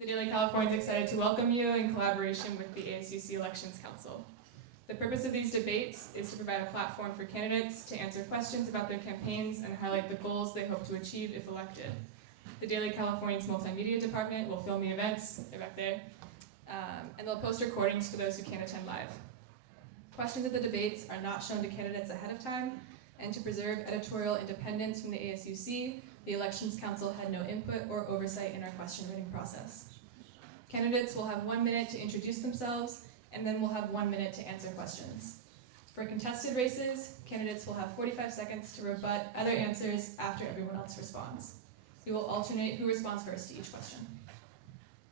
The Daily Californian is excited to welcome you in collaboration with the ASUC Elections Council. The purpose of these debates is to provide a platform for candidates to answer questions about their campaigns and highlight the goals they hope to achieve if elected. The Daily Californian's multimedia department will film the events, they're back there, and they'll post recordings for those who can't attend live. Questions at the debates are not shown to candidates ahead of time, and to preserve editorial independence from the ASUC, the Elections Council had no input or oversight in our question writing process. Candidates will have 1 minute to introduce themselves, and then we'll have 1 minute to answer questions. For contested races, candidates will have 45 seconds to rebut other answers after everyone else responds. We will alternate who responds first to each question.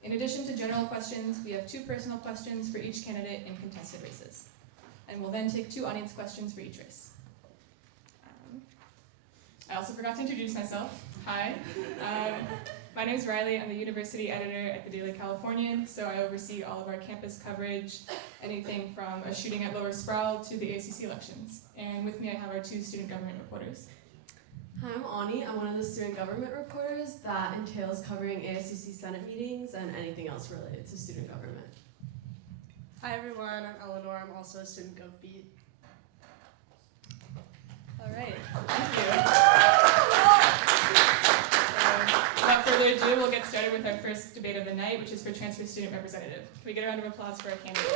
In addition to general questions, we have 2 personal questions for each candidate in contested races. And we'll then take 2 audience questions for each race. I also forgot to introduce myself. Hi. My name is Riley. I'm the university editor at the Daily Californian, so I oversee all of our campus coverage, anything from a shooting at Lower Sproul to the ASUC elections. And with me I have our 2 student government reporters. Hi, I'm Ani. I'm one of the student government reporters that entails covering ASUC Senate meetings and anything else related to student government. Hi everyone, I'm Eleanor. I'm also a student gov beat. All right, thank you. Without further ado, we'll get started with our first debate of the night, which is for transfer student representative. Can we get a round of applause for our candidate?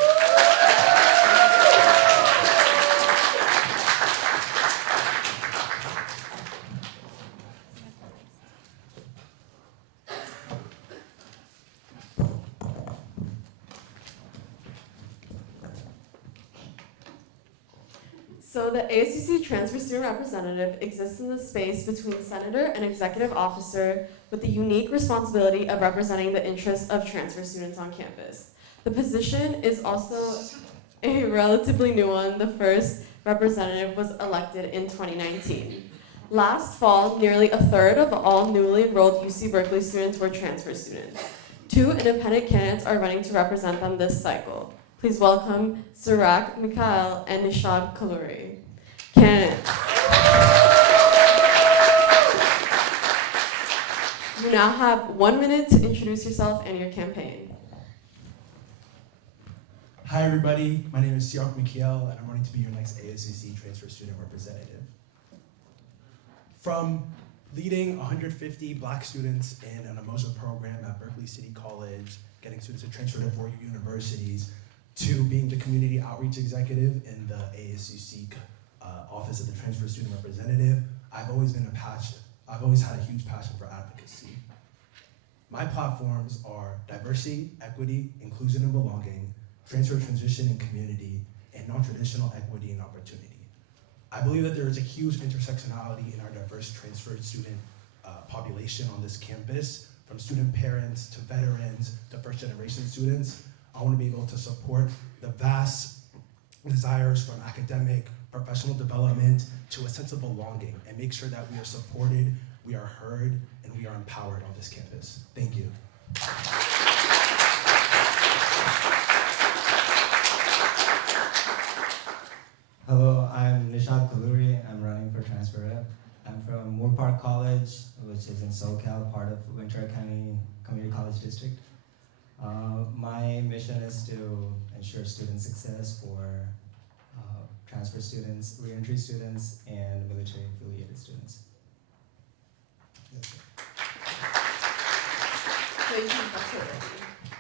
So the ASUC Transfer Student Representative exists in the space between senator and executive officer with the unique responsibility of representing the interests of transfer students on campus. The position is also a relatively new one. The first representative was elected in 2019. Last fall, nearly a third of all newly enrolled UC Berkeley students were transfer students. 2 independent candidates are running to represent them this cycle. Please welcome Sirak Mikhail and Nishad Kaluri. Candidates. You now have 1 minute to introduce yourself and your campaign. Hi everybody, my name is Sirak Mikhail and I'm running to be your next ASUC Transfer Student Representative. From leading 150 Black students in an emotional program at Berkeley City College, getting students to transfer to 4 universities, to being the community outreach executive in the ASUC Office of the Transfer Student Representative, I've always had a huge passion for advocacy. My platforms are diversity, equity, inclusion and belonging, transfer, transition and community, and non-traditional equity and opportunity. I believe that there is a huge intersectionality in our diverse transfer student population on this campus, from student parents to veterans to first generation students. I want to be able to support the vast desires from academic, professional development to a sense of belonging and make sure that we are supported, we are heard, and we are empowered on this campus. Thank you. Hello, I'm Nishad Kaluri. I'm running for transfer rep. I'm from Moore Park College, which is in SoCal, part of Ventura County Community College District. My mission is to ensure student success for transfer students, reentry students, and military affiliated students.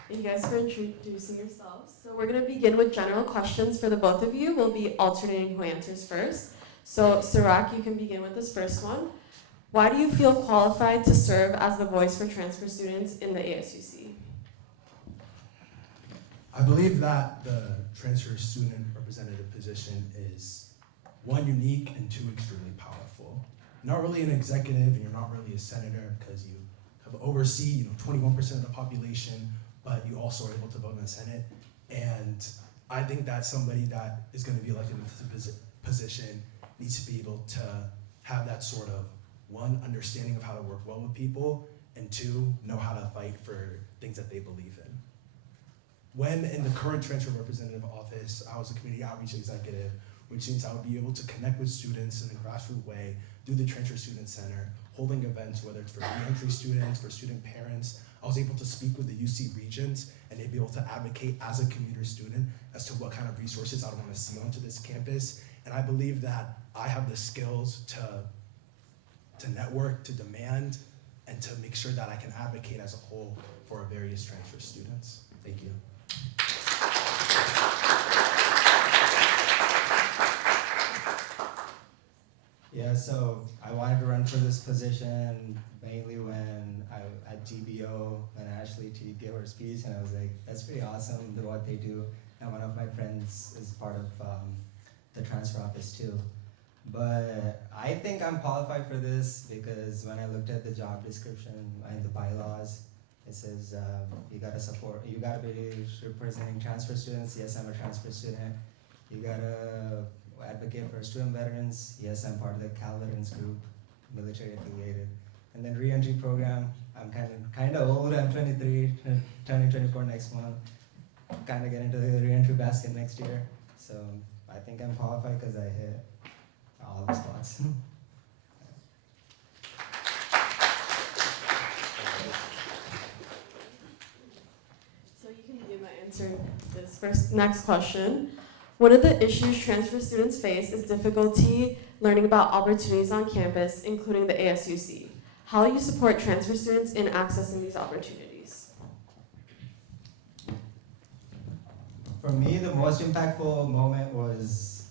Thank you guys for introducing yourselves. So we're going to begin with general questions for the both of you. We'll be alternating who answers first. So Sirak, you can begin with this first one. Why do you feel qualified to serve as the voice for transfer students in the ASUC? I believe that the transfer student representative position is 1, unique, and 2, extremely powerful. Not really an executive, and you're not really a senator because you have oversee 21% of the population, but you also are able to vote in the Senate. And I think that somebody that is going to be elected into this position needs to be able to have that sort of, 1, understanding of how to work well with people, and 2, know how to fight for things that they believe in. When in the current transfer representative office, I was a community outreach executive which means I would be able to connect with students in a grassroots way through the Transfer Student Center, holding events, whether it's for re-entry students, for student parents. I was able to speak with the UC Regents, and they'd be able to advocate as a commuter student as to what kind of resources I would want to see onto this campus. And I believe that I have the skills to network, to demand, and to make sure that I can advocate as a whole for our various transfer students. Thank you. Yeah, so I wanted to run for this position mainly when at GBO, when Ashley T gave her speech, and I was like, that's pretty awesome, what they do. And one of my friends is part of the transfer office too. But I think I'm qualified for this because when I looked at the job description and the bylaws, it says you gotta be representing transfer students. Yes, I'm a transfer student. You gotta advocate for student veterans. Yes, I'm part of the Cal Veterans group, military affiliated. And then re-entry program, I'm kind of old, I'm 23, turning 24 next month. Kind of get into the re-entry basket next year. So I think I'm qualified because I hit all the spots. So you can begin by answering this next question. One of the issues transfer students face is difficulty learning about opportunities on campus, including the ASUC. How will you support transfer students in accessing these opportunities? For me, the most impactful moment was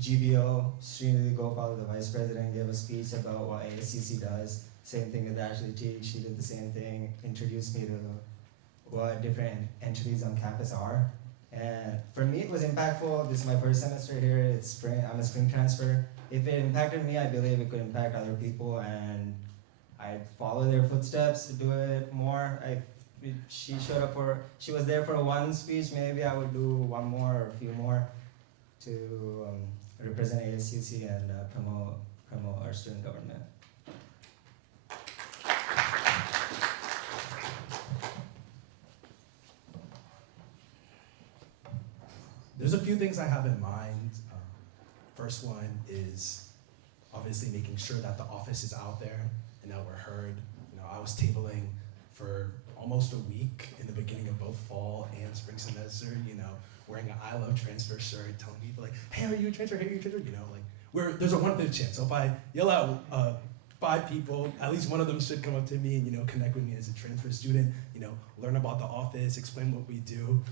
GBO. Srinidhi Gopal, the vice president, gave a speech about what ASUC does. Same thing with Ashley T. She did the same thing, introduced me to what different entities on campus are. And for me, it was impactful. This is my first semester here. It's spring. I'm a spring transfer. If it impacted me, I believe it could impact other people, and I'd follow their footsteps to do it more. She was there for one speech. Maybe I would do one more or a few more to represent ASUC and promote our student government. There's a few things I have in mind. First one is obviously making sure that the office is out there and that we're heard. You know, I was tabling for almost a week in the beginning of both fall and spring semester, you know, wearing an I Love Transfer shirt, telling people like, hey, are you a transfer? Hey, are you a transfer? You know, like, there's a 1/5 chance. So if I yell out 5 people, at least one of them should come up to me and, you know, connect with me as a transfer student, you know, learn about the office, explain what we do.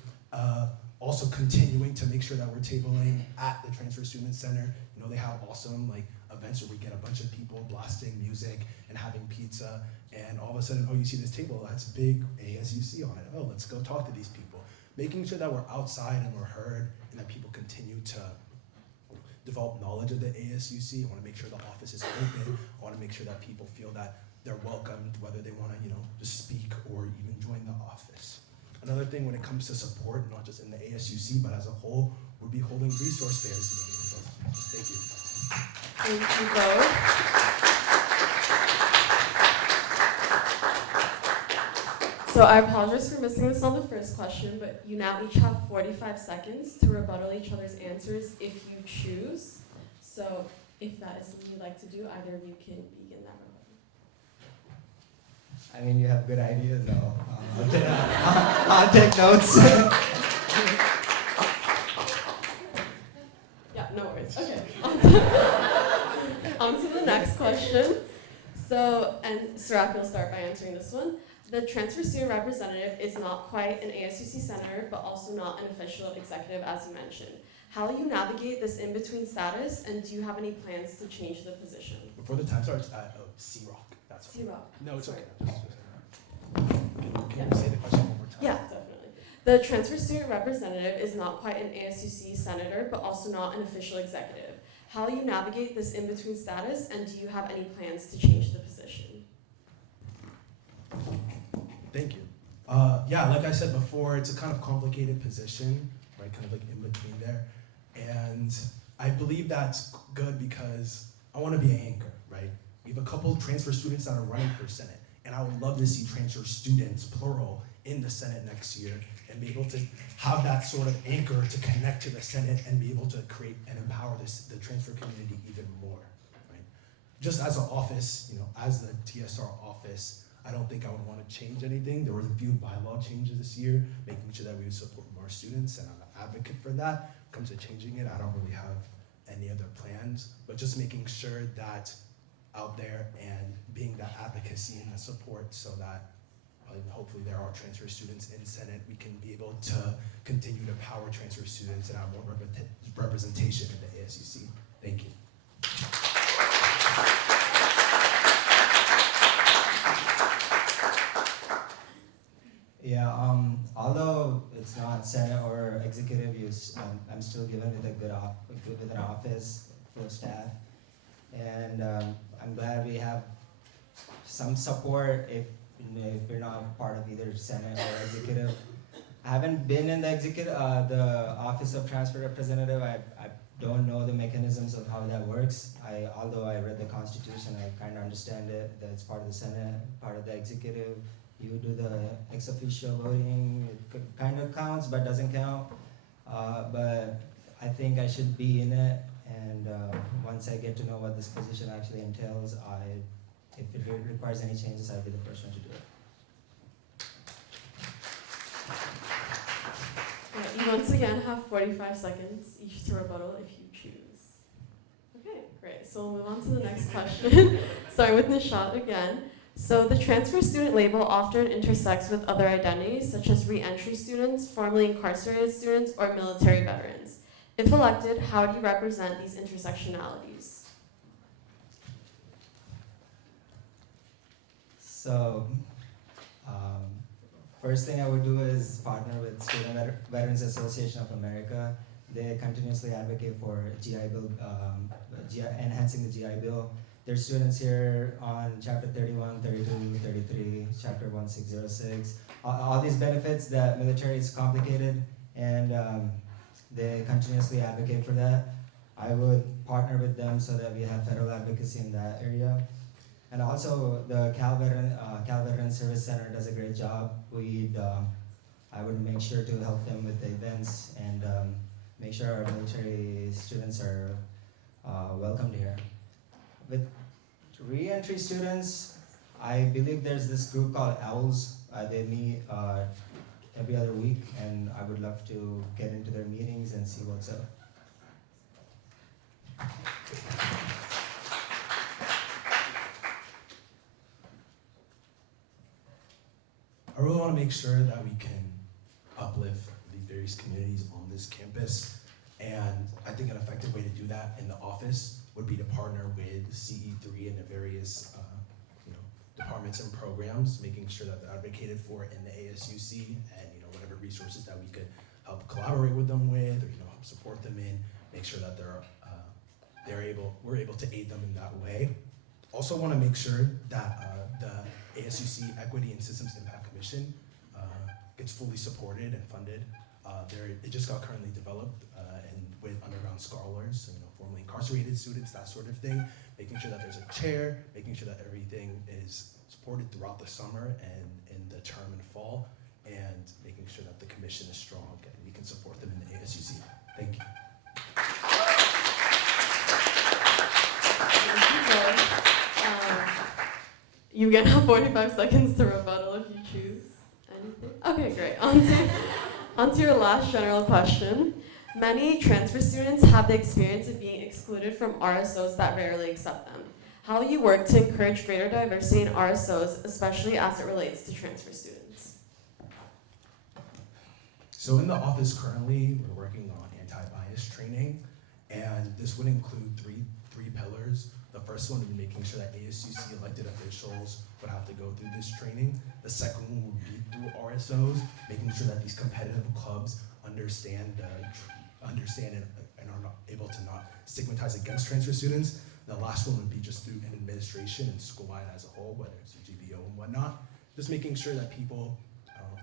Also continuing to make sure that we're tabling at the Transfer Student Center. You know, they have awesome like events where we get a bunch of people blasting music and having pizza, and all of a sudden, oh, you see this table, that's big ASUC on it. Oh, let's go talk to these people. Making sure that we're outside and we're heard, and that people continue to develop knowledge of the ASUC. I want to make sure the office is open. I want to make sure that people feel that they're welcomed, whether they want to, you know, just speak or even join the office. Another thing when it comes to support, not just in the ASUC, but as a whole, we'll be holding resource fairs. Thank you. Thank you both. So I apologize for missing this on the first question, but you now each have 45 seconds to rebuttal each other's answers if you choose. So if that is something you'd like to do, either of you can begin that rebuttal. I mean, you have good ideas, I'll take notes. Yeah, no worries. Okay. On to the next question. So, and Sirac will start by answering this one. The transfer student representative is not quite an ASUC senator, but also not an official executive, as you mentioned. How will you navigate this in-between status, and do you have any plans to change the position? Before the time starts, C-Rock. That's C-Rock. No, it's Sorry. okay. Can you say the question one more time? Yeah, definitely. The transfer student representative is not quite an ASUC senator, but also not an official executive. How will you navigate this in-between status, and do you have any plans to change the position? Thank you. Yeah, like I said before, it's a kind of complicated position, right? Kind of like in between there. And I believe that's good because I want to be an anchor, right? We have a couple transfer students that are running for Senate, and I would love to see transfer students, plural, in the Senate next year and be able to have that sort of anchor to connect to the Senate and be able to create and empower the transfer community even more, right? Just as an office, as the TSR office, I don't think I would want to change anything. There were a few bylaw changes this year, making sure that we would support more students, and I'm an advocate for that. When it comes to changing it, I don't really have any other plans, but just making sure that out there and being that advocacy and the support so that hopefully there are transfer students in Senate, we can be able to continue to power transfer students and have more representation in the ASUC. Thank you. Yeah, although it's not Senate or executive use, I'm still given with with an office full of staff, and I'm glad we have some support if you're not part of either Senate or executive. I haven't been in the Office of Transfer Representative. I don't know the mechanisms of how that works. Although I read the Constitution, I kind of understand it, that it's part of the Senate, part of the executive. You do the ex officio voting, it kind of counts but doesn't count. But I think I should be in it, and once I get to know what this position actually entails, if it requires any changes, I'll be the first one to do it. You once again have 45 seconds each to rebuttal if you choose. Okay, great. So we'll move on to the next question. Starting with Nishad again. So the transfer student label often intersects with other identities, such as re-entry students, formerly incarcerated students, or military veterans. If elected, how do you represent these intersectionalities? So, first thing I would do is partner with Student Veterans Association of America. They continuously advocate for GI Bill, enhancing the GI Bill. There's students here on Chapter 31, 32, 33, Chapter 1606. All these benefits, that military is complicated, and they continuously advocate for that. I would partner with them so that we have federal advocacy in that area. And also, the Cal Veteran Service Center does a great job. I would make sure to help them with the events and make sure our military students are welcomed here. With re-entry students, I believe there's this group called OWLs. They meet every other week, and I would love to get into their meetings and see what's up. I really want to make sure that we can uplift these various communities on this campus, and I think an effective way to do that in the office would be to partner with CE3 and the various departments and programs, making sure that they're advocated for in the ASUC, and whatever resources that we could help collaborate with them with, or help support them in, make sure that we're able to aid them in that way. Also want to make sure that the ASUC Equity and Systems Impact Commission gets fully supported and funded. It just got currently developed and with underground scholars, formerly incarcerated students, that sort of thing, making sure that there's a chair, making sure that everything is supported throughout the summer and in the term and fall, and making sure that the commission is strong and we can support them in the ASUC. Thank you. You again have 45 seconds to rebuttal if you choose anything. Okay, great. On to your last general question. Many transfer students have the experience of being excluded from RSOs that rarely accept them. How will you work to encourage greater diversity in RSOs, especially as it relates to transfer students? So in the office currently, we're working on anti-bias training, and this would include three pillars. The first one would be making sure that ASUC elected officials would have to go through this training. The second one would be through RSOs, making sure that these competitive clubs understand and are not able to not stigmatize against transfer students. The last one would be just through an administration and school-wide as a whole, whether it's a GBO and whatnot. Just making sure that people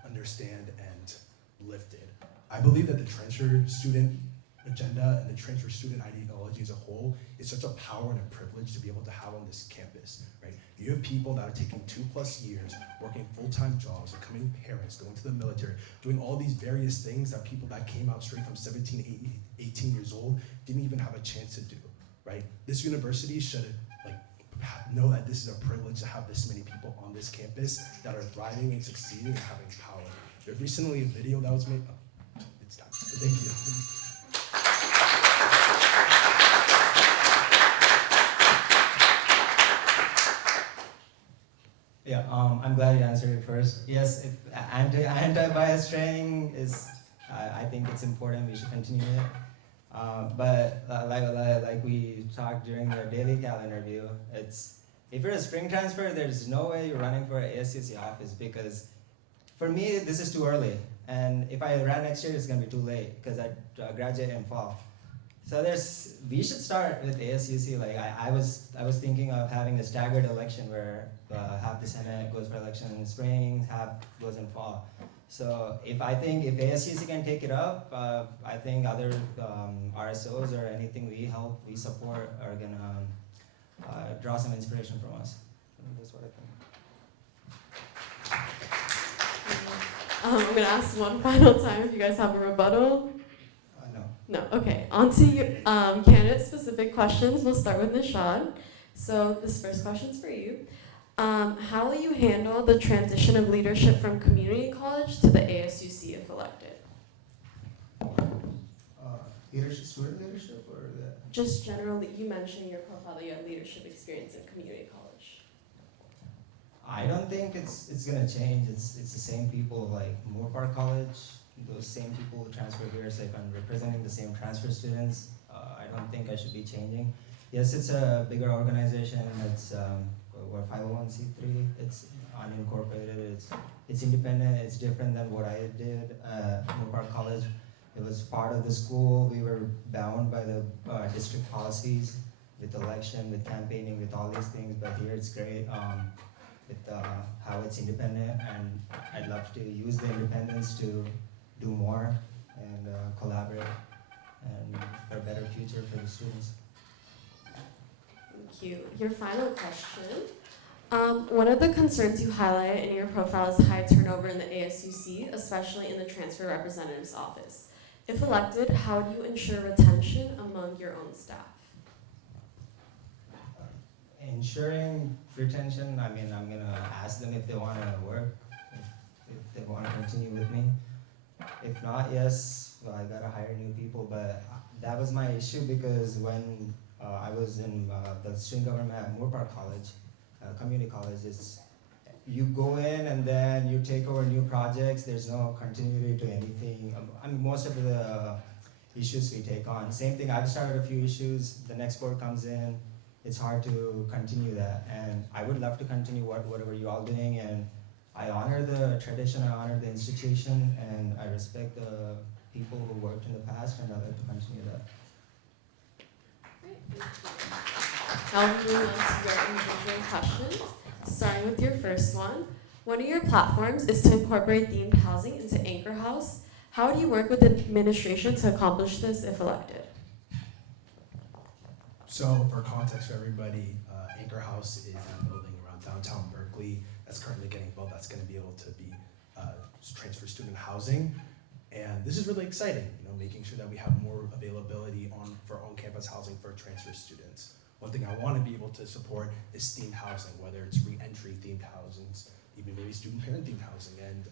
understand and lifted. I believe that the transfer student agenda and the transfer student ideology as a whole is such a power and a privilege to be able to have on this campus, right? You have people that are taking 2+ years, working full-time jobs, becoming parents, going to the military, doing all these various things that people that came out straight from 17, 18 years old didn't even have a chance to do, right? This university should know that this is a privilege to have this many people on this campus that are thriving and succeeding and having power. There's recently a video that was made. Oh, it's time. But thank you. Yeah, I'm glad you answered it first. Yes, if anti-bias training is, I think it's important. We should continue it. But like we talked during the Daily Cal interview, if you're a spring transfer, there's no way you're running for an ASUC office, because for me, this is too early. And if I ran next year, it's gonna be too late because I graduate in fall. So we should start with ASUC. Like I was thinking of having a staggered election where half the Senate goes for election in the spring, half goes in fall. So if ASUC can take it up, I think other RSOs or anything we support are gonna draw some inspiration from us. That's what I think. I'm gonna ask one final time if you guys have a rebuttal. No. No, okay. On to your candidate-specific questions. We'll start with Nishad. So this first question's for you. How will you handle the transition of leadership from community college to the ASUC if elected? Leadership, student leadership, or the? Just generally, you mentioned in your profile that you have leadership experience in community college. I don't think it's gonna change. It's the same people, like Moore Park College. Those same people who transfer here. So if I'm representing the same transfer students, I don't think I should be changing. Yes, it's a bigger organization. It's we're 501c3. It's unincorporated. It's independent. It's different than what I did at Moore Park College. It was part of the school. We were bound by the district policies with election, with campaigning, with all these things. But here it's great with how it's independent, and I'd love to use the independence to do more and collaborate and for a better future for the students. Thank you. Your final question. One of the concerns you highlight in your profile is high turnover in the ASUC, especially in the transfer representative's office. If elected, how do you ensure retention among your own staff? Ensuring retention, I mean, I'm gonna ask them if they wanna work, if they wanna continue with me. If not, yes, well, I gotta hire new people, but that was my issue because when I was in the student government at Moore Park College, community college, you go in and then you take over new projects. There's no continuity to anything. I mean, most of the issues we take on. Same thing, I've started a few issues, the next board comes in, it's hard to continue that. And I would love to continue whatever you all doing, and I honor the tradition, I honor the institution, and I respect the people who worked in the past, and I'd like to continue that. Great, thank you. Now moving on to your individual questions. Starting with your first one. One of your platforms is to incorporate themed housing into Anchor House. How do you work with the administration to accomplish this if elected? So for context for everybody, Anchor House is a building around downtown Berkeley that's currently getting built that's going to be able to be transfer student housing. And this is really exciting, making sure that we have more availability for on-campus housing for transfer students. One thing I want to be able to support is themed housing, whether it's re-entry themed housings, even maybe student parent themed housing, and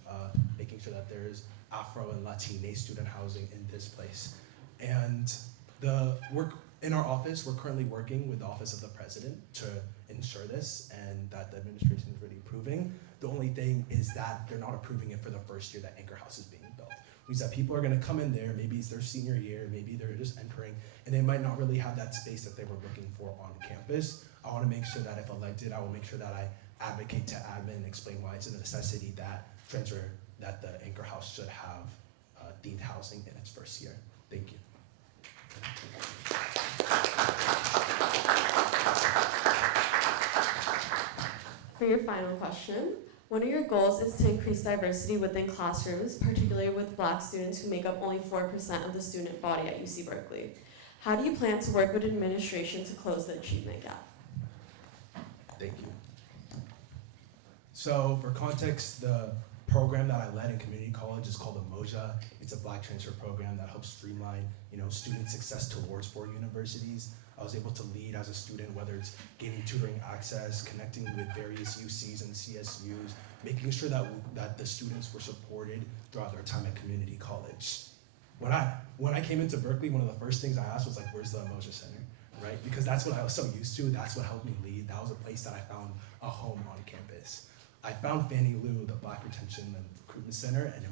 making sure that there's Afro and Latine student housing in this place. And the work in our office, we're currently working with the Office of the President to ensure this, and that the administration is really approving. The only thing is that they're not approving it for the first year that Anchor House is being built. Means that people are going to come in there, maybe it's their senior year, maybe they're just entering, and they might not really have that space that they were looking for on campus. I want to make sure that if elected, I will make sure that I advocate to admin and explain why it's a necessity that the Anchor House should have themed housing in its first year. Thank you. For your final question, one of your goals is to increase diversity within classrooms, particularly with Black students who make up only 4% of the student body at UC Berkeley. How do you plan to work with administration to close the achievement gap? Thank you. So for context, the program that I led in community college is called Emoja. It's a Black transfer program that helps streamline, student success towards 4 universities. I was able to lead as a student, whether it's gaining tutoring access, connecting with various UCs and CSUs, making sure that the students were supported throughout their time at community college. When I came into Berkeley, one of the first things I asked was like, where's the Emoja Center, right? Because that's what I was so used to, that's what helped me lead. That was a place that I found a home on campus. I found Fannie Lou, the Black Retention and Recruitment Center, and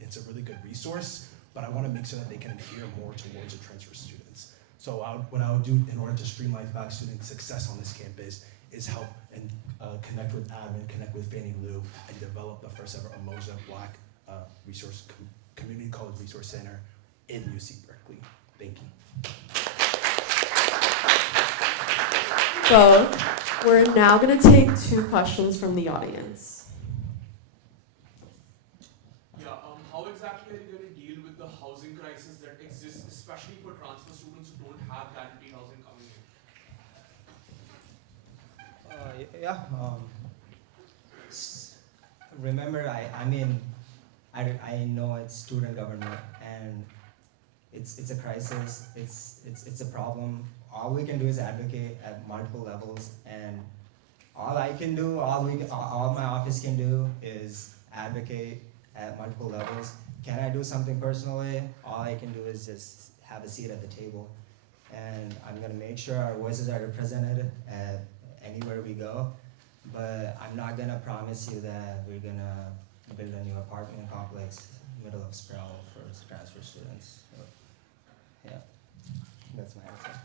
it's a really good resource, but I wanna make sure that they can adhere more towards the transfer students. So what I would do in order to streamline Black student success on this campus is help and connect with admin, connect with Fannie Lou, and develop the first ever Emoja Black Community College Resource Center in UC Berkeley. Thank you. So, we're now going to take 2 questions from the audience. Yeah, how exactly are you going to deal with the housing crisis that exists, especially for transfer students who don't have guaranteed housing coming in? Remember, I know it's student government and it's a crisis. It's a problem. All we can do is advocate at multiple levels, and all I can do, all my office can do is advocate at multiple levels. Can I do something personally? All I can do is just have a seat at the table, and I'm gonna make sure our voices are represented at anywhere we go. But I'm not gonna promise you that we're gonna build a new apartment complex middle of Sproul for transfer students. So, yeah, that's my answer.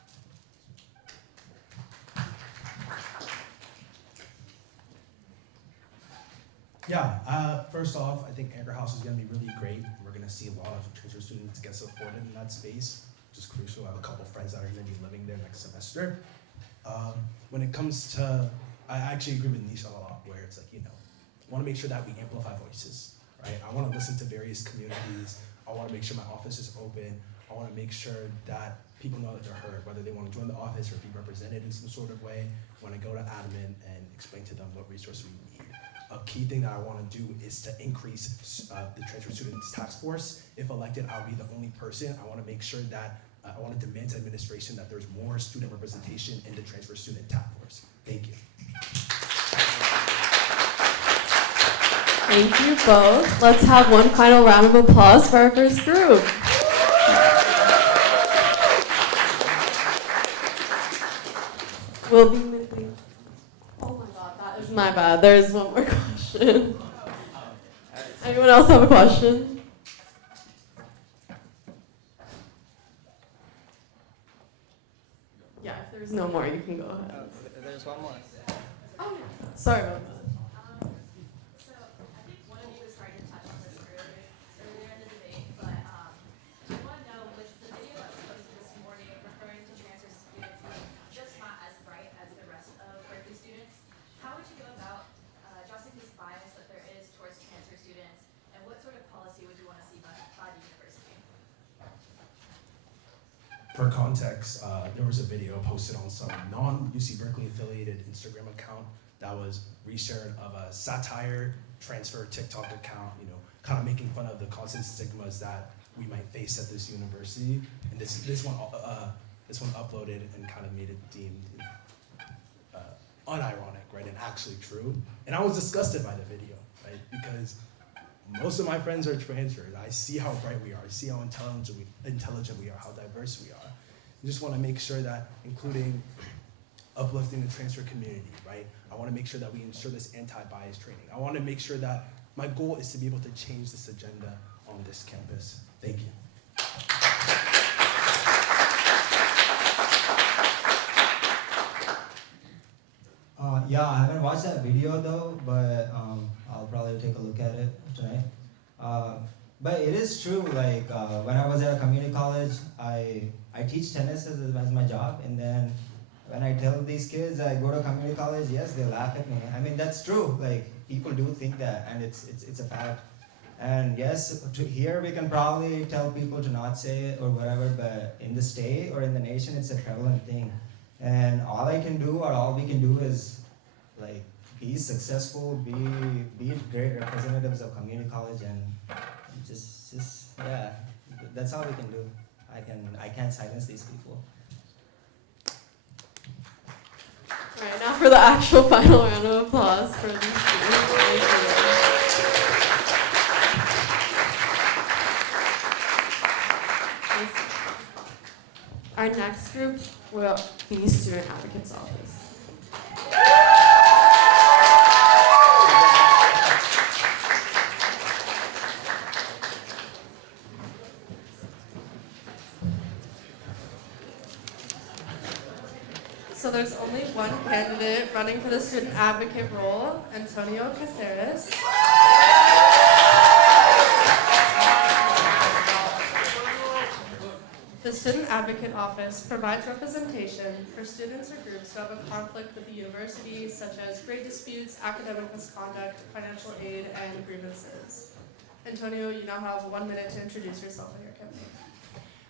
Yeah, first off, I think Anchor House is going to be really great. We're going to see a lot of transfer students get supported in that space, which is crucial. I have a couple friends that are going to be living there next semester. When it comes to, I actually agree with Nisha a lot, where it's like, I want to make sure that we amplify voices, right? I want to listen to various communities. I want to make sure my office is open. I want to make sure that people know that they're heard, whether they want to join the office or be represented in some sort of way. When I go to admin and explain to them what resources we need. A key thing that I want to do is to increase the transfer students task force. If elected, I'll be the only person. I want to make sure that I want to demand to administration that there's more student representation in the transfer student task force. Thank you. Thank you both. Let's have one final round of applause for our first group. We'll be moving. Oh my god, that is my bad. There's one more question. Anyone else have a question? Yeah, if there's no more, you can go ahead. There's one more. Oh, yeah. Sorry about that. So I think one of you was trying to touch on this earlier in the debate, but I want to know, was the video that was posted this morning referring to transfer students being just not as bright as the rest of Berkeley students? How would you go about addressing this bias that there is towards transfer students, and what sort of policy would you want to see by the university? For context, there was a video posted on some non-UC Berkeley affiliated Instagram account that was reshared of a satire transfer TikTok account, kind of making fun of the constant stigmas that we might face at this university. And this one uploaded and kind of made it deemed unironic, right, and actually true. And I was disgusted by the video, right, because most of my friends are transferred. I see how bright we are. I see how intelligent we are, how diverse we are. I just want to make sure that, including uplifting the transfer community, right? I want to make sure that we ensure this anti-bias training. I want to make sure that my goal is to be able to change this agenda on this campus. Thank you. Yeah, I haven't watched that video though, but I'll probably take a look at it tonight. But it is true, like when I was at a community college, I teach tennis as my job, and then when I tell these kids I go to community college, yes, they laugh at me. I mean, that's true, like people do think that, and it's a fact. And yes, here we can probably tell people to not say it or whatever, but in the state or in the nation, it's a prevalent thing. And all I can do, or all we can do is like be successful, be great representatives of community college, and just yeah, that's all we can do. I can't silence these people. All right, now for the actual final round of applause for these students. Our next group will be Student Advocate's Office. So there's only one candidate running for the student advocate role, Antonio Caceres. The Student Advocate Office provides representation for students or groups who have a conflict with the university, such as grade disputes, academic misconduct, financial aid, and grievances. Antonio, you now have 1 minute to introduce yourself and your campaign.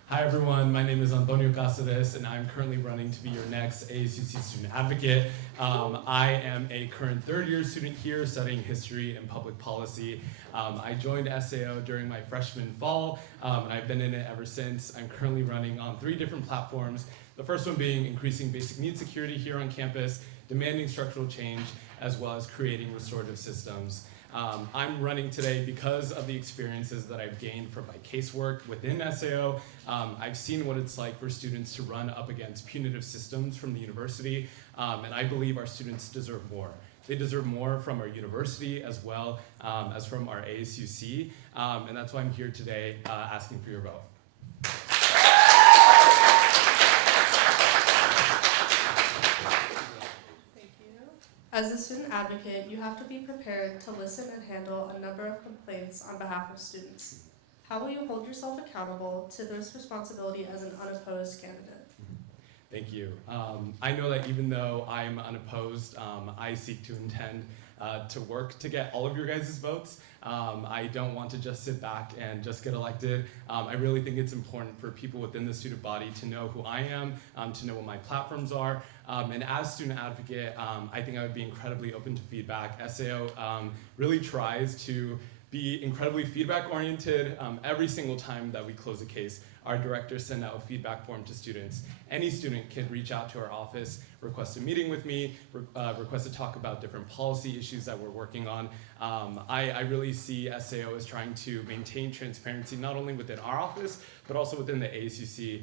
Hi everyone, my name is Antonio Cáceres and I'm currently running to be your next ASUC student advocate. I am a current third year student here studying history and public policy. I joined SAO during my freshman fall and I've been in it ever since. I'm currently running on 3 different platforms. The first one being increasing basic needs security here on campus, demanding structural change, as well as creating restorative systems. I'm running today because of the experiences that I've gained from my casework within SAO. I've seen what it's like for students to run up against punitive systems from the university, and I believe our students deserve more. They deserve more from our university as well as from our ASUC, and that's why I'm here today asking for your vote. As a student advocate, you have to be prepared to listen and handle a number of complaints on behalf of students. How will you hold yourself accountable to this responsibility as an unopposed candidate? Thank you. I know that even though I'm unopposed, I seek to intend to work to get all of your guys' votes. I don't want to just sit back and just get elected. I really think it's important for people within the student body to know who I am, to know what my platforms are. And as student advocate, I think I would be incredibly open to feedback. SAO really tries to be incredibly feedback oriented. Every single time that we close a case, our directors send out a feedback form to students. Any student can reach out to our office, request a meeting with me, request to talk about different policy issues that we're working on. I really see SAO as trying to maintain transparency not only within our office, but also within the ASUC.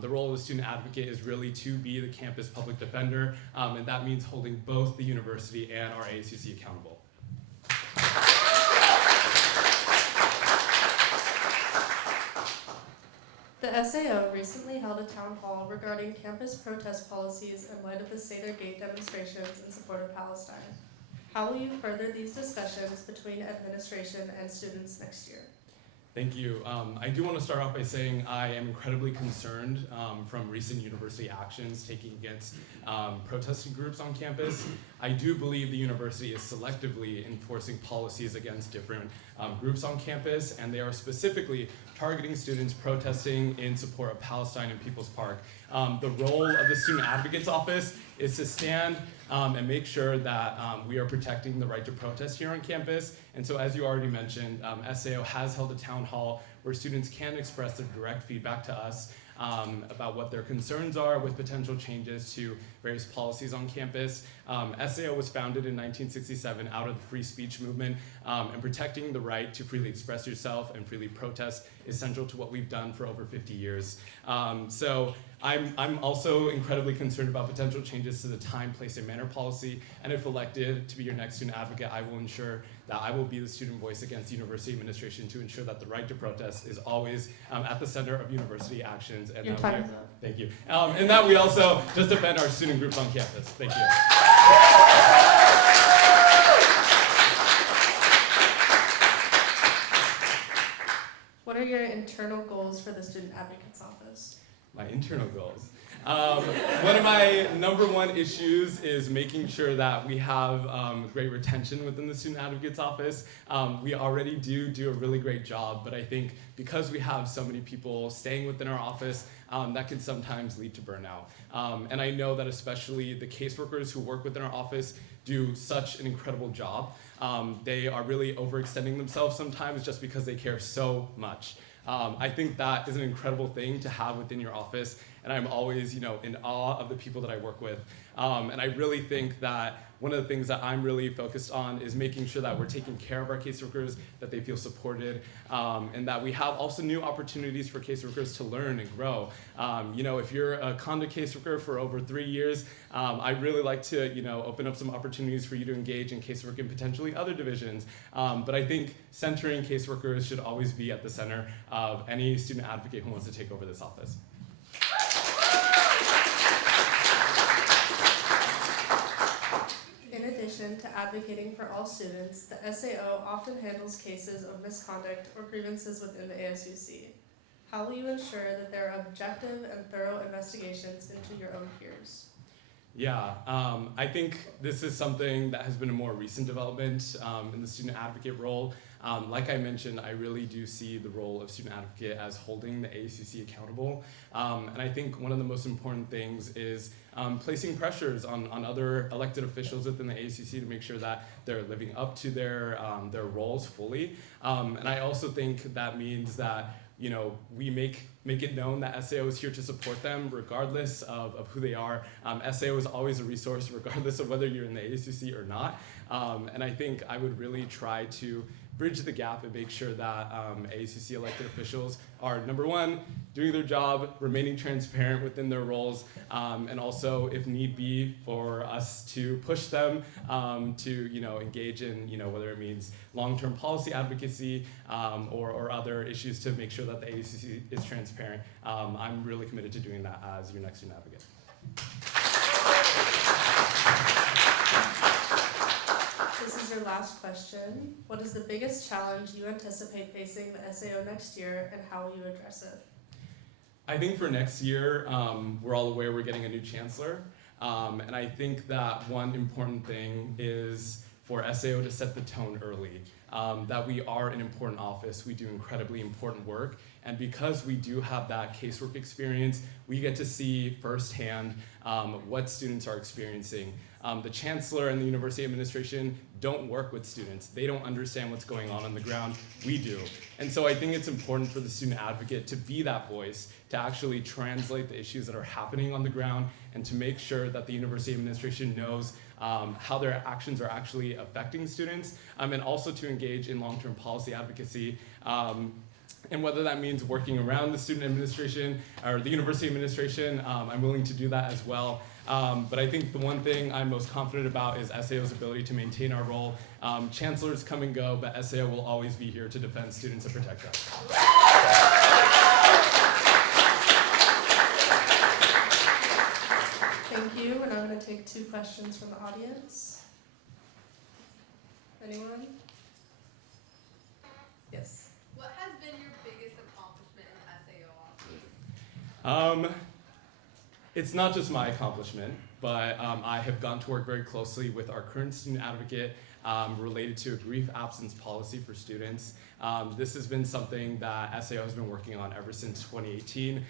The role of the student advocate is really to be the campus public defender, and that means holding both the university and our ASUC accountable. The SAO recently held a town hall regarding campus protest policies in light of the Seder Gate demonstrations in support of Palestine. How will you further these discussions between administration and students next year? Thank you. I do want to start off by saying I am incredibly concerned from recent university actions taken against protesting groups on campus. I do believe the university is selectively enforcing policies against different groups on campus, and they are specifically targeting students protesting in support of Palestine and People's Park. The role of the Student Advocate's Office is to stand and make sure that we are protecting the right to protest here on campus. And so as you already mentioned, SAO has held a town hall where students can express their direct feedback to us about what their concerns are with potential changes to various policies on campus. SAO was founded in 1967 out of the free speech movement, and protecting the right to freely express yourself and freely protest is central to what we've done for over 50 years. So I'm also incredibly concerned about potential changes to the time, place, and manner policy, and if elected to be your next student advocate, I will ensure that I will be the student voice against university administration to ensure that the right to protest is always at the center of university actions. And Your that time we, is up. thank you. And that we also just defend our student groups on campus. Thank you. What are your internal goals for the Student Advocate's Office? My internal goals. One of my #1 issues is making sure that we have great retention within the Student Advocate's Office. We already do a really great job, but I think because we have so many people staying within our office, that can sometimes lead to burnout. And I know that especially the caseworkers who work within our office do such an incredible job. They are really overextending themselves sometimes just because they care so much. I think that is an incredible thing to have within your office, and I'm always, in awe of the people that I work with. And I really think that one of the things that I'm really focused on is making sure that we're taking care of our caseworkers, that they feel supported, and that we have also new opportunities for caseworkers to learn and grow. If you're a conduct caseworker for over 3 years, I'd really like to, open up some opportunities for you to engage in casework in potentially other divisions. But I think centering caseworkers should always be at the center of any student advocate who wants to take over this office. In addition to advocating for all students, the SAO often handles cases of misconduct or grievances within the ASUC. How will you ensure that there are objective and thorough investigations into your own peers? Yeah, I think this is something that has been a more recent development in the student advocate role. Like I mentioned, I really do see the role of student advocate as holding the ASUC accountable. And I think one of the most important things is placing pressures on other elected officials within the ASUC to make sure that they're living up to their roles fully. And I also think that means that we make it known that SAO is here to support them regardless of who they are. SAO is always a resource regardless of whether you're in the ASUC or not. And I think I would really try to bridge the gap and make sure that ASUC elected officials are, number one, doing their job, remaining transparent within their roles, and also, if need be, for us to push them to engage in whether it means long-term policy advocacy or other issues to make sure that the ASUC is transparent. I'm really committed to doing that as your next student advocate. This is your last question. What is the biggest challenge you anticipate facing the SAO next year, and how will you address it? I think for next year, we're all aware we're getting a new chancellor. And I think that one important thing is for SAO to set the tone early. That we are an important office, we do incredibly important work, and because we do have that casework experience, we get to see firsthand what students are experiencing. The chancellor and the university administration don't work with students. They don't understand what's going on the ground. We do. And so I think it's important for the student advocate to be that voice, to actually translate the issues that are happening on the ground, and to make sure that the university administration knows how their actions are actually affecting students, and also to engage in long-term policy advocacy. And whether that means working around the student administration or the university administration, I'm willing to do that as well. But I think the one thing I'm most confident about is SAO's ability to maintain our role. Chancellors come and go, but SAO will always be here to defend students and protect us. Thank you. We're now going to take 2 questions from the audience. Anyone? Yes. What has been your biggest accomplishment in the SAO office? It's not just my accomplishment, but I have gotten to work very closely with our current student advocate related to a grief absence policy for students. This has been something that SAO has been working on ever since 2018.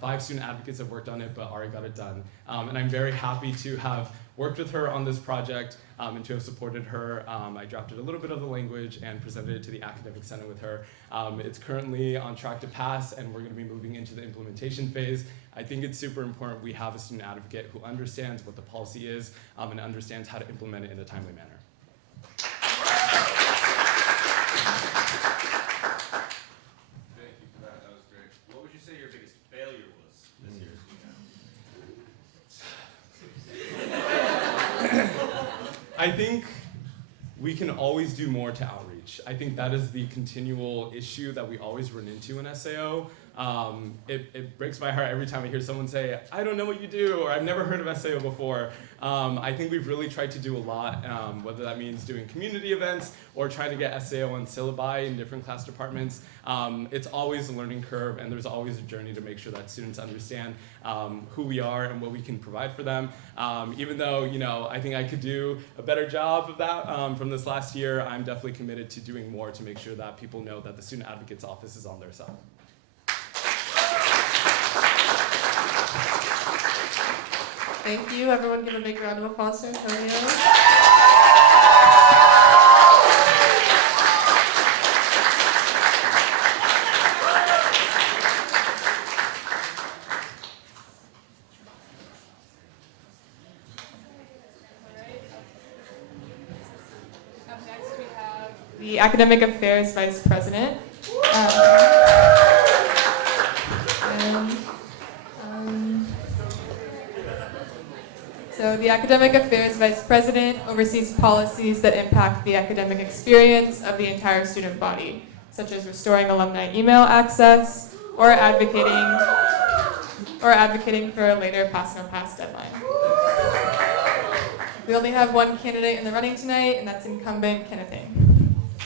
5 student advocates have worked on it, but Ari got it done. And I'm very happy to have worked with her on this project and to have supported her. I drafted a little bit of the language and presented it to the academic senate with her. It's currently on track to pass, and we're going to be moving into the implementation phase. I think it's super important we have a student advocate who understands what the policy is and understands how to implement it in a timely manner. Thank you for that. That was great. What would you say your biggest failure was this year as we know? I think we can always do more to outreach. I think that is the continual issue that we always run into in SAO. It breaks my heart every time I hear someone say, I don't know what you do, or I've never heard of SAO before. I think we've really tried to do a lot, whether that means doing community events or trying to get SAO on syllabi in different class departments. It's always a learning curve, and there's always a journey to make sure that students understand who we are and what we can provide for them. Even though, I think I could do a better job of that from this last year, I'm definitely committed to doing more to make sure that people know that the Student Advocate's Office is on their side. Thank you. Everyone give a big round of applause to Antonio. the Academic Affairs Vice President. So the Academic Affairs Vice President oversees policies that impact the academic experience of the entire student body, such as restoring alumni email access or advocating for a later pass-no-pass deadline. We only have one candidate in the running tonight, and that's incumbent Kenneth Ng.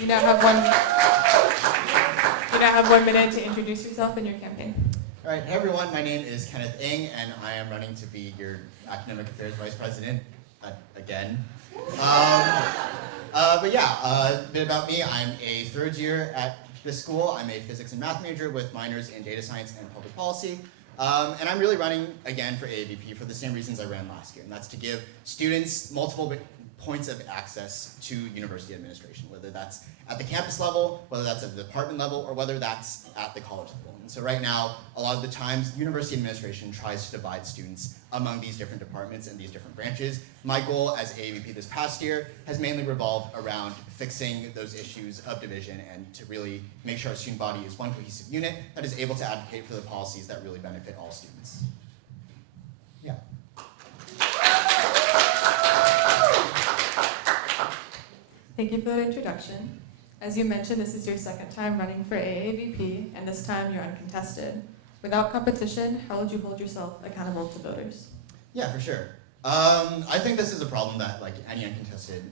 You now have 1 minute to introduce yourself and your campaign. All right, hey everyone, my name is Kenneth Ng, and I am running to be your Academic Affairs Vice President, again. A bit about me, I'm a third year at this school. I'm a physics and math major with minors in data science and public policy. And I'm really running, again, for AAVP for the same reasons I ran last year, and that's to give students multiple points of access to university administration, whether that's at the campus level, whether that's at the department level, or whether that's at the college level. And so right now, a lot of the times, university administration tries to divide students among these different departments and these different branches. My goal as AAVP this past year has mainly revolved around fixing those issues of division and to really make sure our student body is one cohesive unit that is able to advocate for the policies that really benefit all students. Yeah. Thank you for that introduction. As you mentioned, this is your second time running for AAVP, and this time you're uncontested. Without competition, how would you hold yourself accountable to voters? Yeah, for sure. I think this is a problem that like any uncontested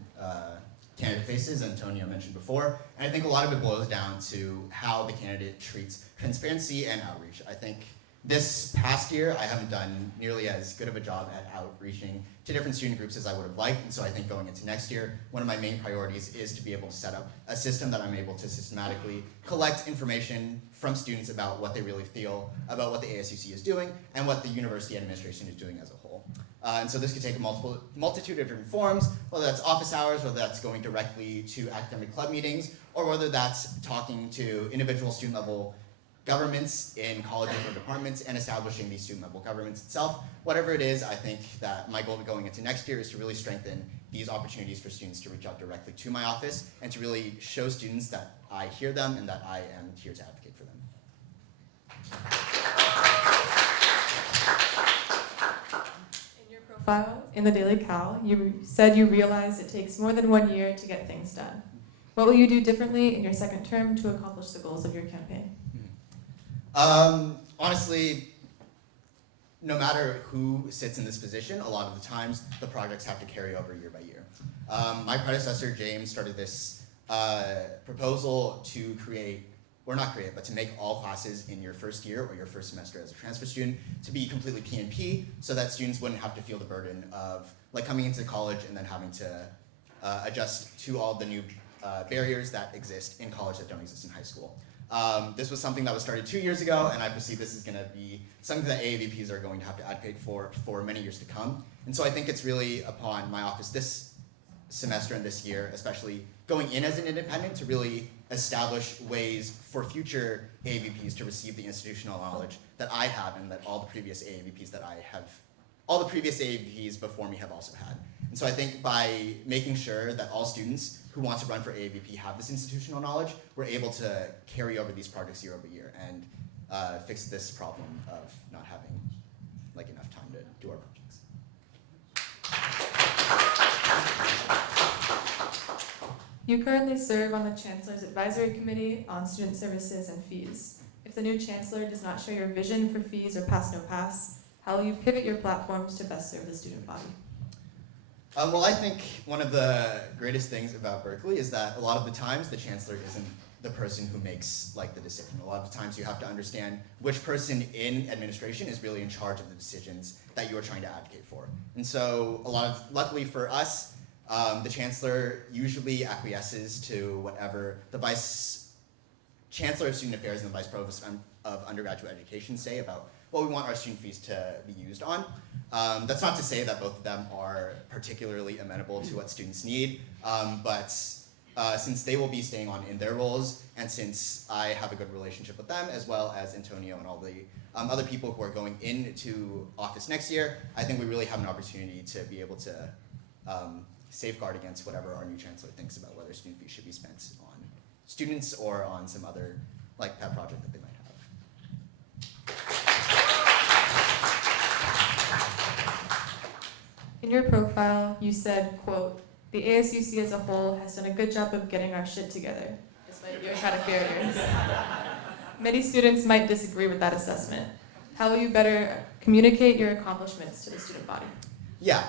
candidate faces, Antonio mentioned before, and I think a lot of it boils down to how the candidate treats transparency and outreach. I think this past year, I haven't done nearly as good of a job at outreaching to different student groups as I would have liked, and so I think going into next year, one of my main priorities is to be able to set up a system that I'm able to systematically collect information from students about what they really feel, about what the ASUC is doing, and what the university administration is doing as a whole. And so this could take a multitude of different forms, whether that's office hours, whether that's going directly to academic club meetings, or whether that's talking to individual student level governments in colleges or departments and establishing these student level governments itself. Whatever it is, I think that my goal going into next year is to really strengthen these opportunities for students to reach out directly to my office and to really show students that I hear them and that I am here to advocate for them. In your profile in the Daily Cal, you said you realized it takes more than 1 year to get things done. What will you do differently in your second term to accomplish the goals of your campaign? Honestly, no matter who sits in this position, a lot of the times the projects have to carry over year by year. My predecessor, James, started this proposal to to make all classes in your first year or your first semester as a transfer student to be completely PNP so that students wouldn't have to feel the burden of like coming into college and then having to adjust to all the new barriers that exist in college that don't exist in high school. This was something that was started 2 years ago, and I perceive this is going to be something that AAVPs are going to have to advocate for many years to come. And so I think it's really upon my office this semester and this year, especially going in as an independent, to really establish ways for future AAVPs to receive the institutional knowledge that I have and that all the previous AAVPs before me have also had. And so I think by making sure that all students who want to run for AAVP have this institutional knowledge, we're able to carry over these projects year over year and fix this problem of not having like enough time to do our projects. You currently serve on the Chancellor's Advisory Committee on Student Services and Fees. If the new Chancellor does not share your vision for fees or pass-no-pass, how will you pivot your platforms to best serve the student body? Well, I think one of the greatest things about Berkeley is that a lot of the times the chancellor isn't the person who makes like the decision. A lot of the times you have to understand which person in administration is really in charge of the decisions that you are trying to advocate for. And so luckily for us, the chancellor usually acquiesces to whatever the vice chancellor of student affairs and the vice provost of undergraduate education say about what we want our student fees to be used on. That's not to say that both of them are particularly amenable to what students need, but since they will be staying on in their roles, and since I have a good relationship with them, as well as Antonio and all the other people who are going into office next year, I think we really have an opportunity to be able to safeguard against whatever our new chancellor thinks about whether student fees should be spent on students or on some other like pet project that they might have. In your profile, you said, quote, "The ASUC as a whole has done a good job of getting our shit together, despite bureaucratic barriers." Many students might disagree with that assessment. How will you better communicate your accomplishments to the student body? Yeah.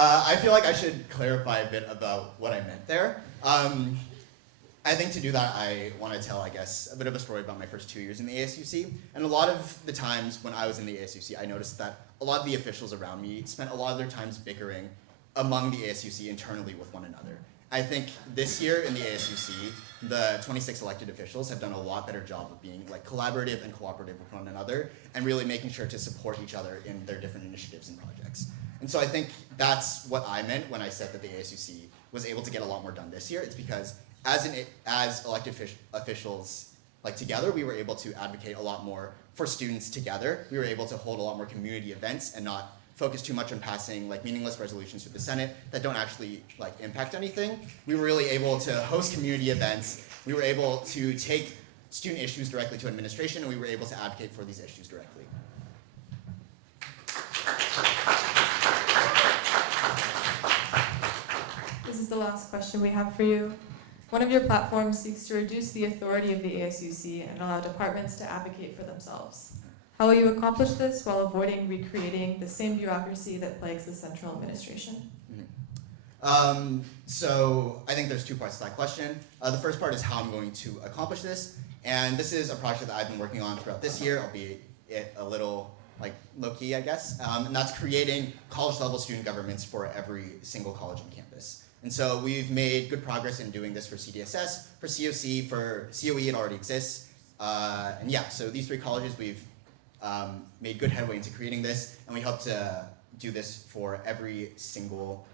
I feel like I should clarify a bit about what I meant there. I think to do that, I want to tell, I guess, a bit of a story about my first 2 years in the ASUC. And a lot of the times when I was in the ASUC, I noticed that a lot of the officials around me spent a lot of their times bickering among the ASUC internally with one another. I think this year in the ASUC, the 26 elected officials have done a lot better job of being like collaborative and cooperative with one another and really making sure to support each other in their different initiatives and projects. And so I think that's what I meant when I said that the ASUC was able to get a lot more done this year. It's because as elected officials like together, we were able to advocate a lot more for students together. We were able to hold a lot more community events and not focus too much on passing like meaningless resolutions through the Senate that don't actually like impact anything. We were really able to host community events. We were able to take student issues directly to administration, and we were able to advocate for these issues directly. This is the last question we have for you. One of your platforms seeks to reduce the authority of the ASUC and allow departments to advocate for themselves. How will you accomplish this while avoiding recreating the same bureaucracy that plagues the central administration? So I think there's two parts to that question. The first part is how I'm going to accomplish this. And this is a project that I've been working on throughout this year, albeit it a little like low-key, I guess. And that's creating college-level student governments for every single college on campus. And so we've made good progress in doing this for CDSS, for COC, for COE it already exists. And yeah, so these three colleges we've made good headway into creating this, and we hope to do this for every single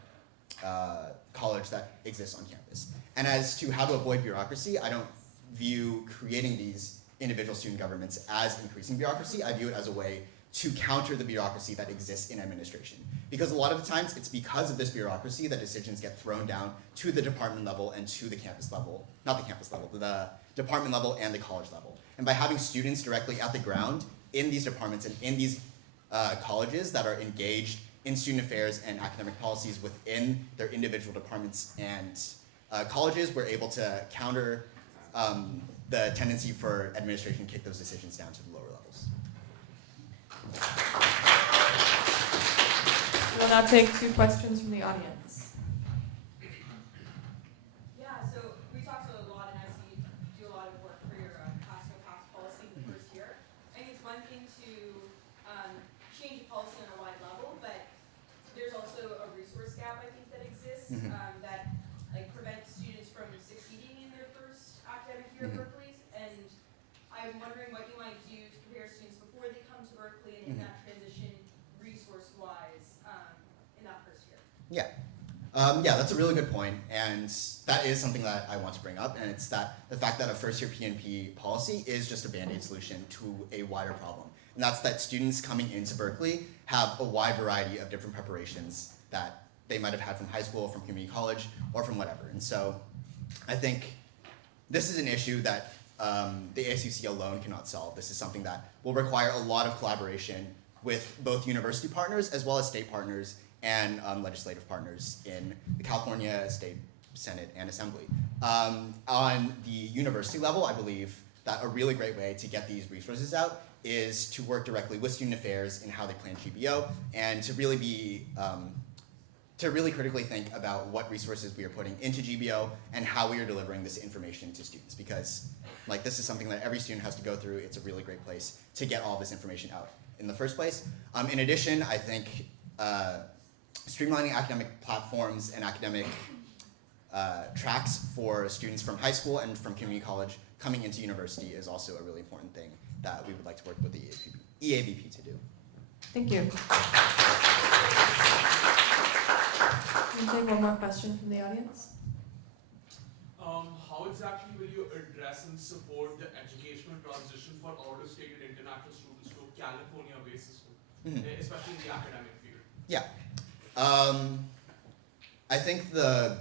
college that exists on campus. And as to how to avoid bureaucracy, I don't view creating these individual student governments as increasing bureaucracy. I view it as a way to counter the bureaucracy that exists in administration. Because a lot of the times, it's because of this bureaucracy that decisions get thrown down to the department level and to the campus level, not the campus level, the department level and the college level. And by having students directly at the ground in these departments and in these colleges that are engaged in student affairs and academic policies within their individual departments and colleges, we're able to counter the tendency for administration to kick those decisions down to the lower levels. We'll now take 2 questions from the audience. Yeah, so we talked a lot, and I see you do a lot of work for your pass policy in the first year. I think it's one thing to change policy on a wide level, but there's also a resource gap, I think, that exists that like prevents students from succeeding in their first academic year at Berkeley. And I'm wondering what you might do to prepare students before they come to Berkeley and in that transition resource-wise in that first year. Yeah. Yeah, that's a really good point, and that is something that I want to bring up, and it's that the fact that a first-year PNP policy is just a Band-Aid solution to a wider problem, and that's that students coming into Berkeley have a wide variety of different preparations that they might have had from high school, from community college, or from whatever, and so I think this is an issue that the ASUC alone cannot solve. This is something that will require a lot of collaboration with both university partners as well as state partners and legislative partners in the California State Senate and Assembly. On the university level, I believe that a really great way to get these resources out is to work directly with student affairs in how they plan GBO, and to really be to really critically think about what resources we are putting into GBO and how we are delivering this information to students, because like this is something that every student has to go through. It's a really great place to get all this information out in the first place. In addition, I think streamlining academic platforms and academic tracks for students from high school and from community college coming into university is also a really important thing that we would like to work with the EAVP to do. Thank you. We'll take one more question from the audience. How exactly will you address and support the educational transition for out-of-state and international students to a California-based system? especially in the academic field? I think the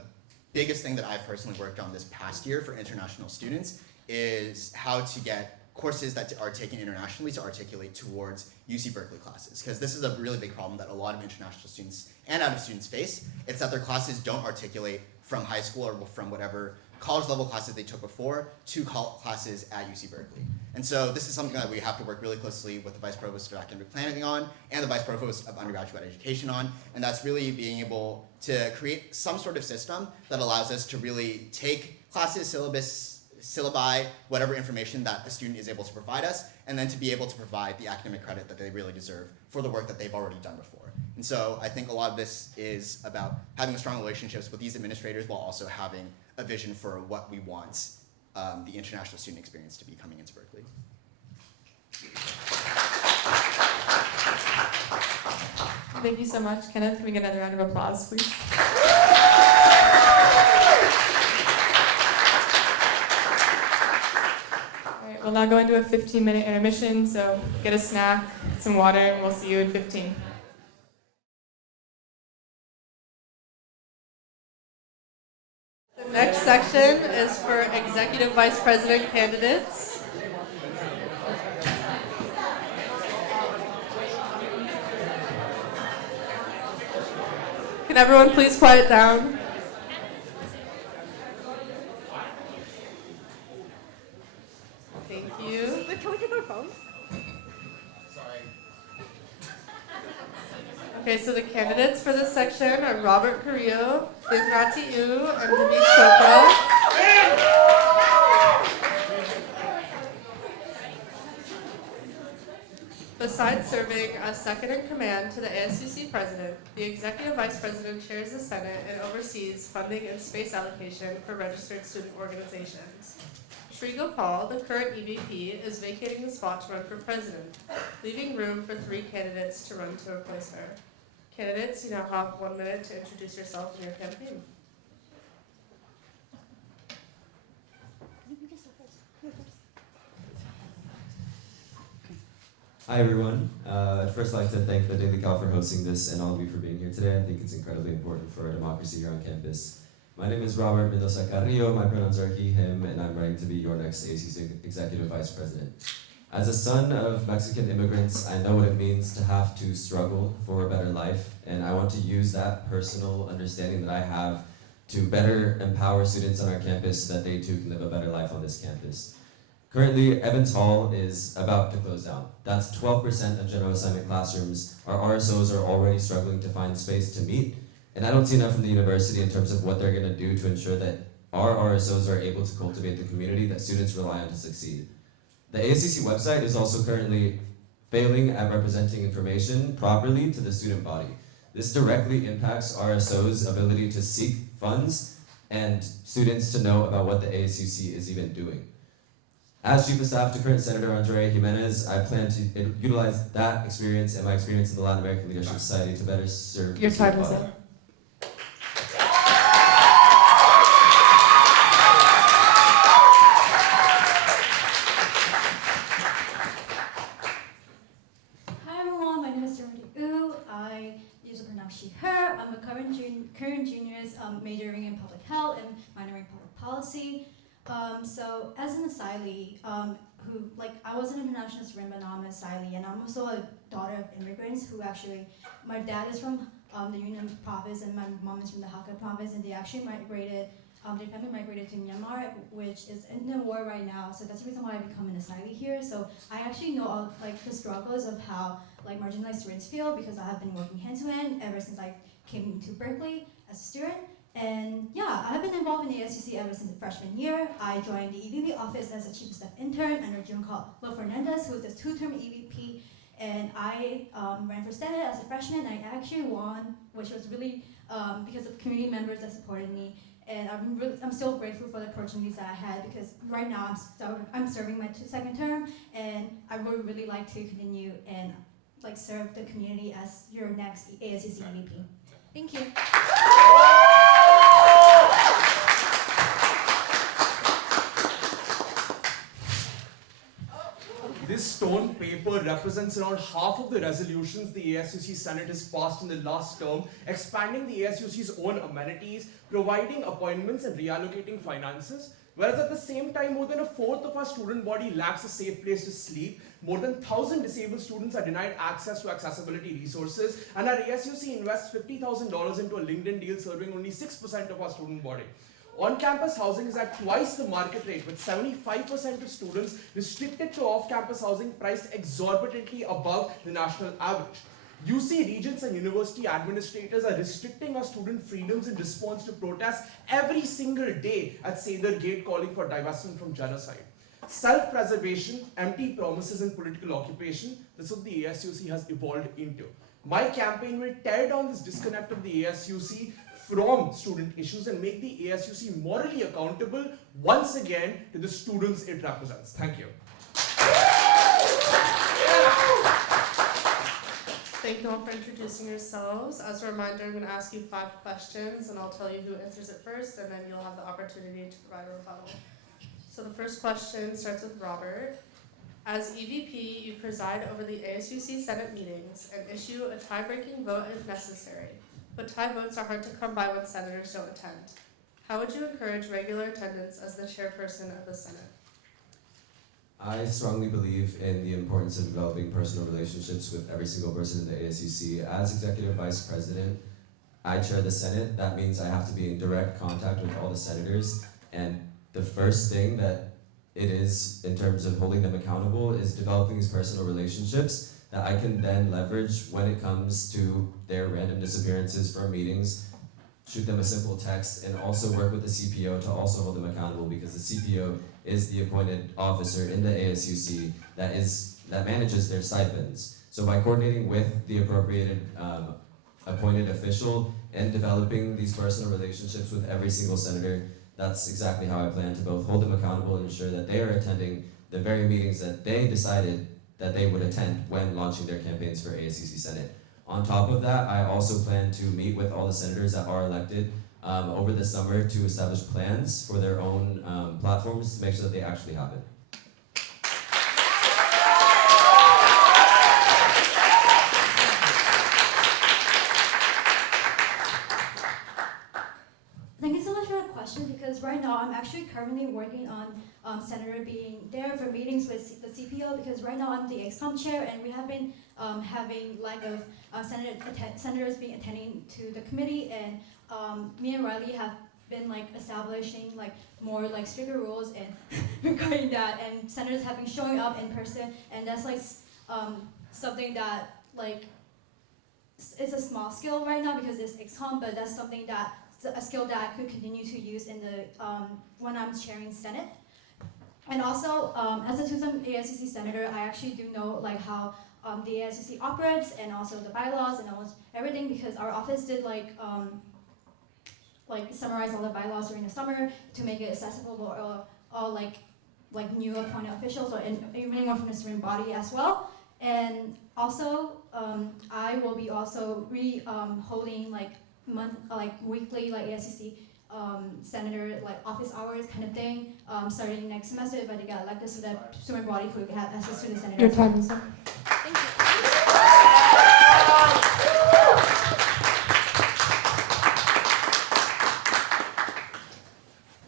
biggest thing that I've personally worked on this past year for international students is how to get courses that are taken internationally to articulate towards UC Berkeley classes. Because this is a really big problem that a lot of international students and out of students face. It's that their classes don't articulate from high school or from whatever college level classes they took before to classes at UC Berkeley. And so this is something that we have to work really closely with the Vice Provost of Academic Planning on and the Vice Provost of Undergraduate Education on, and that's really being able to create some sort of system that allows us to really take classes, syllabi, whatever information that a student is able to provide us, and then to be able to provide the academic credit that they really deserve for the work that they've already done before. And so I think a lot of this is about having strong relationships with these administrators while also having a vision for what we want the international student experience to be coming into Berkeley. Thank you so much, Kenneth. Can we get another round of applause, please? All right, we'll now go into a 15-minute intermission, so get a snack, some water, and we'll see you in 15. The next section is for Executive Vice President candidates. Can everyone please quiet down? Thank you. Can we take our phones? Okay, so the candidates for this section are Robert Carrillo, Divrati U, and David Chopra. Besides serving as second in command to the ASUC president, the executive vice president chairs the Senate and oversees funding and space allocation for registered student organizations. Shri Gopal, the current EVP, is vacating the spot to run for president, leaving room for 3 candidates to run to replace her. Candidates, you now have 1 minute to introduce yourself and your campaign. Hi everyone. I'd first like to thank the Daily Cal for hosting this and all of you for being here today. I think it's incredibly important for our democracy here on campus. My name is Robert Mendoza Carrillo, my pronouns are he, him, and I'm running to be your next ASUC Executive Vice President. As a son of Mexican immigrants, I know what it means to have to struggle for a better life, and I want to use that personal understanding that I have to better empower students on our campus so that they too can live a better life on this campus. Currently, Evans Hall is about to close down. That's 12% of general assignment classrooms. Our RSOs are already struggling to find space to meet, and I don't see enough from the university in terms of what they're going to do to ensure that our RSOs are able to cultivate the community that students rely on to succeed. The ASUC website is also currently failing at representing information properly to the student body. This directly impacts RSO's ability to seek funds and students to know about what the ASUC is even doing. As Chief of Staff to current Senator Andrea Jimenez, I plan to utilize that experience and my experience in the Latin American Leadership Society to better serve Your the time student is body. up. Hi everyone, my name is Divrati U. I usually pronounce she, her. I'm a current juniors majoring in public health and minoring in public policy. So as an asylee, I was an international student, but now I'm an asylee, and I'm also a daughter of immigrants who actually, my dad is from the Yunnan province and my mom is from the Hakka province, and they actually migrated, their family migrated to Myanmar, which is in the war right now, so that's the reason why I become an asylee here. So I actually know all, the struggles of how marginalized students feel, because I have been working hand to hand ever since I came to Berkeley as a student. And yeah, I have been involved in the ASUC ever since the freshman year. I joined the EVP office as a chief of staff intern under June Lo Fernandez, who is the 2-term EVP. And I ran for Senate as a freshman. I actually won, which was really because of community members that supported me. And I'm still grateful for the opportunities that I had, because right now I'm serving my second term, and I would really like to continue and serve the community as your next ASUC EVP. Thank you. This stone on paper represents around half of the resolutions the ASUC Senate has passed in the last term, expanding the ASUC's own amenities, providing appointments and reallocating finances. Whereas at the same time, more than a fourth of our student body lacks a safe place to sleep. More than 1,000 disabled students are denied access to accessibility resources, and our ASUC invests $50,000 into a LinkedIn deal serving only 6% of our student body. On-campus housing is at twice the market rate, with 75% of students restricted to off-campus housing priced exorbitantly above the national average. UC regents and university administrators are restricting our student freedoms in response to protests every single day at Sather Gate calling for divestment from genocide. Self-preservation, empty promises and political occupation, that's what the ASUC has evolved into. My campaign will tear down this disconnect of the ASUC from student issues and make the ASUC morally accountable once again to the students it represents. Thank you. Thank you all for introducing yourselves. As a reminder, I'm going to ask you 5 questions, and I'll tell you who answers it first, and then you'll have the opportunity to provide a rebuttal. So the first question starts with Robert. As EVP, you preside over the ASUC Senate meetings and issue a tie-breaking vote if necessary, but tie votes are hard to come by when senators don't attend. How would you encourage regular attendance as the chairperson of the Senate? I strongly believe in the importance of developing personal relationships with every single person in the ASUC. As Executive Vice President, I chair the Senate. That means I have to be in direct contact with all the senators, and the first thing that it is in terms of holding them accountable is developing these personal relationships that I can then leverage when it comes to their random disappearances from meetings, shoot them a simple text, and also work with the CPO to also hold them accountable, because the CPO is the appointed officer in the ASUC that manages their stipends. So by coordinating with the appropriated appointed official and developing these personal relationships with every single senator, that's exactly how I plan to both hold them accountable and ensure that they are attending the very meetings that they decided that they would attend when launching their campaigns for ASUC Senate. On top of that, I also plan to meet with all the senators that are elected over the summer to establish plans for their own platforms to make sure that they actually happen. Thank you so much for that question, because right now I'm actually currently working on Senator being there for meetings with the CPO, because right now I'm the XCOM chair and we have been having lack of senators being attending to the committee, and me and Riley have been establishing more stricter rules and regarding that, and senators have been showing up in person, and that's something that it's a small skill right now because it's XCOM, but that's something that a skill that I could continue to use in the when I'm chairing Senate. And also, as a Tucson ASUC senator, I actually do know how the ASUC operates and also the bylaws and almost everything, because our office did summarize all the bylaws during the summer to make it accessible for all new appointed officials or even more from the student body as well. And also, I will be also holding weekly ASUC senator office hours kind of thing starting next semester if I get elected, so that student body could have access to the senator. Your time is up. Thank you.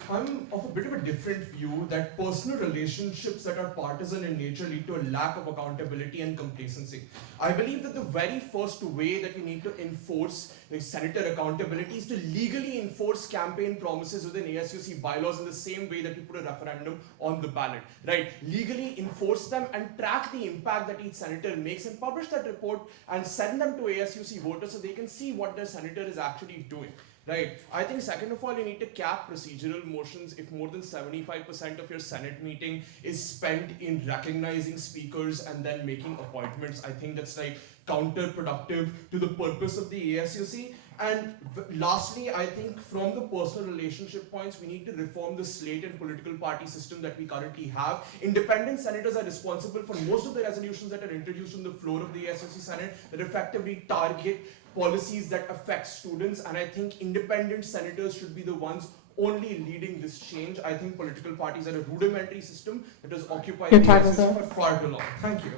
I'm of a bit of a different view that personal relationships that are partisan in nature lead to a lack of accountability and complacency. I believe that the very first way that we need to enforce senator accountability is to legally enforce campaign promises within ASUC bylaws in the same way that we put a referendum on the ballot, right? Legally enforce them and track the impact that each senator makes and publish that report and send them to ASUC voters so they can see what their senator is actually doing. Right. I think second of all, you need to cap procedural motions. If more than 75% of your Senate meeting is spent in recognizing speakers and then making appointments, I think that's counterproductive to the purpose of the ASUC. And lastly, I think from the personal relationship points, we need to reform the slate and political party system that we currently have. Independent senators are responsible for most of the resolutions that are introduced on the floor of the ASUC Senate that effectively target policies that affect students, and I think independent senators should be the ones only leading this change. I think political parties are a rudimentary system that has occupied Your the time is ASUC up. for far too long. Thank you.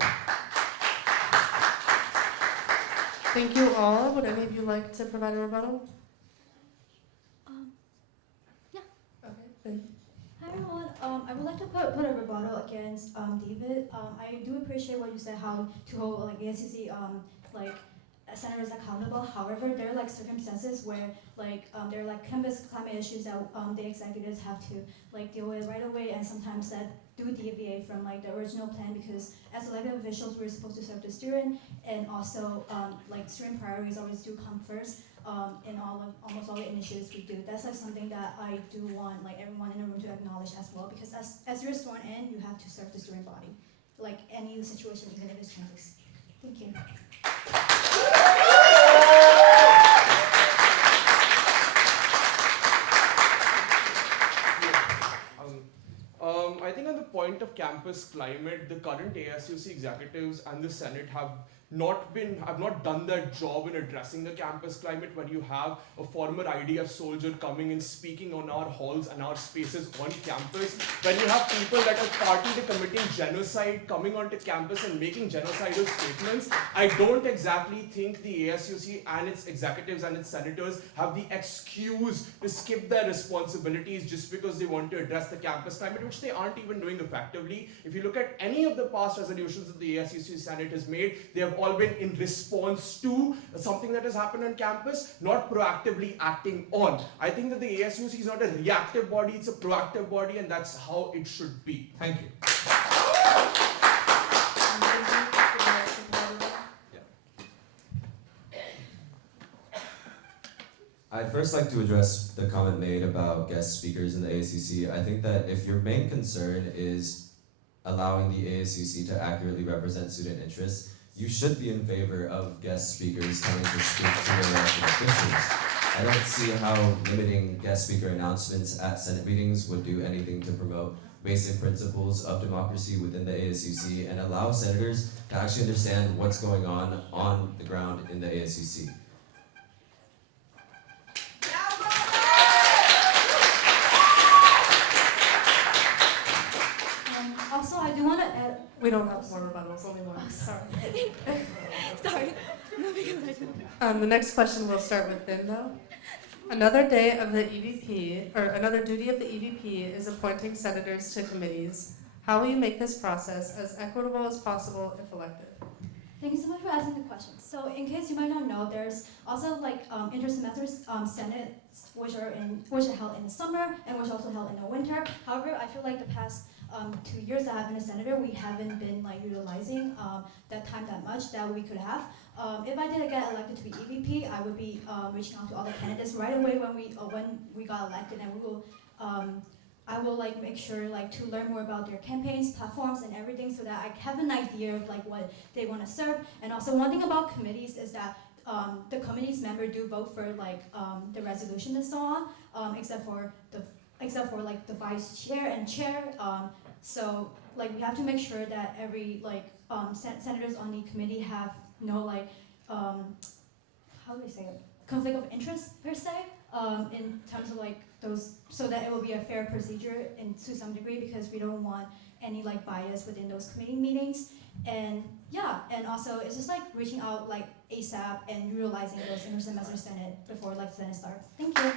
Thank you all. Would any of you like to provide a rebuttal? Yeah. Okay, then. Hi everyone. I would like to put a rebuttal against David. I do appreciate what you said, how to hold like ASUC senators accountable. However, there are like circumstances where there are like campus climate issues that the executives have to like deal with right away, and sometimes that do deviate from like the original plan, because as elected officials we're supposed to serve the student, and also like student priorities always do come first. In almost all the initiatives we do. That's like something that I do want like everyone in the room to acknowledge as well, because as you're sworn in, you have to serve the student body, like any situation, even if it's campus. Thank you. I think on the point of campus climate, the current ASUC executives and the Senate have not done their job in addressing the campus climate, when you have a former IDF soldier coming and speaking on our halls and our spaces on campus, when you have people that are party to committing genocide coming onto campus and making genocidal statements. I don't exactly think the ASUC and its executives and its senators have the excuse to skip their responsibilities just because they want to address the campus climate, which they aren't even doing effectively. If you look at any of the past resolutions that the ASUC Senate has made, they have all been in response to something that has happened on campus, not proactively acting on. I think that the ASUC is not a reactive body, it's a proactive body, and that's how it should be. Thank you. I'd first like to address the comment made about guest speakers in the ASUC. I think that if your main concern is allowing the ASUC to accurately represent student interests, you should be in favor of guest speakers coming to speak to the elected officials. I don't see how limiting guest speaker announcements at Senate meetings would do anything to promote basic principles of democracy within the ASUC and allow senators to actually understand what's going on the ground in the ASUC. Also, I do want to add. We don't have more rebuttals, only one. Oh, sorry. Sorry. No, because I didn't. The next question will start with Bindo. Another day of the EVP, or another duty of the EVP, is appointing senators to committees. How will you make this process as equitable as possible if elected? Thank you so much for asking the question. So, in case you might not know, there's also like intersemester senates, which are held in the summer and which are also held in the winter. However, I feel like the past 2 years that I've been a senator, we haven't been like utilizing that time that much that we could have. If I did get elected to be EVP, I would be reaching out to all the candidates right away when we got elected, and we will. I will like make sure like to learn more about their campaigns, platforms, and everything, so that I have an idea of like what they want to serve. And also, one thing about committees is that the committee's member do vote for like the resolution and so on, except for like the vice chair and chair. So like we have to make sure that every like senators on the committee have no like how do we say it, conflict of interest per se, in terms of like those, so that it will be a fair procedure and to some degree, because we don't want any like bias within those committee meetings. And yeah, and also it's just like reaching out like ASAP and utilizing those intersemester Senate before like Senate starts. Thank you.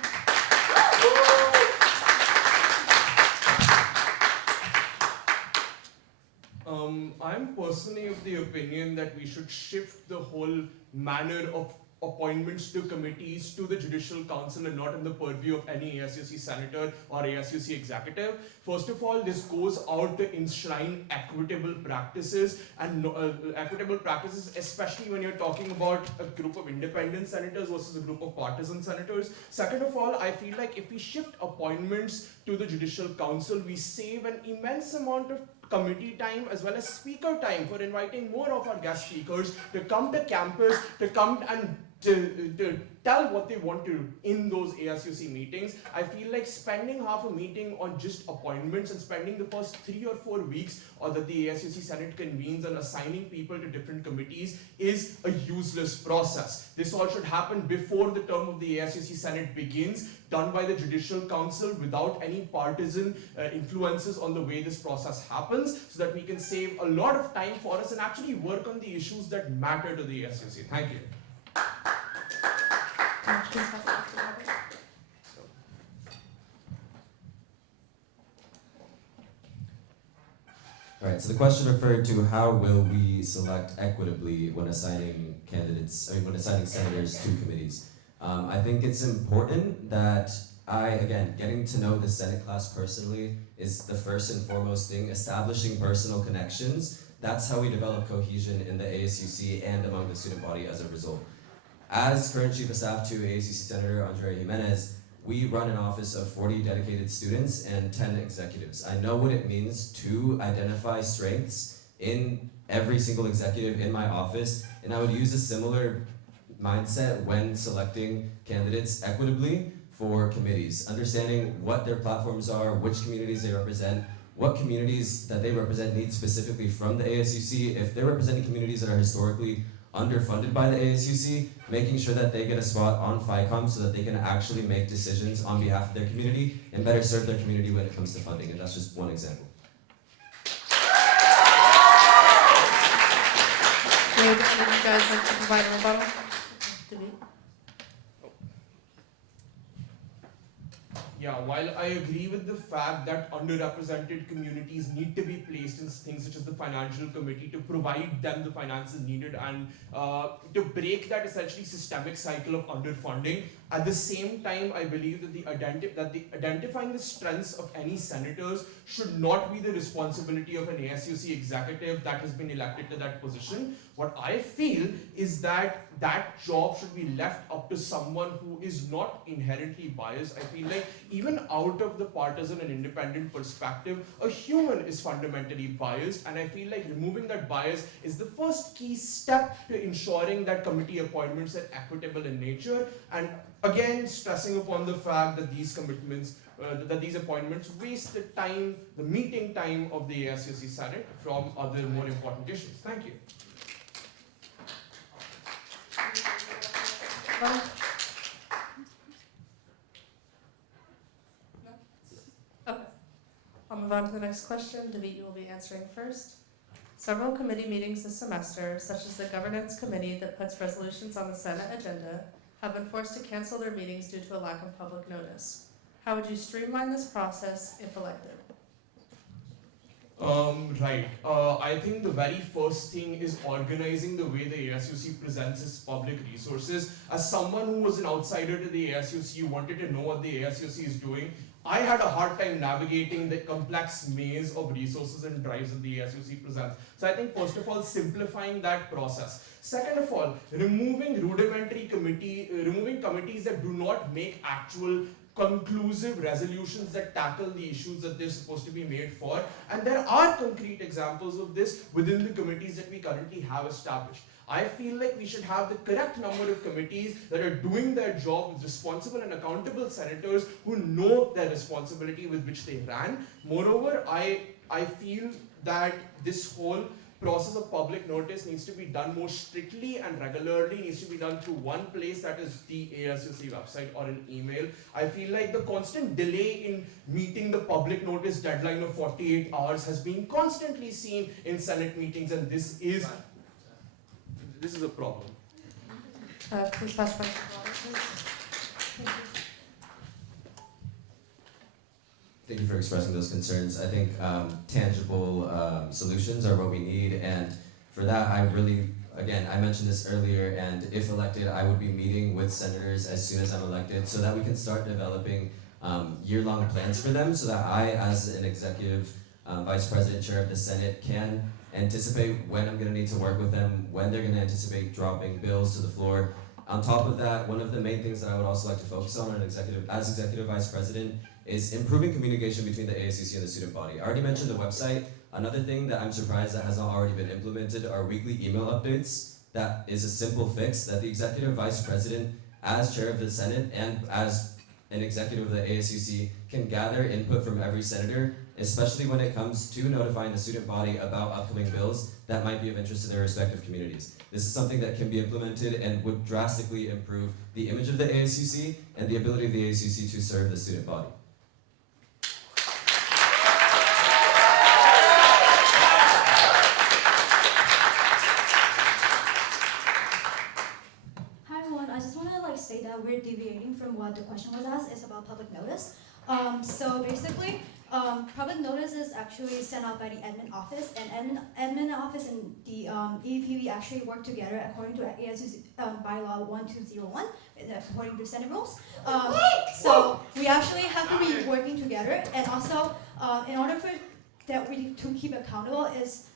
I'm personally of the opinion that we should shift the whole manner of appointments to committees to the Judicial Council and not in the purview of any ASUC senator or ASUC executive. First of all, this goes out to enshrine equitable practices, and equitable practices, especially when you're talking about a group of independent senators versus a group of partisan senators. Second of all, I feel like if we shift appointments to the Judicial Council, we save an immense amount of committee time as well as speaker time for inviting more of our guest speakers to come to campus, to come and to tell what they want to in those ASUC meetings. I feel like spending half a meeting on just appointments and spending the first 3 or 4 weeks or that the ASUC Senate convenes and assigning people to different committees is a useless process. This all should happen before the term of the ASUC Senate begins, done by the Judicial Council without any partisan influences on the way this process happens, so that we can save a lot of time for us and actually work on the issues that matter to the ASUC. Thank you. All right, so the question referred to how will we select equitably when assigning candidates, when assigning senators to committees. I think it's important that again, getting to know the Senate class personally is the first and foremost thing, establishing personal connections. That's how we develop cohesion in the ASUC and among the student body as a result. As current Chief of Staff to ASUC Senator Andrea Jimenez, we run an office of 40 dedicated students and 10 executives. I know what it means to identify strengths in every single executive in my office, and I would use a similar mindset when selecting candidates equitably for committees, understanding what their platforms are, which communities they represent, what communities that they represent need specifically from the ASUC. If they're representing communities that are historically underfunded by the ASUC, making sure that they get a spot on FICOM so that they can actually make decisions on behalf of their community and better serve their community when it comes to funding, and that's just one example. Would you guys like to provide a rebuttal? David? Yeah, while I agree with the fact that underrepresented communities need to be placed in things such as the financial committee to provide them the finances needed and to break that essentially systemic cycle of underfunding, at the same time, I believe that identifying the strengths of any senators should not be the responsibility of an ASUC executive that has been elected to that position. What I feel is that that job should be left up to someone who is not inherently biased. I feel like even out of the partisan and independent perspective, a human is fundamentally biased, and I feel like removing that bias is the first key step to ensuring that committee appointments are equitable in nature, and again stressing upon the fact that these commitments, that these appointments waste the time, the meeting time of the ASUC Senate from other more important issues. Thank you. Okay. I'll move on to the next question. David, you will be answering first. Several committee meetings this semester, such as the Governance Committee that puts resolutions on the Senate agenda, have been forced to cancel their meetings due to a lack of public notice. How would you streamline this process if elected? Right. I think the very first thing is organizing the way the ASUC presents its public resources. As someone who was an outsider to the ASUC, wanted to know what the ASUC is doing, I had a hard time navigating the complex maze of resources and drives that the ASUC presents. So I think first of all, simplifying that process. Second of all, removing committees that do not make actual conclusive resolutions that tackle the issues that they're supposed to be made for. And there are concrete examples of this within the committees that we currently have established. I feel like we should have the correct number of committees that are doing their job with responsible and accountable senators who know their responsibility with which they ran. Moreover, I feel that this whole process of public notice needs to be done more strictly and regularly, needs to be done through one place, that is the ASUC website or an email. I feel like the constant delay in meeting the public notice deadline of 48 hours has been constantly seen in Senate meetings, and this is a problem. Please pass by please. Thank you for expressing those concerns. I think tangible solutions are what we need, and for that, I mentioned this earlier, and if elected, I would be meeting with senators as soon as I'm elected so that we can start developing year-long plans for them, so that I, as an executive vice president, chair of the Senate, can anticipate when I'm going to need to work with them, when they're going to anticipate dropping bills to the floor. On top of that, one of the main things that I would also like to focus on as executive vice president is improving communication between the ASUC and the student body. I already mentioned the website. Another thing that I'm surprised that has not already been implemented are weekly email updates. that is a simple fix that the executive vice president, as chair of the Senate and as an executive of the ASUC, can gather input from every senator, especially when it comes to notifying the student body about upcoming bills that might be of interest to their respective communities. This is something that can be implemented and would drastically improve the image of the ASUC and the ability of the ASUC to serve the student body. Hi everyone, I just want to say that we're deviating from what the question was asked. It's about public notice. So basically, public notice is actually sent out by the admin office, and admin office and the EVP actually work together according to ASUC bylaw 1201, according to Senate rules. So we actually have to be working together, and also in order for that we to keep accountable is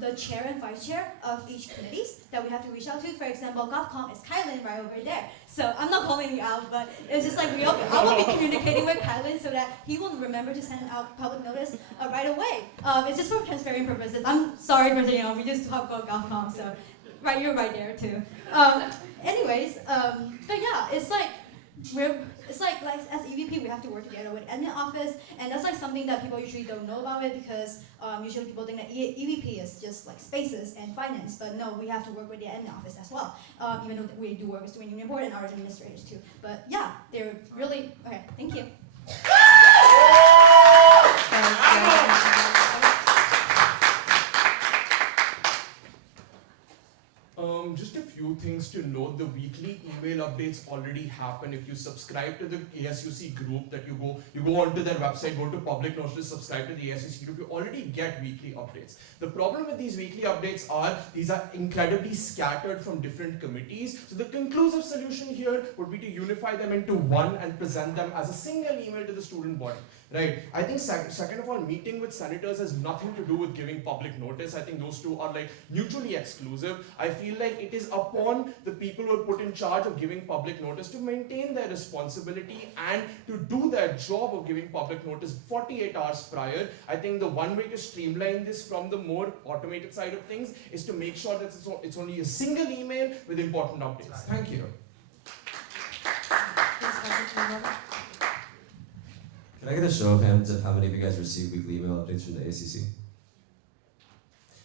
the chair and vice chair of each committees that we have to reach out to. For example, GovCom is Kylan right over there. So I'm not calling you out, but it's just like I will be communicating with Kylan so that he will remember to send out public notice right away. It's just for transparent purposes. I'm sorry for we just talk about GovCom, so you're right there too. Anyways, but yeah, it's like as EVP we have to work together with admin office, and that's something that people usually don't know about it because usually people think that EVP is just spaces and finance, but no, we have to work with the admin office as well, even though we do work with student union board and our administrators too. But yeah, they're really okay. Thank you. Just a few things to note. The weekly email updates already happen. If you subscribe to the ASUC group, that you go onto their website, go to public notice, subscribe to the ASUC group, you already get weekly updates. The problem with these weekly updates are these are incredibly scattered from different committees. So the conclusive solution here would be to unify them into one and present them as a single email to the student body. Right. I think second of all, meeting with senators has nothing to do with giving public notice. I think those two are mutually exclusive. I feel like it is upon the people who are put in charge of giving public notice to maintain their responsibility and to do their job of giving public notice 48 hours prior. I think the one way to streamline this from the more automated side of things is to make sure that it's only a single email with important updates. Thank you. Can I get a show of hands of how many of you guys receive weekly email updates from the ACC?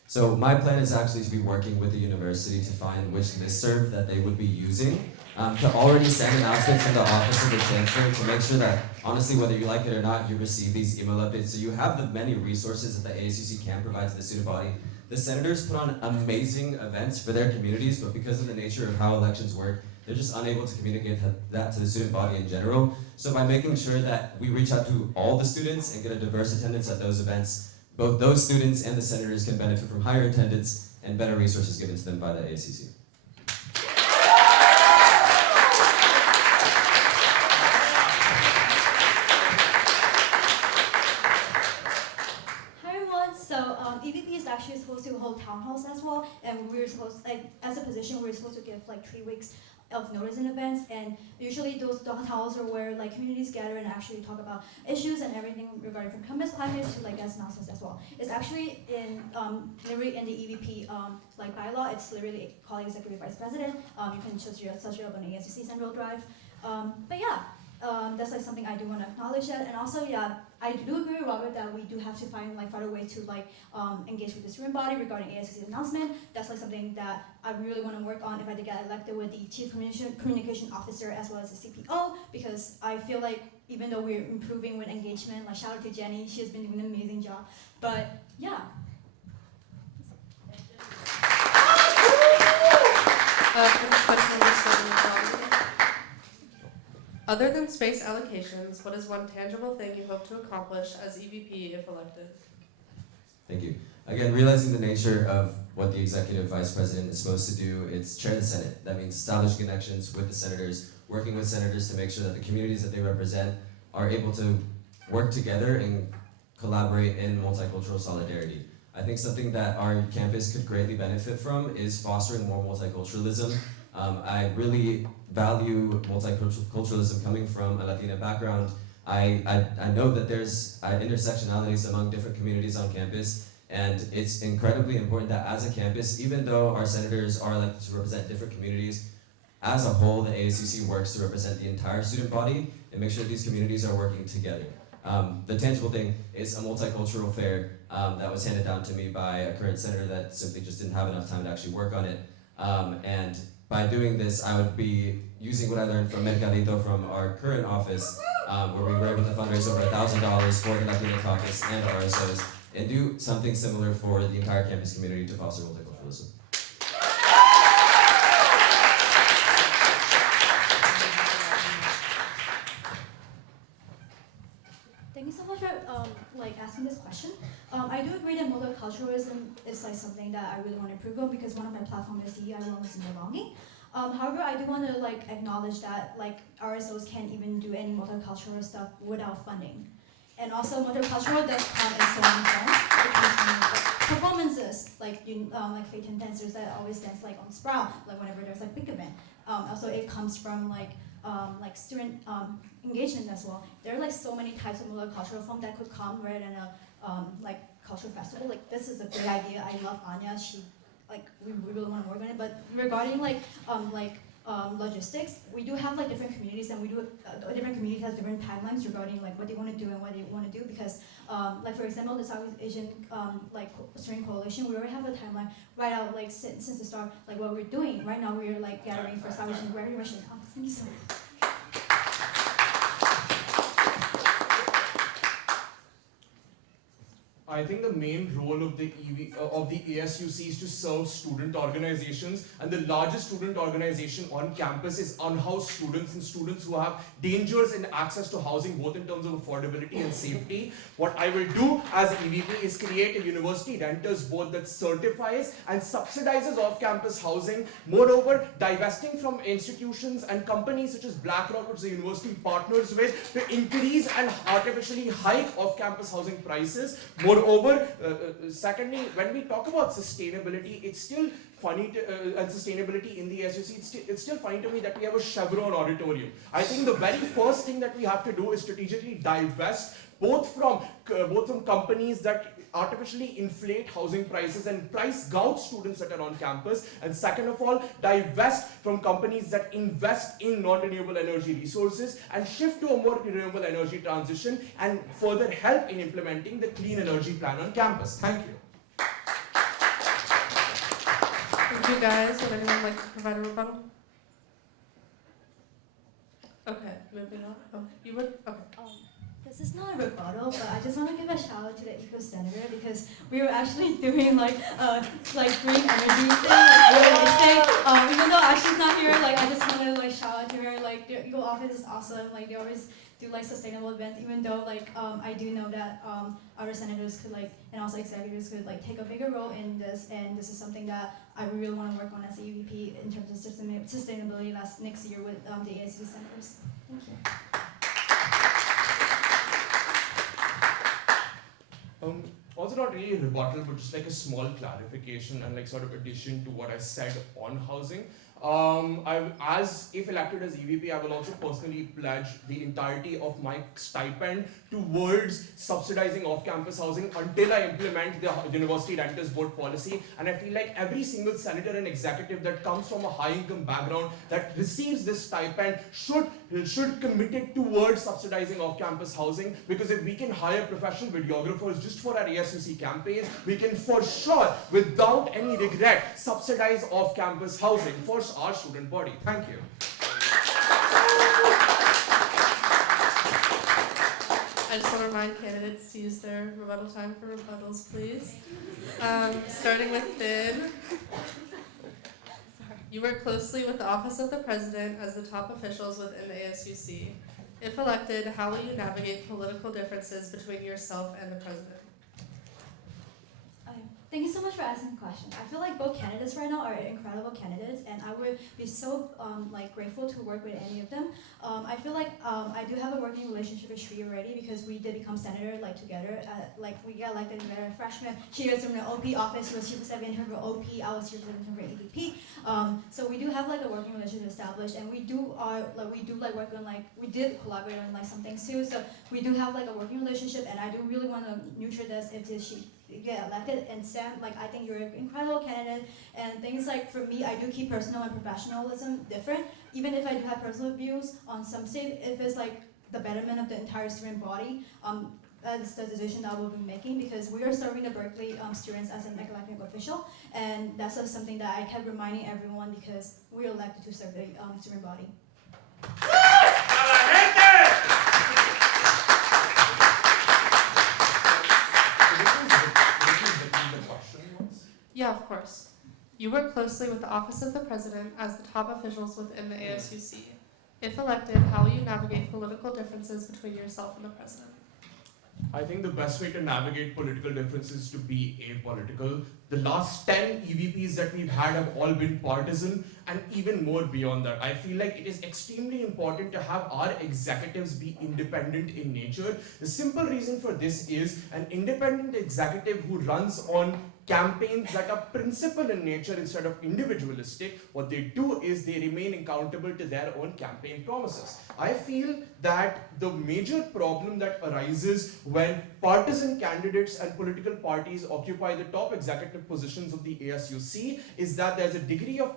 So my plan is actually to be working with the university to find which listserv that they would be using to already send announcements from the office of the chancellor to make sure that, honestly, whether you like it or not, you receive these email updates. So you have the many resources that the ASUC can provide to the student body. The senators put on amazing events for their communities, but because of the nature of how elections work, they're just unable to communicate that to the student body in general. So by making sure that we reach out to all the students and get a diverse attendance at those events, both those students and the senators can benefit from higher attendance and better resources given to them by the ASUC. Hi everyone. So EVP is actually supposed to hold town halls as well, and we're supposed, as a position, we're supposed to give 3 weeks of notice in advance, and usually those town halls are where communities gather and actually talk about issues and everything regarding from campus climate to guest announcements as well. It's actually in literally in the EVP bylaw. It's literally called Executive Vice President. You can search it up on the ASUC Central Drive. But yeah. That's something I do want to acknowledge that, and also I do agree with Robert that we do have to find further way to engage with the student body regarding ASUC's announcement. That's something that I really want to work on if I did get elected with the Chief Communication Officer as well as the CPO, because I feel even though we're improving with engagement, shout out to Jenny, she has been doing an amazing job. But yeah. Other than space allocations, what is one tangible thing you hope to accomplish as EVP if elected? Thank you. Again, realizing the nature of what the executive vice president is supposed to do, it's chair the Senate. That means establish connections with the senators, working with senators to make sure that the communities that they represent are able to work together and collaborate in multicultural solidarity. I think something that our campus could greatly benefit from is fostering more multiculturalism. I really value multiculturalism coming from a Latina background. I know that there's intersectionalities among different communities on campus, And it's incredibly important that as a campus, even though our senators are elected to represent different communities, as a whole, the ASUC works to represent the entire student body and make sure these communities are working together. The tangible thing is a multicultural fair that was handed down to me by a current senator that simply just didn't have enough time to actually work on it. And by doing this, I would be using what I learned from Mercadito from our current office, where we were able to fundraise over $1,000 for the Latino caucus and RSOs, and do something similar for the entire campus community to foster multiculturalism. Thank you so much for asking this question. I do agree that multiculturalism is something that I really want to improve on because one of my platforms is DEI wellness and belonging. However, I do want to acknowledge that RSOs can't even do any multicultural stuff without funding. And also multicultural does come in so many forms. It comes from performances, fake and dancers that always dance on Sprout, whenever there's big event. Also it comes from student engagement as well. There are so many types of multicultural form that could come rather than a cultural festival. This is a great idea. I love Anya. She we really want to work on it. But regarding logistics, we do have different communities, and we do different communities have different timelines regarding what they want to do and what they want to do. Because for example, the Southeast Asian Student Coalition, we already have a timeline right out since the start. What we're doing right now, we're gathering for Southeast Asian graduation. Thank you so much. I think the main role of the ASUC is to serve student organizations, and the largest student organization on campus is unhoused students and students who have dangers in access to housing, both in terms of affordability and safety. What I will do as EVP is create a university renters board that certifies and subsidizes off-campus housing. Moreover, divesting from institutions and companies such as BlackRock, which the university partners with, to increase and artificially hike off-campus housing prices. Moreover, secondly, when we talk about sustainability, it's still funny to, and sustainability in the ASUC, it's still funny to me that we have a Chevron auditorium. I think the very first thing that we have to do is strategically divest both from companies that artificially inflate housing prices and price gouge students that are on campus, and second of all, divest from companies that invest in non-renewable energy resources and shift to a more renewable energy transition and further help in implementing the clean energy plan on campus. Thank you. Thank you guys. Would anyone like to provide a rebuttal? Okay, moving on. Oh, you would? Okay. This is not a rebuttal, but I just want to give a shout out to the Eco Senator because we were actually doing green energy thing, even though Ashley's not here, I just want to shout out to her. Their Eco office is awesome. They always do sustainable events, even though I do know that our senators could and also executives could take a bigger role in this, and this is something that I really want to work on as a UVP in terms of sustainability next year with the ASUC senators. Thank you. Also not really a rebuttal, but just a small clarification and sort of addition to what I said on housing. If elected as EVP, I will also personally pledge the entirety of my stipend towards subsidizing off-campus housing until I implement the University Renters Board policy. And I feel like every single senator and executive that comes from a high-income background that receives this stipend should commit it towards subsidizing off-campus housing, because if we can hire professional videographers just for our ASUC campaigns, we can for sure, without any regret, subsidize off-campus housing for our student body. Thank you. I just want to remind candidates to use their rebuttal time for rebuttals, please. Starting with Finn. You work closely with the Office of the President as the top officials within the ASUC. If elected, how will you navigate political differences between yourself and the President? Thank you so much for asking the question. I feel like both candidates right now are incredible candidates, and I would be so grateful to work with any of them. I feel like I do have a working relationship with Shri already because we did become senator together. We got elected together freshman. She was from the OP office. She was representing her OP. I was representing her EVP. So we do have a working relationship established, and we do work on we did collaborate on some things too. So we do have a working relationship, and I do really want to nurture this if get elected. And Sam, like, I think you're an incredible candidate. And things like, for me, I do keep personal and professionalism different. Even if I do have personal views on some state, if it's like the betterment of the entire student body, that's the decision that we'll be making, because we are serving the Berkeley students as an elected official, and that's just something that I kept reminding everyone, because we're elected to serve the student body. Yeah, of course. You work closely with the Office of the President as the top officials within the ASUC. If elected, how will you navigate political differences between yourself and the President? I think the best way to navigate political differences is to be apolitical. The last 10 EVPs that we've had have all been partisan, and even more beyond that. I feel like it is extremely important to have our executives be independent in nature. The simple reason for this is an independent executive who runs on campaigns that are principled in nature instead of individualistic, what they do is they remain accountable to their own campaign promises. I feel that the major problem that arises when partisan candidates and political parties occupy the top executive positions of the ASUC is that there's a degree of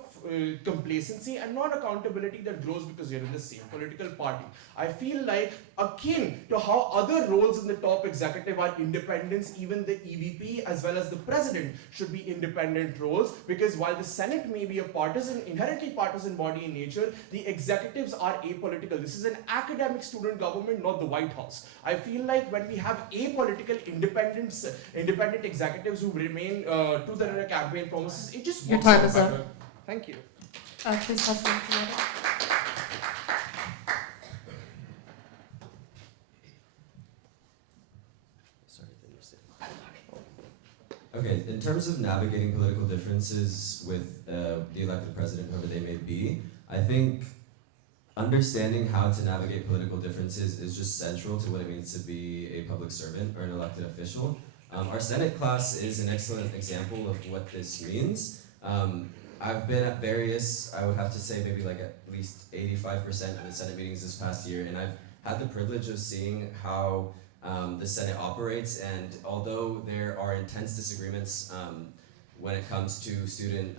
complacency and not accountability that grows because you're in the same political party. I feel like akin to how other roles in the top executive are independents, even the EVP as well as the president should be independent roles, because while the Senate may be a partisan, inherently partisan body in nature, the executives are apolitical. This is an academic student government, not the White House. I feel like when we have apolitical independent executives who remain to their campaign promises, it just Your works time out is up. better. Thank you. Please pass the mic to Megan. Okay, in terms of navigating political differences with the elected president, whoever they may be, I think understanding how to navigate political differences is just central to what it means to be a public servant or an elected official. Our Senate class is an excellent example of what this means. I've been at various, I would have to say maybe like at least 85% of the Senate meetings this past year, and I've had the privilege of seeing how the Senate operates, and although there are intense disagreements when it comes to student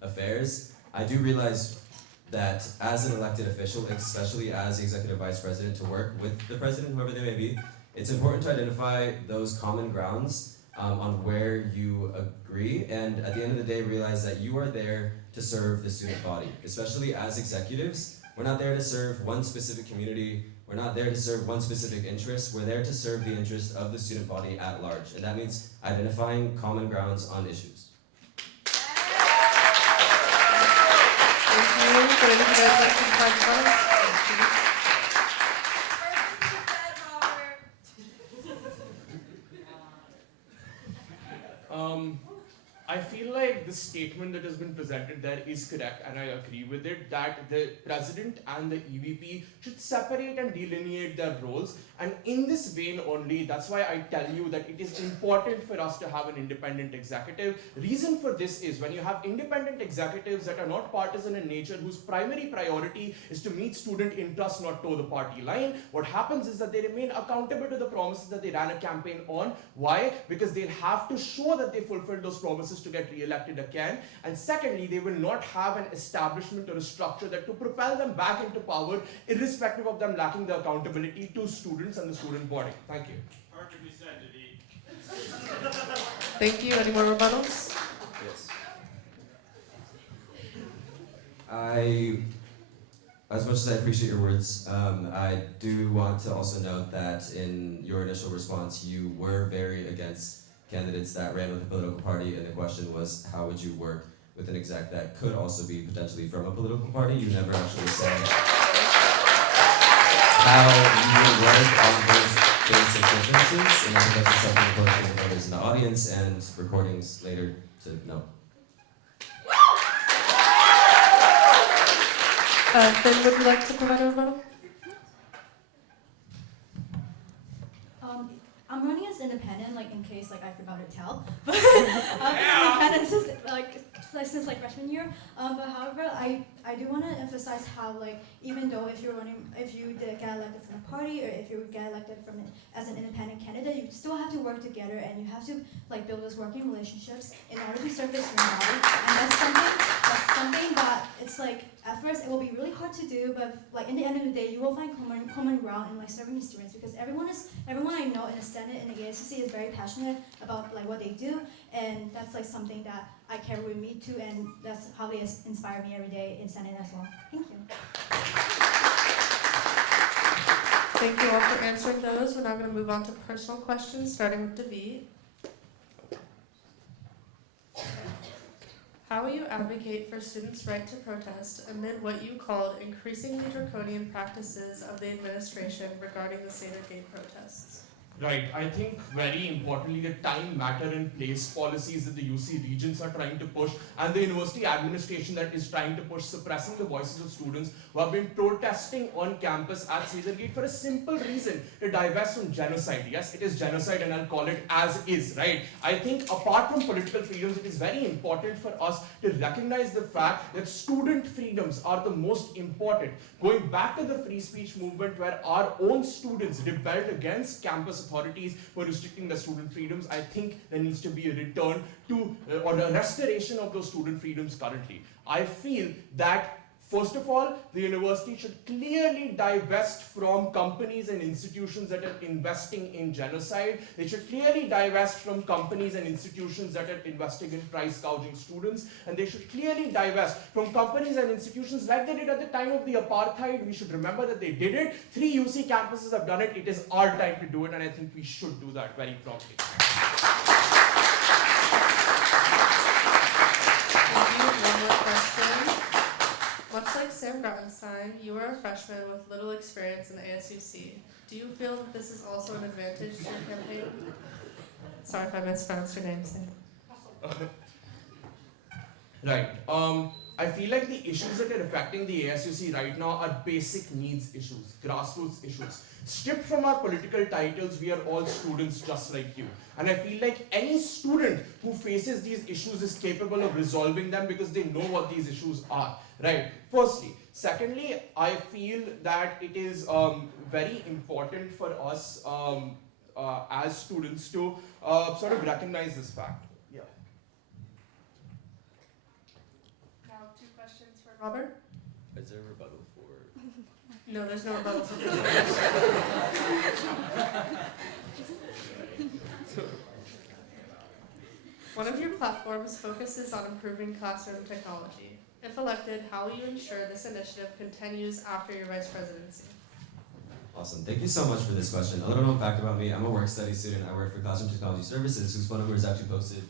affairs, I do realize that as an elected official, especially as the executive vice president, to work with the president, whoever they may be, it's important to identify those common grounds on where you agree, and at the end of the day realize that you are there to serve the student body. Especially as executives, we're not there to serve one specific community, we're not there to serve one specific interest, we're there to serve the interests of the student body at large, and that means identifying common grounds on issues. Thank you. Would any of you guys like to provide comments? I feel like the statement that has been presented there is correct, and I agree with it, that the president and the EVP should separate and delineate their roles. And in this vein only, that's why I tell you that it is important for us to have an independent executive. Reason for this is when you have independent executives that are not partisan in nature, whose primary priority is to meet student interests, not toe the party line, what happens is that they remain accountable to the promises that they ran a campaign on. Why? Because they'll have to show that they fulfilled those promises to get re-elected again. And secondly, they will not have an establishment or a structure that to propel them back into power, irrespective of them lacking the accountability to students and the student body. Thank you. Perfectly said, David. Thank you. Any more rebuttals? Yes. As much as I appreciate your words, I do want to also note that in your initial response, you were very against candidates that ran with a political party, and the question was, how would you work with an exec that could also be potentially from a political party? You never actually said how you would work on those basic differences, and I think that's something important for the voters in the audience and recordings later to know. Finn, would you like to provide a rebuttal? I'm running as independent, like in case like I forgot to tell. But independent since like freshman year. But however, I I do want to emphasize how like even though if you get elected from a party or if you get elected as an independent candidate, you still have to work together and you have to like build those working relationships in order to serve the student body. And that's something that it's like at first it will be really hard to do, but like in the end of the day, you will find common ground in like serving the students because everyone I know in the Senate and the ASUC is very passionate about like what they do, and that's like something that I carry with me too, and that's how they inspire me every day in Senate as well. Thank you. Thank you all for answering those. We're now going to move on to personal questions, starting with David. How will you advocate for students' right to protest amid what you called increasingly draconian practices of the administration regarding the Seder Gate protests? Right, I think very importantly the time, matter and place policies that the UC regents are trying to push and the university administration that is trying to push, suppressing the voices of students who have been protesting on campus at Cesar Gate for a simple reason, to divest from genocide. Yes, it is genocide and I'll call it as is, right? I think apart from political freedoms, it is very important for us to recognize the fact that student freedoms are the most important. Going back to the free speech movement where our own students rebelled against campus authorities for restricting the student freedoms, I think there needs to be a return to or a restoration of those student freedoms currently. I feel that first of all, the university should clearly divest from companies and institutions that are investing in genocide. They should clearly divest from companies and institutions that are investing in price gouging students. And they should clearly divest from companies and institutions like they did at the time of the apartheid. We should remember that they did it. 3 UC campuses have done it. It is our time to do it, and I think we should do that very promptly. One more question. Much like Sam Brownstein, you are a freshman with little experience in the ASUC. Do you feel that this is also an advantage to your campaign? Sorry if I mispronounced your name, Sam. Right. I feel like the issues that are affecting the ASUC right now are basic needs issues, grassroots issues. Stripped from our political titles, we are all students just like you. And I feel like any student who faces these issues is capable of resolving them because they know what these issues are. Right, firstly. Secondly, I feel that it is very important for us as students to sort of recognize this fact. Yeah. Now, 2 questions for Robert. Is there a rebuttal for? No, there's no rebuttal for this. One of your platforms focuses on improving classroom technology. If elected, how will you ensure this initiative continues after your vice presidency? Awesome. Thank you so much for this question. A little known fact about me, I'm a work study student. I work for Classroom Technology Services, whose phone number is actually posted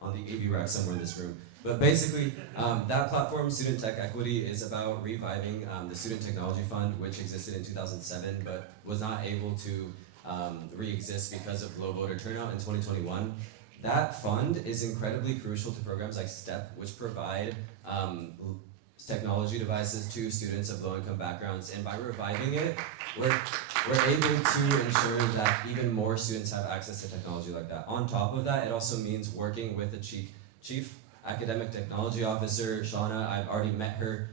on the AV rack somewhere in this room. But basically, that platform, Student Tech Equity, is about reviving the Student Technology Fund, which existed in 2007, but was not able to re-exist because of low voter turnout in 2021. That fund is incredibly crucial to programs like STEP, which provide technology devices to students of low-income backgrounds. And by reviving it, we're able to ensure that even more students have access to technology like that. On top of that, it also means working with the chief academic technology officer, Shauna. I've already met her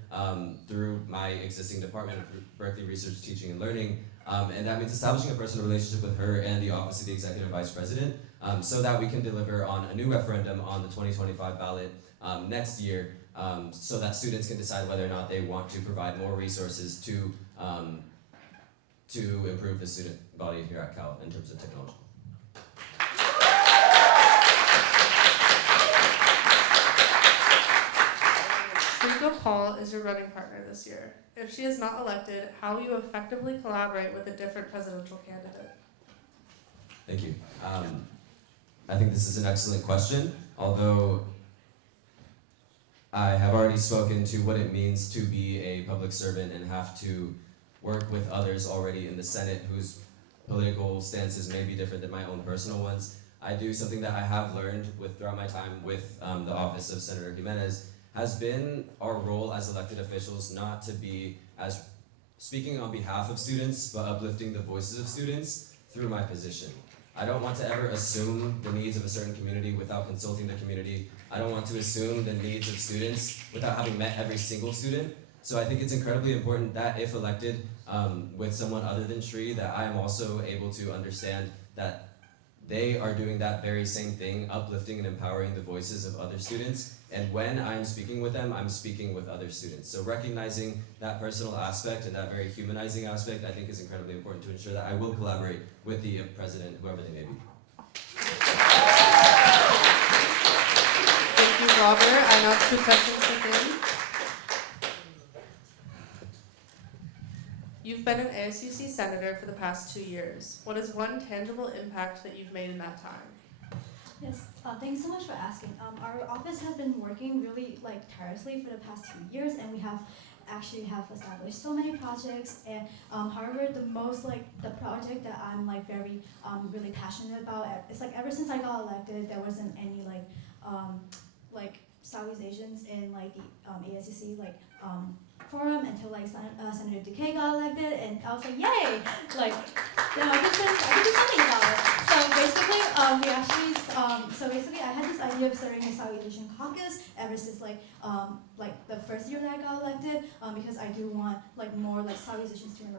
through my existing department of Berkeley Research, Teaching, and Learning. And that means establishing a personal relationship with her and the Office of the Executive Vice President so that we can deliver on a new referendum on the 2025 ballot next year so that students can decide whether or not they want to provide more resources to improve the student body here at Cal in terms of technology. Shrika Paul is your running partner this year. If she is not elected, how will you effectively collaborate with a different presidential candidate? Thank you. I think this is an excellent question, although I have already spoken to what it means to be a public servant and have to work with others already in the Senate whose political stances may be different than my own personal ones. I do something that I have learned throughout my time with the office of Senator Jimenez has been our role as elected officials not to be as speaking on behalf of students, but uplifting the voices of students through my position. I don't want to ever assume the needs of a certain community without consulting the community. I don't want to assume the needs of students without having met every single student. So I think it's incredibly important that if elected with someone other than Shri, that I am also able to understand that they are doing that very same thing, uplifting and empowering the voices of other students. And when I'm speaking with them, I'm speaking with other students. So recognizing that personal aspect and that very humanizing aspect, I think is incredibly important to ensure that I will collaborate with the president, whoever they may be. Thank you, Robert. I now have 2 questions for him. You've been an ASUC senator for the past 2 years. What is one tangible impact that you've made in that time? Yes, thanks so much for asking. Our office has been working really tirelessly for the past 2 years, and we have established so many projects. And however, the project that I'm very really passionate about, it's ever since I got elected, there wasn't any Southeast in the ASUC forum until Senator Decay got elected, and I was like, yay! I could do something about it. So basically, I had this idea of starting a Southeast Asian caucus ever since the first year that I got elected, because I do want more Southeast Asian student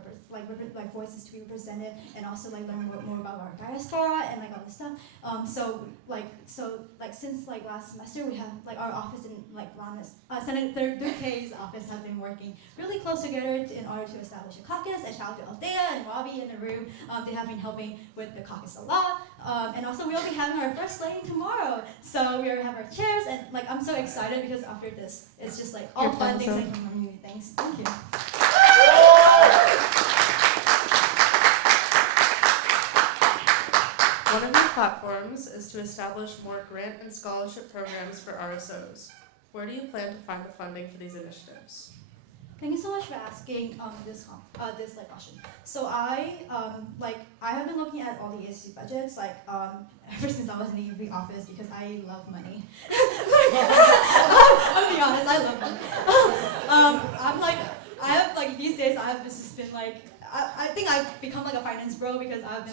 voices to be represented, and also learn more about our diaspora and all this stuff. Since last semester, we have our office in Senator Decay's office have been working really close together in order to establish a caucus. And shout out to Althea and Robbie in the room. They have been helping with the caucus a lot. And also we'll be having our first lane tomorrow. So we already have our chairs, and I'm so excited because after this, it's just all fun things and community things. Thank you. One of your platforms is to establish more grant and scholarship programs for RSOs. Where do you plan to find the funding for these initiatives? Thank you so much for asking this question. So I have been looking at all the ASUC budgets ever since I was in the UV office because I love money. I'll be honest, I love money. These days I've just been I think I've become a finance bro because I've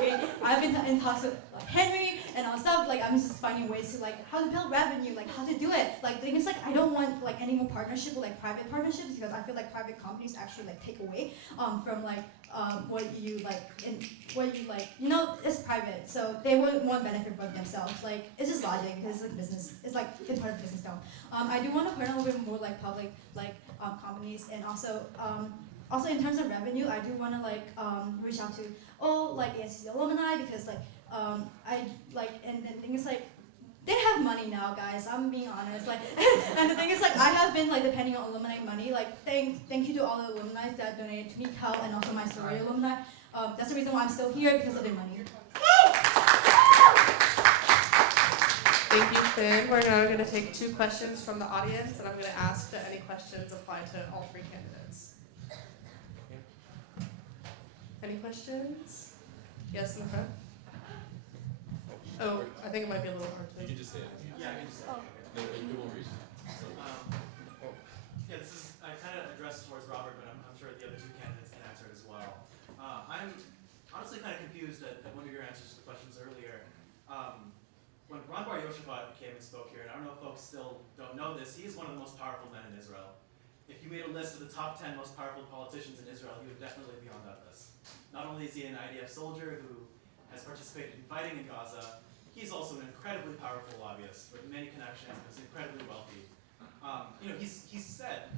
been I've been in talks with Henry and all stuff. I'm just finding ways to how to build revenue, how to do it. The thing is I don't want any more partnership with private partnerships because I feel private companies actually take away from what you it's private, so they wouldn't want benefit for themselves. It's just logic because it's business. It's it's part of business now. I do want to partner with more public companies, and also in terms of revenue, I do want to reach out to all ASUC alumni because and the thing is they have money now, guys. I'm being honest. And the thing is I have been depending on alumni money. Thank you to all the alumni that donated to me, Cal, and also my sorority alumni. That's the reason why I'm still here, because of their money. Thank you, Finn. We're now going to take 2 questions from the audience, and I'm going to ask that any questions apply to all 3 candidates. Any questions? Yes, in the front. Oh, I think it might be a little hard to. You can just say it. Yeah, I can just say it. It won't reach. Yeah, this is kind of addressed towards Robert, but I'm sure the other 2 candidates can answer it as well. I'm honestly kind of confused at one of your answers to the questions earlier. When Ron Bar Yoshua came and spoke here, and I don't know if folks still don't know this, he is one of the most powerful men in Israel. If you made a list of the top 10 most powerful politicians in Israel, he would definitely be on that list. Not only is he an IDF soldier who has participated in fighting in Gaza, he's also an incredibly powerful lobbyist with many connections and is incredibly wealthy. He's said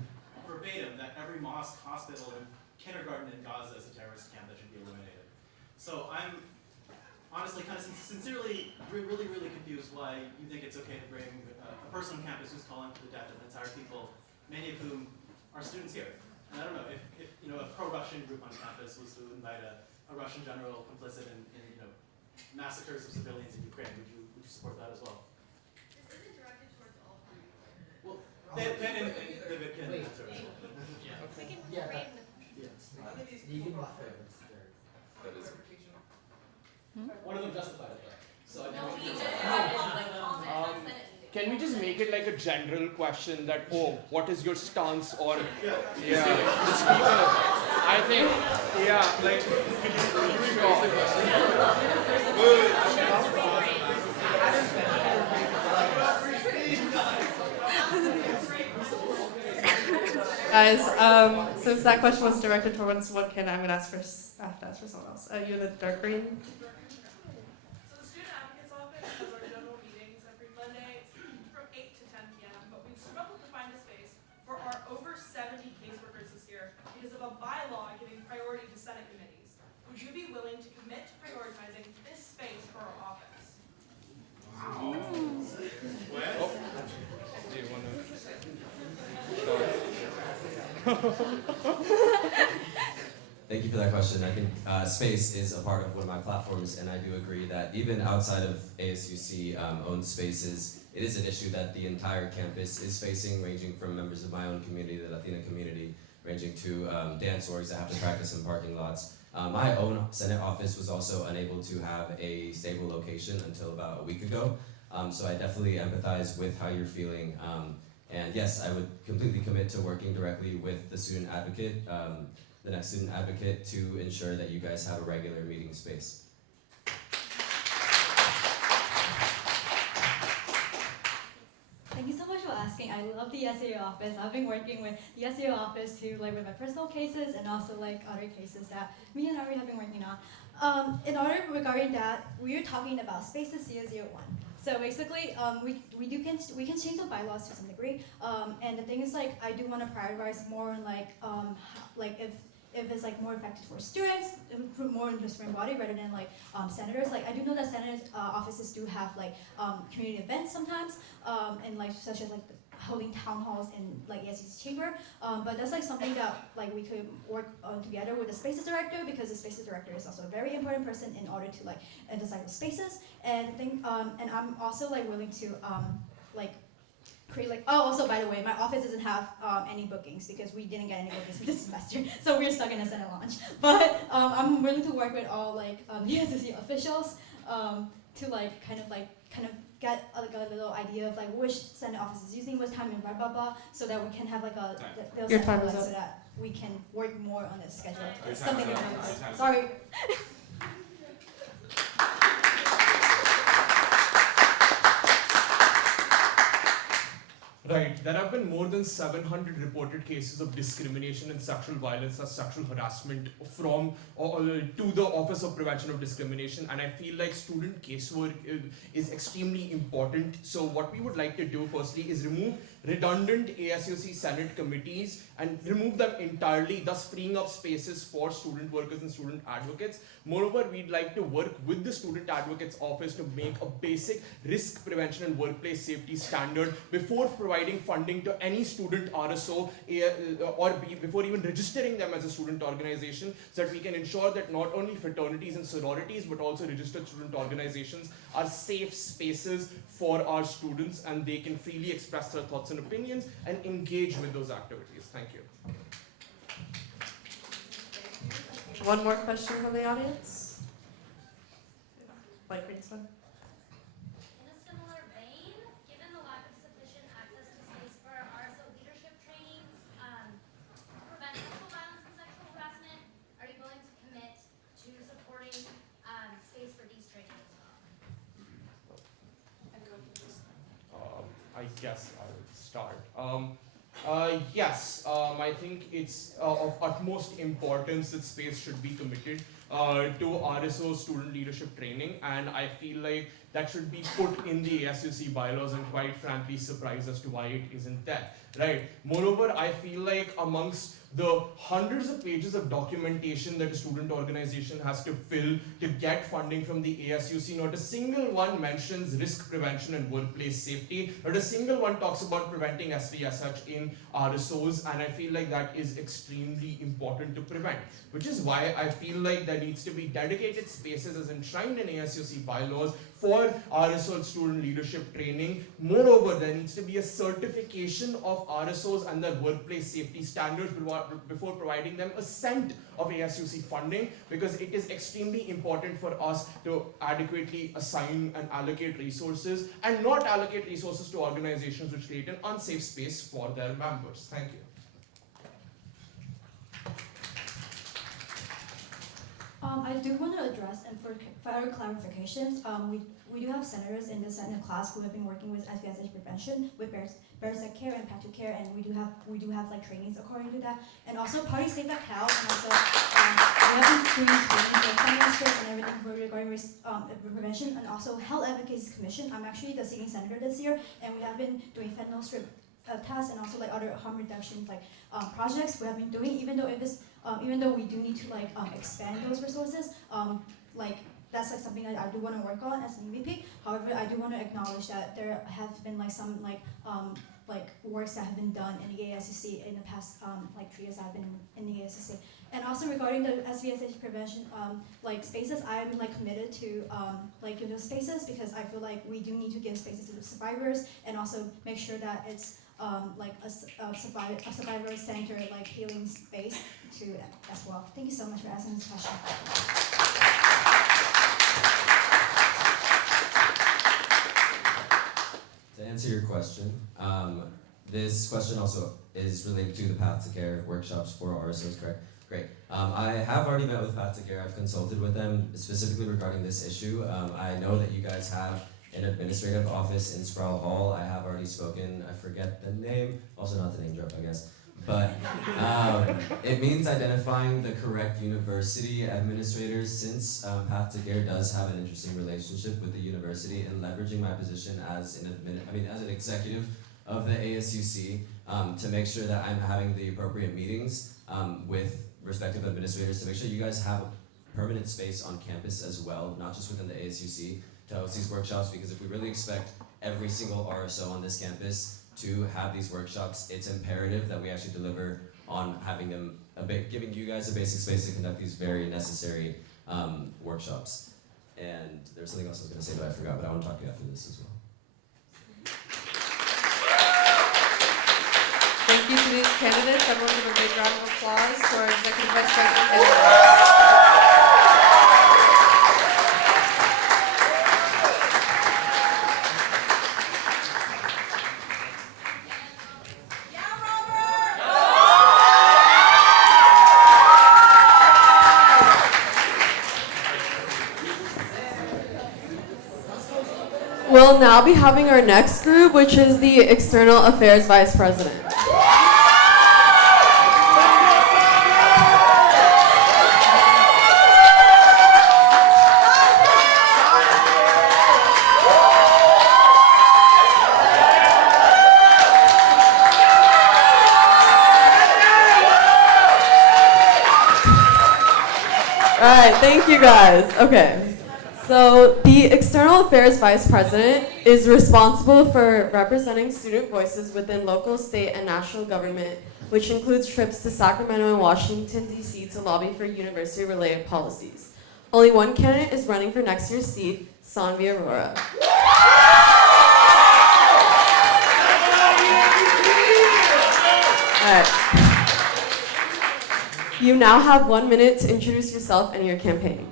verbatim that every mosque, hospital, and kindergarten in Gaza is a terrorist camp that should be eliminated. So I'm honestly kind of sincerely really confused why you think it's okay to bring a person on campus who's calling for the death of entire people, many of whom are students here. And I don't know, if a pro-Russian group on campus was to invite a Russian general complicit in massacres of civilians in Ukraine, would you support that as well? This isn't directed towards all 3. Well, Ben and David can answer as well. Yeah. We can frame the. You can One of them justified it though. So I No, think he just had public comment on Senate meeting. can we just make it a general question that, what is your stance on the speaker? I think, Guys, since that question was directed towards one kid, I'm gonna ask for I have to ask for someone else. You in the dark green. So the Student Advocate's Office has our general meetings every Monday from 8 to 10 p.m., but we've struggled to find a space for our over 70 caseworkers this year because of a bylaw giving priority to Senate committees. Would you be willing to commit to prioritizing this space for our office? Thank you for that question. I think space is a part of one of my platforms, and I do agree that even outside of ASUC owned spaces, it is an issue that the entire campus is facing, ranging from members of my own community, the Latina community, ranging to dance orgs that have to practice in parking lots. My own Senate office was also unable to have a stable location until about a week ago, so I definitely empathize with how you're feeling. And yes, I would completely commit to working directly with the student advocate, the next student advocate, to ensure that you guys have a regular meeting space. Thank you so much for asking. I love the SAO office. I've been working with the SAO office too, like with my personal cases and also like other cases that me and Ari have been working on. In order regarding that, we are talking about spaces 001. So basically, we can change the bylaws to some degree. And the thing is, like, I do want to prioritize more on like if it's like more effective for students, put more into the student body rather than like senators. Like I do know that senators offices do have like community events sometimes, and like such as like holding town halls in like ASUC's chamber. But that's like something that like we could work on together with the spaces director, because the spaces director is also a very important person in order to like design the spaces. And and I'm also like willing to like create like, oh, also by the way, my office doesn't have any bookings because we didn't get any bookings for this semester, so we're stuck in a Senate launch. But I'm willing to work with all like the SSC officials to like kind of get like a little idea of like which Senate office is using what time and blah blah blah, so that we can have like a Your time is up. so that we can work more on the schedule. Your It's time something is up. that Your time is up. sorry. Right, there have been more than 700 reported cases of discrimination and sexual violence or sexual harassment from to the Office of Prevention of Discrimination, and I feel like student casework is extremely important. So what we would like to do firstly is remove redundant ASUC Senate committees and remove them entirely, thus freeing up spaces for student workers and student advocates. Moreover, we'd like to work with the Student Advocate's Office to make a basic risk prevention and workplace safety standard before providing funding to any student RSO before even registering them as a student organization, so that we can ensure that not only fraternities and sororities but also registered student organizations are safe spaces for our students and they can freely express their thoughts and opinions and engage with those activities. Thank you. One more question from the audience. Light green one. In a similar vein, given the lack of sufficient access to space for RSO leadership trainings, prevent sexual violence and sexual harassment, are you willing to commit to supporting space for these trainings as well? I guess I would start. Yes, I think it's of utmost importance that space should be committed to RSO student leadership training, and I feel like that should be put in the ASUC bylaws, and quite frankly surprised as to why it isn't there, right? Moreover, I feel like amongst the hundreds of pages of documentation that a student organization has to fill to get funding from the ASUC, not a single one mentions risk prevention and workplace safety, not a single one talks about preventing SVSH in RSOs, and I feel like that is extremely important to prevent, which is why I feel like there needs to be dedicated spaces as enshrined in ASUC bylaws for RSO student leadership training. Moreover, there needs to be a certification of RSOs and their workplace safety standards before providing them a cent of ASUC funding, because it is extremely important for us to adequately assign and allocate resources and not allocate resources to organizations which create an unsafe space for their members. Thank you. I do want to address, and for further clarifications, we do have senators in the Senate class who have been working with SVSH prevention, with Bearsec Care and Path to Care, and we do have like trainings according to that, and also Party Save That Cow, and also we have been doing trainings with feminists and everything regarding prevention, and also Health Advocacy Commission. I'm actually the sitting senator this year, and we have been doing fentanyl strip tests and also like other harm reduction like projects we have been doing, even though we do need to like expand those resources, like that's like something that I do want to work on as an EVP. However, I do want to acknowledge that there have been like some like works that have been done in the ASUC in the past like 3 years I've been in the ASUC. And also regarding the SVSH prevention like spaces, I'm like committed to like those spaces, because I feel like we do need to give spaces to the survivors and also make sure that it's like a survivor-centered like healing space to as well. Thank you so much for asking this question. To answer your question, this question also is related to the Path to Care workshops for RSOs, correct? Great. I have already met with Path to Care. I've consulted with them specifically regarding this issue. I know that you guys have an administrative office in Sproul Hall. I have already spoken, I forget the name, also not the name drop, I guess. But it means identifying the correct university administrators, since Path to Care does have an interesting relationship with the university, and leveraging my position as an executive of the ASUC to make sure that I'm having the appropriate meetings with respective administrators to make sure you guys have a permanent space on campus as well, not just within the ASUC, to host these workshops, because if we really expect every single RSO on this campus to have these workshops, it's imperative that we actually deliver on having them, giving you guys a basic space to conduct these very necessary workshops. And there's something else I was going to say that I forgot, but I want to talk to you after this as well. Thank you to these candidates. Everyone give a big round of applause to our Executive Vice President candidates. We'll now be having our next group, which is the External Affairs Vice President. All right, thank you guys. Okay. So the External Affairs Vice President is responsible for representing student voices within local, state, and national government, which includes trips to Sacramento and Washington, D.C. to lobby for university-related policies. Only one candidate is running for next year's seat, Sanvi Arora. All right. You now have 1 minute to introduce yourself and your campaign.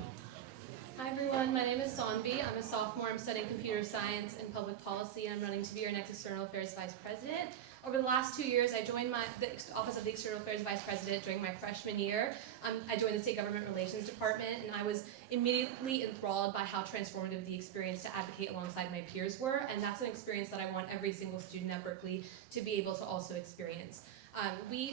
My name is Sanvi. I'm a sophomore. I'm studying computer science and public policy, and I'm running to be your next External Affairs Vice President. Over the last 2 years, I joined the Office of the External Affairs Vice President during my freshman year. I joined the State Government Relations Department, and I was immediately enthralled by how transformative the experience to advocate alongside my peers were, and that's an experience that I want every single student at Berkeley to be able to also experience.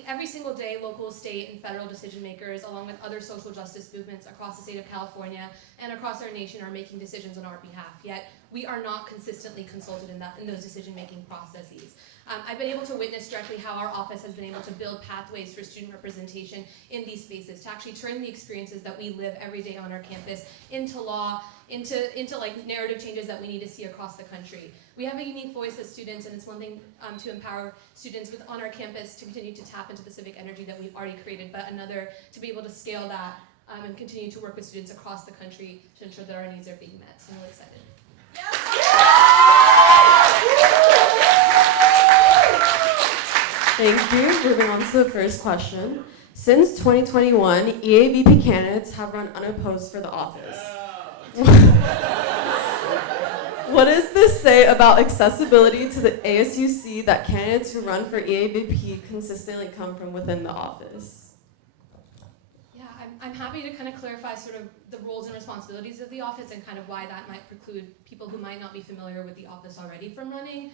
Every single day, local, state, and federal decision makers, along with other social justice movements across the state of California and across our nation, are making decisions on our behalf. Yet, we are not consistently consulted in those decision-making processes. I've been able to witness directly how our office has been able to build pathways for student representation in these spaces, to actually turn the experiences that we live every day on our campus into law, into like narrative changes that we need to see across the country. We have a unique voice as students, and it's one thing to empower students on our campus to continue to tap into the civic energy that we've already created, but another to be able to scale that and continue to work with students across the country to ensure that our needs are being met. So I'm really excited. Thank you. Moving on to the first question. Since 2021, EAVP candidates have run unopposed for the office. What does this say about accessibility to the ASUC that candidates who run for EAVP consistently come from within the office? Yeah, I'm I'm happy to kind of clarify sort of the roles and responsibilities of the office and kind of why that might preclude people who might not be familiar with the office already from running.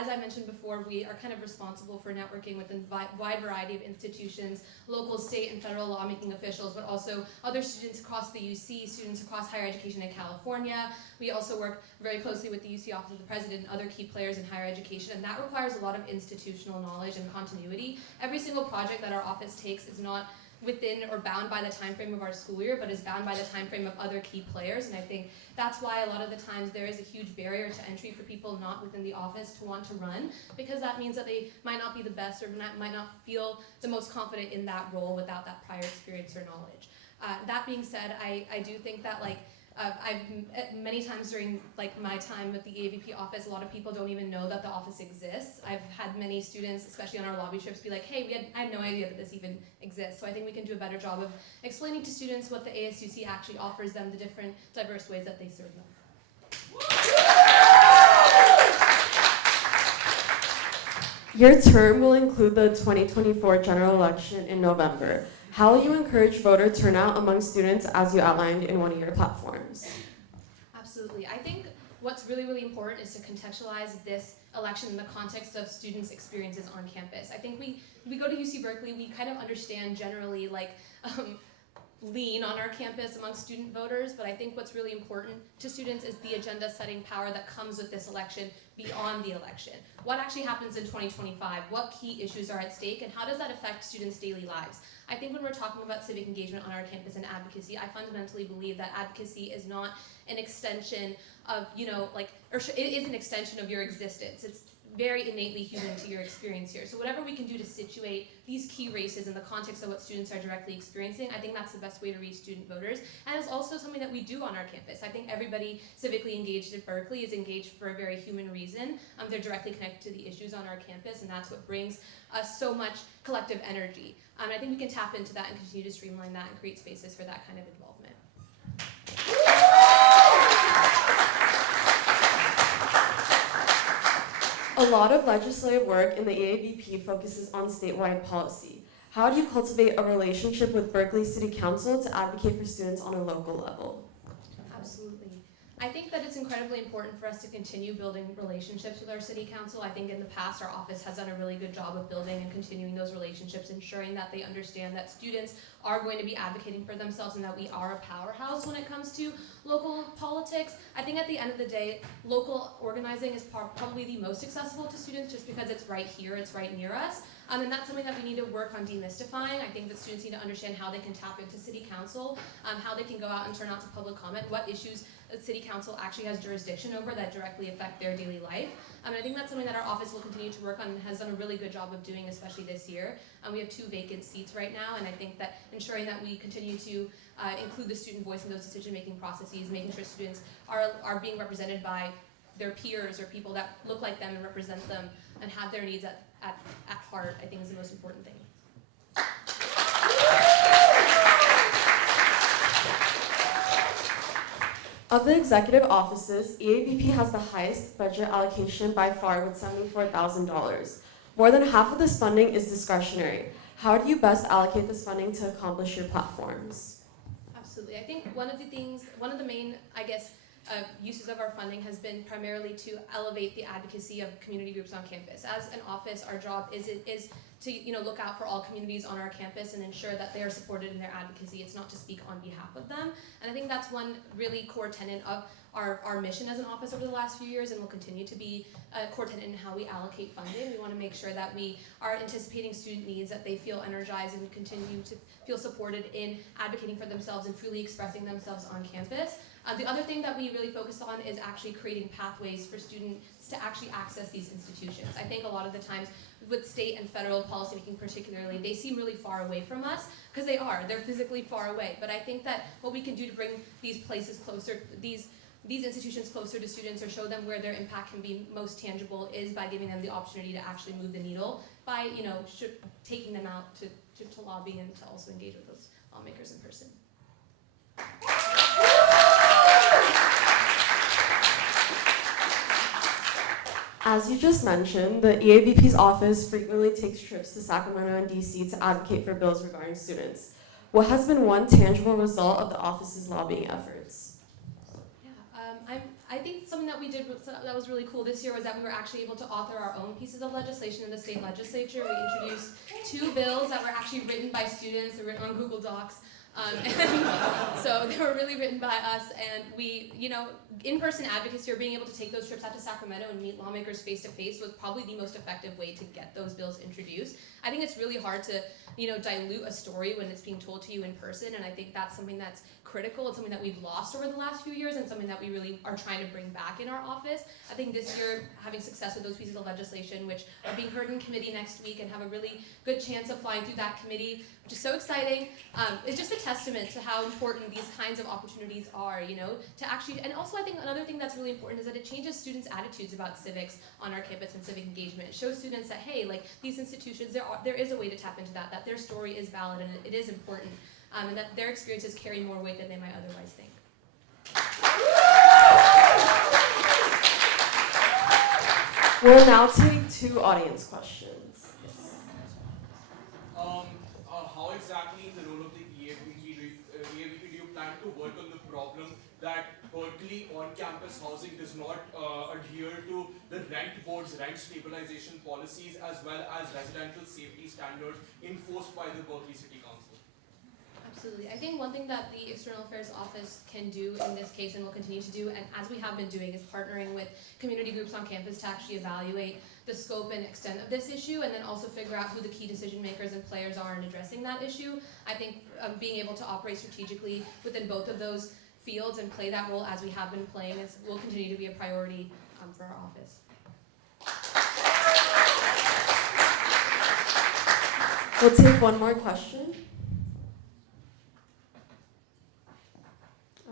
As I mentioned before, we are kind of responsible for networking with a wide variety of institutions, local, state, and federal lawmaking officials, but also other students across the UC, students across higher education in California. We also work very closely with the UC Office of the President and other key players in higher education, and that requires a lot of institutional knowledge and continuity. Every single project that our office takes is not within or bound by the time frame of our school year, but is bound by the time frame of other key players. And I think that's why a lot of the times there is a huge barrier to entry for people not within the office to want to run, because that means that they might not be the best or might not feel the most confident in that role without that prior experience or knowledge. That being said, I do think that I've many times during my time with the EAVP office, a lot of people don't even know that the office exists. I've had many students, especially on our lobby trips, be like, hey, I had no idea that this even exists. So I think we can do a better job of explaining to students what the ASUC actually offers them, the different diverse ways that they serve them. Your term will include the 2024 general election in November. How will you encourage voter turnout among students as you outlined in one of your platforms? Absolutely. I think what's really, really important is to contextualize this election in the context of students' experiences on campus. I think we go to UC Berkeley, we kind of understand generally lean on our campus among student voters, but I think what's really important to students is the agenda-setting power that comes with this election beyond the election. What actually happens in 2025? What key issues are at stake, and how does that affect students' daily lives? I think when we're talking about civic engagement on our campus and advocacy, I fundamentally believe that advocacy is not an extension of, it is an extension of your existence. It's very innately human to your experience here. So whatever we can do to situate these key races in the context of what students are directly experiencing, I think that's the best way to reach student voters. And it's also something that we do on our campus. I think everybody civically engaged at Berkeley is engaged for a very human reason. They're directly connected to the issues on our campus, and that's what brings us so much collective energy. I think we can tap into that and continue to streamline that and create spaces for that kind of involvement. A lot of legislative work in the EAVP focuses on statewide policy. How do you cultivate a relationship with Berkeley City Council to advocate for students on a local level? Absolutely. I think that it's incredibly important for us to continue building relationships with our city council. I think in the past our office has done a really good job of building and continuing those relationships, ensuring that they understand that students are going to be advocating for themselves and that we are a powerhouse when it comes to local politics. I think at the end of the day, local organizing is probably the most accessible to students just because it's right here, it's right near us. And that's something that we need to work on demystifying. I think that students need to understand how they can tap into city council, how they can go out and turn out to public comment, what issues city council actually has jurisdiction over that directly affect their daily life. I think that's something that our office will continue to work on and has done a really good job of doing, especially this year. We have 2 vacant seats right now, and I think that ensuring that we continue to include the student voice in those decision-making processes, making sure students are being represented by their peers or people that look like them and represent them and have their needs at heart, I think is the most important thing. Of the executive offices, EAVP has the highest budget allocation by far with $74,000. More than half of this funding is discretionary. How do you best allocate this funding to accomplish your platforms? Absolutely. I think one of the main, uses of our funding has been primarily to elevate the advocacy of community groups on campus. As an office, our job is to look out for all communities on our campus and ensure that they are supported in their advocacy. It's not to speak on behalf of them. And I think that's one really core tenet of our mission as an office over the last few years and will continue to be a core tenet in how we allocate funding. We want to make sure that we are anticipating student needs, that they feel energized and continue to feel supported in advocating for themselves and freely expressing themselves on campus. The other thing that we really focus on is actually creating pathways for students to actually access these institutions. I think a lot of the times with state and federal policymaking particularly, they seem really far away from us because they're physically far away. But I think that what we can do to bring these places closer, these institutions closer to students or show them where their impact can be most tangible is by giving them the opportunity to actually move the needle by, taking them out to lobby and to also engage with those lawmakers in person. As you just mentioned, the EAVP's office frequently takes trips to Sacramento and DC to advocate for bills regarding students. What has been one tangible result of the office's lobbying efforts? I think something that we did that was really cool this year was that we were actually able to author our own pieces of legislation in the state legislature. We introduced 2 bills that were actually written by students. They were written on Google Docs. And so they were really written by us, and we, in-person advocacy or being able to take those trips out to Sacramento and meet lawmakers face to face was probably the most effective way to get those bills introduced. I think it's really hard to, dilute a story when it's being told to you in person, and I think that's something that's critical. It's something that we've lost over the last few years and something that we really are trying to bring back in our office. I think this year, having success with those pieces of legislation, which are being heard in committee next week and have a really good chance of flying through that committee, which is so exciting, is just a testament to how important these kinds of opportunities are, to actually, and also I think another thing that's really important is that it changes students' attitudes about civics on our campus and civic engagement. It shows students that, hey, like these institutions, there is a way to tap into that their story is valid and it is important. And that their experiences carry more weight than they might otherwise think. We'll now take 2 audience questions. How exactly in the role of the EABP do you plan to work on the problem that Berkeley on-campus housing does not adhere to the rent board's rent stabilization policies as well as residential safety standards enforced by the Berkeley City Council? Absolutely. I think one thing that the External Affairs Office can do in this case and will continue to do, and as we have been doing, is partnering with community groups on campus to actually evaluate the scope and extent of this issue and then also figure out who the key decision makers and players are in addressing that issue. I think being able to operate strategically within both of those fields and play that role as we have been playing will continue to be a priority for our office. We'll take one more question.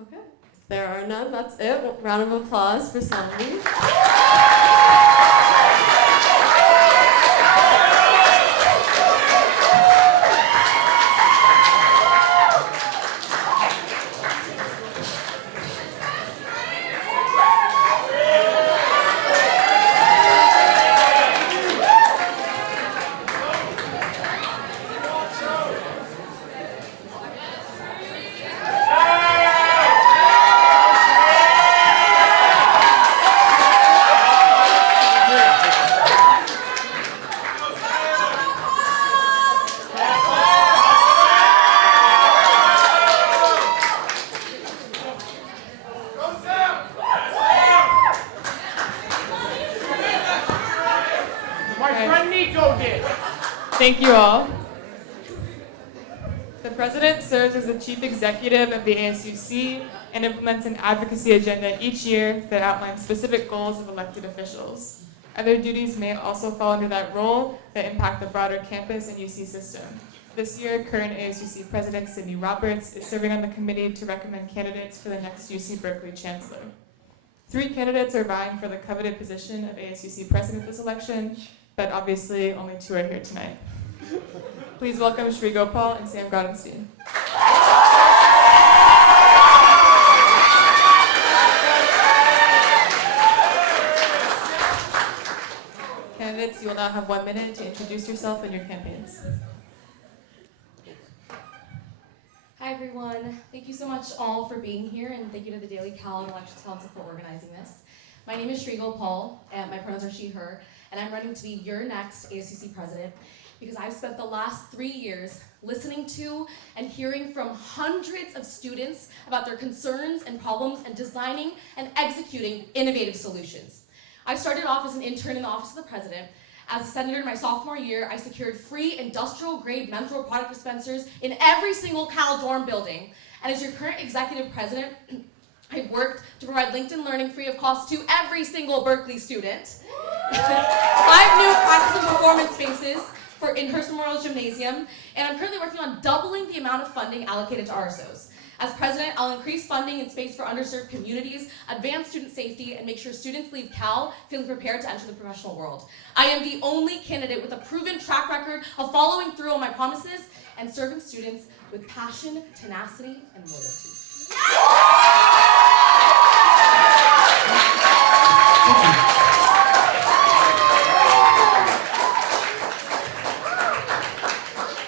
Okay. If there are none, that's it. Round of applause for Selby. Thank you all. The President serves as the Chief Executive of the ASUC and implements an advocacy agenda each year that outlines specific goals of elected officials. Other duties may also fall under that role that impact the broader campus and UC system. This year, current ASUC President Sydney Roberts is serving on the committee to recommend candidates for the next UC Berkeley Chancellor. 3 candidates are vying for the coveted position of ASUC President this election, but obviously only 2 are here tonight. Please welcome Shri Gopal and Sam Godenstein. Candidates, you will now have 1 minute to introduce yourself and your campaigns. Hi everyone. Thank you so much all for being here, and thank you to the Daily Cal and Elections Council for organizing this. My name is Shri Gopal, and my pronouns are she, her, and I'm running to be your next ASUC president because I've spent the last 3 years listening to and hearing from hundreds of students about their concerns and problems and designing and executing innovative solutions. I started off as an intern in the Office of the President. As a senator in my sophomore year, I secured free industrial-grade menthol product dispensers in every single Cal dorm building. And as your current executive president, I've worked to provide LinkedIn Learning free of cost to every single Berkeley student. 5 new practice and performance spaces in Hearst Memorial Gymnasium, and I'm currently working on doubling the amount of funding allocated to RSOs. As president, I'll increase funding and space for underserved communities, advance student safety, and make sure students leave Cal feeling prepared to enter the professional world. I am the only candidate with a proven track record of following through on my promises and serving students with passion, tenacity, and loyalty.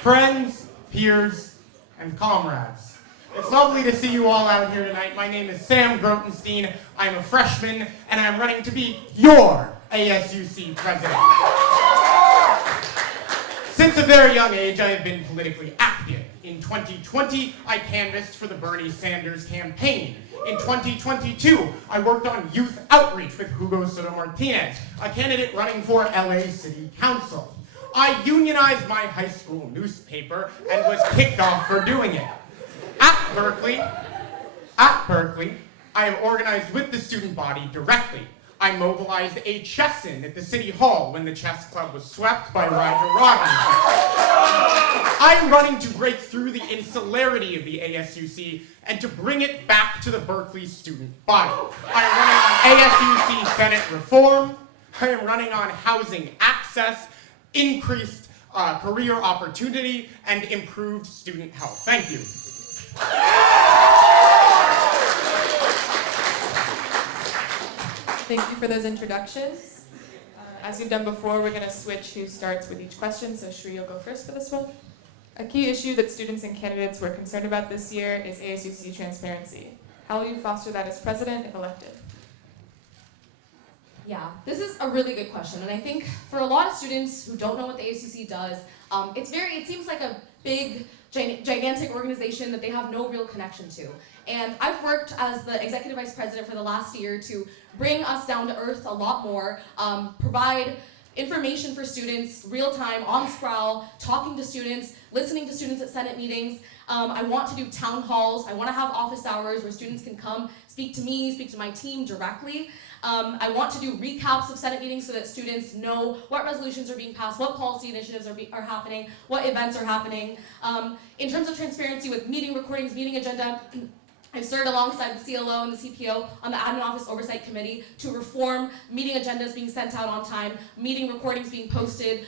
Friends, peers, and comrades. It's lovely to see you all out here tonight. My name is Sam Grotenstein. I'm a freshman, and I'm running to be your ASUC president. Since a very young age, I have been politically active. In 2020, I canvassed for the Bernie Sanders campaign. In 2022, I worked on youth outreach with Hugo Soto Martinez, a candidate running for LA City Council. I unionized my high school newspaper and was kicked off for doing it. At Berkeley, I am organized with the student body directly. I mobilized a chess-in at the City Hall when the chess club was swept by Roger Robinson. I am running to break through the insularity of the ASUC and to bring it back to the Berkeley student body. I am running on ASUC Senate reform. I am running on housing access, increased career opportunity, and improved student health. Thank you. Thank you for those introductions. As we've done before, we're going to switch who starts with each question, so Shri, you'll go first for this one. A key issue that students and candidates were concerned about this year is ASUC transparency. How will you foster that as president if elected? Yeah, this is a really good question, and I think for a lot of students who don't know what the ASUC does, it seems like a big, gigantic organization that they have no real connection to. And I've worked as the executive vice president for the last year to bring us down to earth a lot more, provide information for students, real time, on Sproul, talking to students, listening to students at Senate meetings. I want to do town halls. I want to have office hours where students can come speak to me, speak to my team directly. I want to do recaps of Senate meetings so that students know what resolutions are being passed, what policy initiatives are happening, what events are happening. In terms of transparency with meeting recordings, meeting agenda, I've served alongside the CLO and the CPO on the Admin Office Oversight Committee to reform meeting agendas being sent out on time, meeting recordings being posted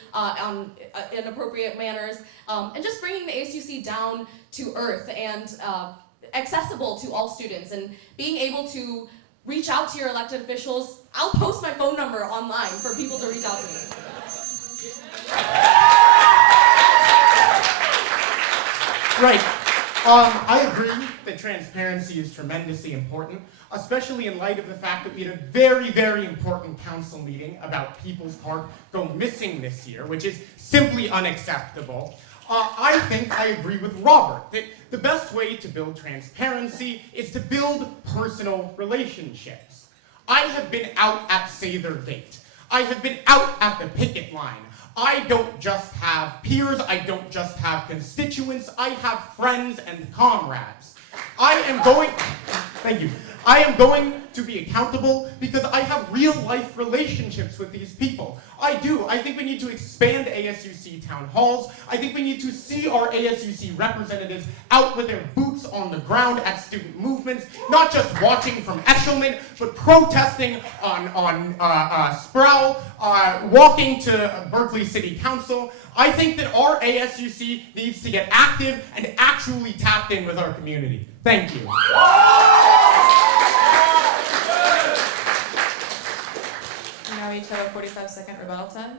in appropriate manners, and just bringing the ASUC down to earth and accessible to all students, and being able to reach out to your elected officials. I'll post my phone number online for people to reach out to me. Right. I agree that transparency is tremendously important, especially in light of the fact that we had a very, very important council meeting about People's Park go missing this year, which is simply unacceptable. I think I agree with Robert that the best way to build transparency is to build personal relationships. I have been out at Sather Gate. I have been out at the picket line. I don't just have peers, I don't just have constituents, I have friends and comrades. I am going to be accountable because I have real life relationships with these people. I do. I think we need to expand ASUC town halls. I think we need to see our ASUC representatives out with their boots on the ground at student movements, not just watching from Eshelman, but protesting on Sproul, walking to Berkeley City Council. I think that our ASUC needs to get active and actually tapped in with our community. Thank you. Now we each have a 45-second rebuttal time.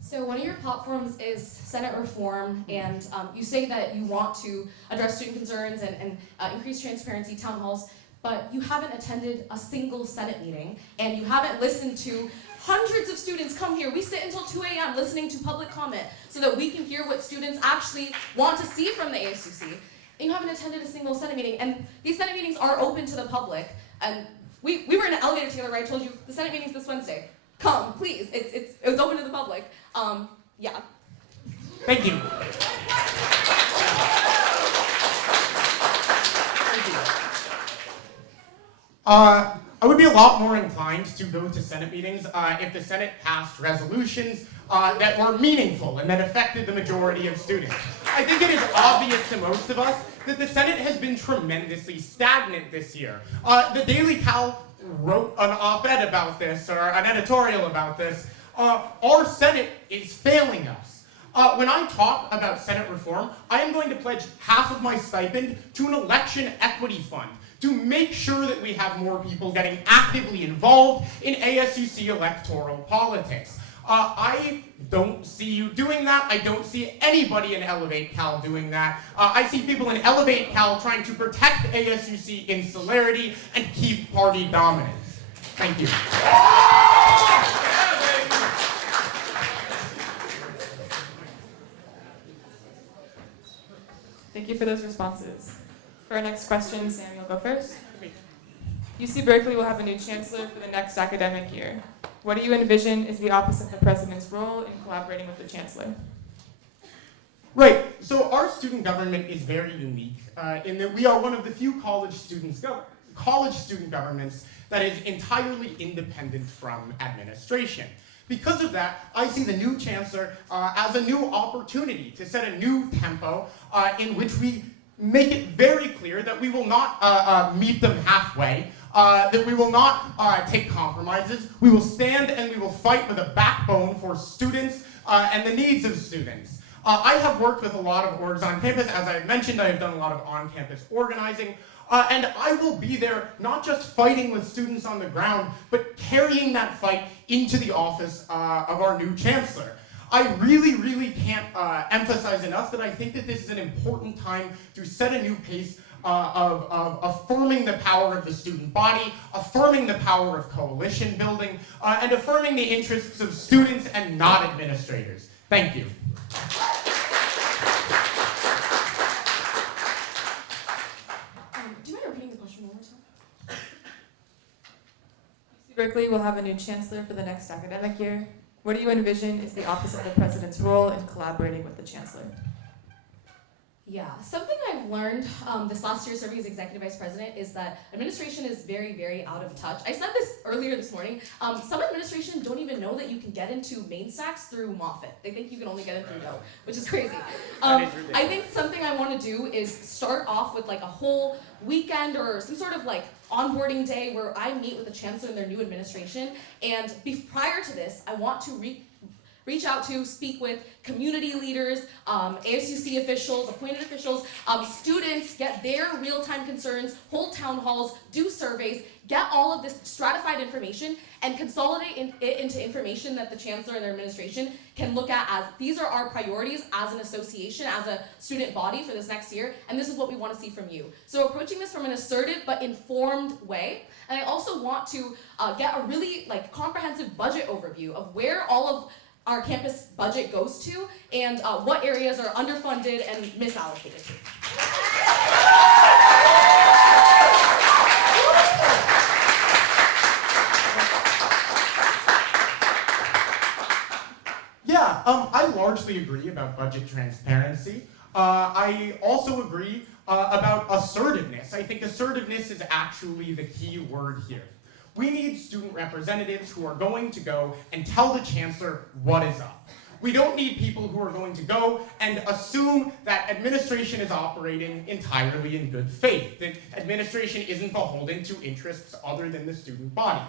So one of your platforms is Senate reform, and you say that you want to address student concerns and increase transparency, town halls, but you haven't attended a single Senate meeting, and you haven't listened to hundreds of students come here. We sit until 2 a.m. listening to public comment so that we can hear what students actually want to see from the ASUC. And you haven't attended a single Senate meeting, and these Senate meetings are open to the public. And we were in an elevator together where I told you the Senate meeting's this Wednesday. Come, please. It's open to the public. Yeah. Thank you. I would be a lot more inclined to go to Senate meetings if the Senate passed resolutions that were meaningful and that affected the majority of students. I think it is obvious to most of us that the Senate has been tremendously stagnant this year. The Daily Cal wrote an op-ed about this, or an editorial about this. Our Senate is failing us. When I talk about Senate reform, I am going to pledge half of my stipend to an election equity fund to make sure that we have more people getting actively involved in ASUC electoral politics. I don't see you doing that. I don't see anybody in Elevate Cal doing that. I see people in Elevate Cal trying to protect ASUC insularity and keep party dominance. Thank you. Thank you for those responses. For our next question, Sam, you'll go first. UC Berkeley will have a new chancellor for the next academic year. What do you envision is the office of the president's role in collaborating with the chancellor? Right, so our student government is very unique in that we are one of the few college student governments that is entirely independent from administration. Because of that, I see the new chancellor as a new opportunity to set a new tempo in which we make it very clear that we will not meet them halfway, that we will not take compromises. We will stand and we will fight with a backbone for students and the needs of students. I have worked with a lot of orgs on campus. As I mentioned, I have done a lot of on-campus organizing. And I will be there not just fighting with students on the ground, but carrying that fight into the office of our new chancellor. I really, really can't emphasize enough that I think that this is an important time to set a new pace of affirming the power of the student body, affirming the power of coalition building, and affirming the interests of students and not administrators. Thank you. Do you mind repeating the question one more time? UC Berkeley will have a new chancellor for the next academic year. What do you envision is the office of the president's role in collaborating with the chancellor? Yeah, something I've learned this last year serving as executive vice president is that administration is very, very out of touch. I said this earlier this morning. Some administration don't even know that you can get into main stacks through Moffitt. They think you can only get in through Doe, which is crazy. I think something I want to do is start off with like a whole weekend or some sort of like onboarding day where I meet with the chancellor and their new administration. And prior to this, I want to reach out to, speak with community leaders, ASUC officials, appointed officials, students, get their real-time concerns, hold town halls, do surveys, get all of this stratified information and consolidate it into information that the chancellor and their administration can look at as these are our priorities as an association, as a student body for this next year, and this is what we want to see from you. So approaching this from an assertive but informed way. And I also want to get a really comprehensive budget overview of where all of our campus budget goes to and what areas are underfunded and misallocated to. Yeah, I largely agree about budget transparency. I also agree about assertiveness. I think assertiveness is actually the key word here. We need student representatives who are going to go and tell the chancellor what is up. We don't need people who are going to go and assume that administration is operating entirely in good faith, that administration isn't beholden to interests other than the student body.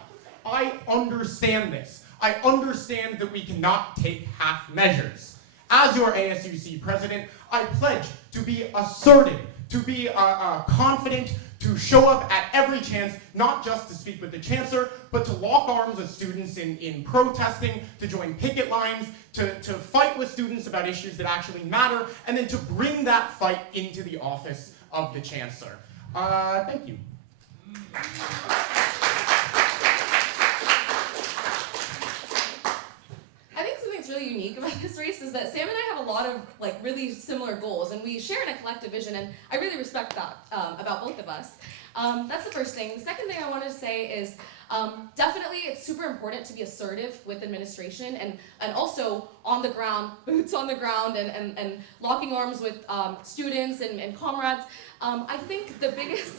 I understand this. I understand that we cannot take half measures. As your ASUC president, I pledge to be assertive, to be confident, to show up at every chance, not just to speak with the chancellor, but to lock arms with students in protesting, to join picket lines, to fight with students about issues that actually matter, and then to bring that fight into the office of the chancellor. Thank you. I think something that's really unique about this race is that Sam and I have a lot of really similar goals, and we share in a collective vision, and I really respect that about both of us. That's the first thing. The second thing I wanted to say is definitely it's super important to be assertive with administration and also on the ground, boots on the ground, and locking arms with students and comrades. I think the biggest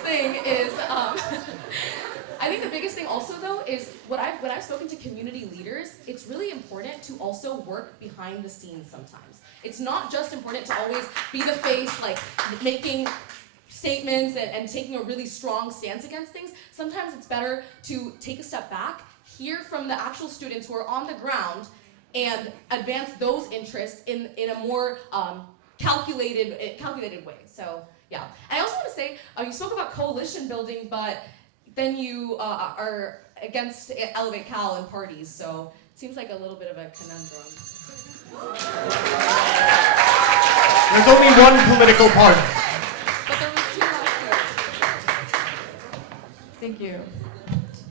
thing is I think the biggest thing also though is when I've spoken to community leaders, it's really important to also work behind the scenes sometimes. It's not just important to always be the face, making statements and taking a really strong stance against things. Sometimes it's better to take a step back, hear from the actual students who are on the ground, and advance those interests in a more calculated way. So yeah, and I also want to say you spoke about coalition building, but then you are against Elevate Cal and parties, so it seems like a little bit of a conundrum. There's only one political party. But there was two last year. Thank you.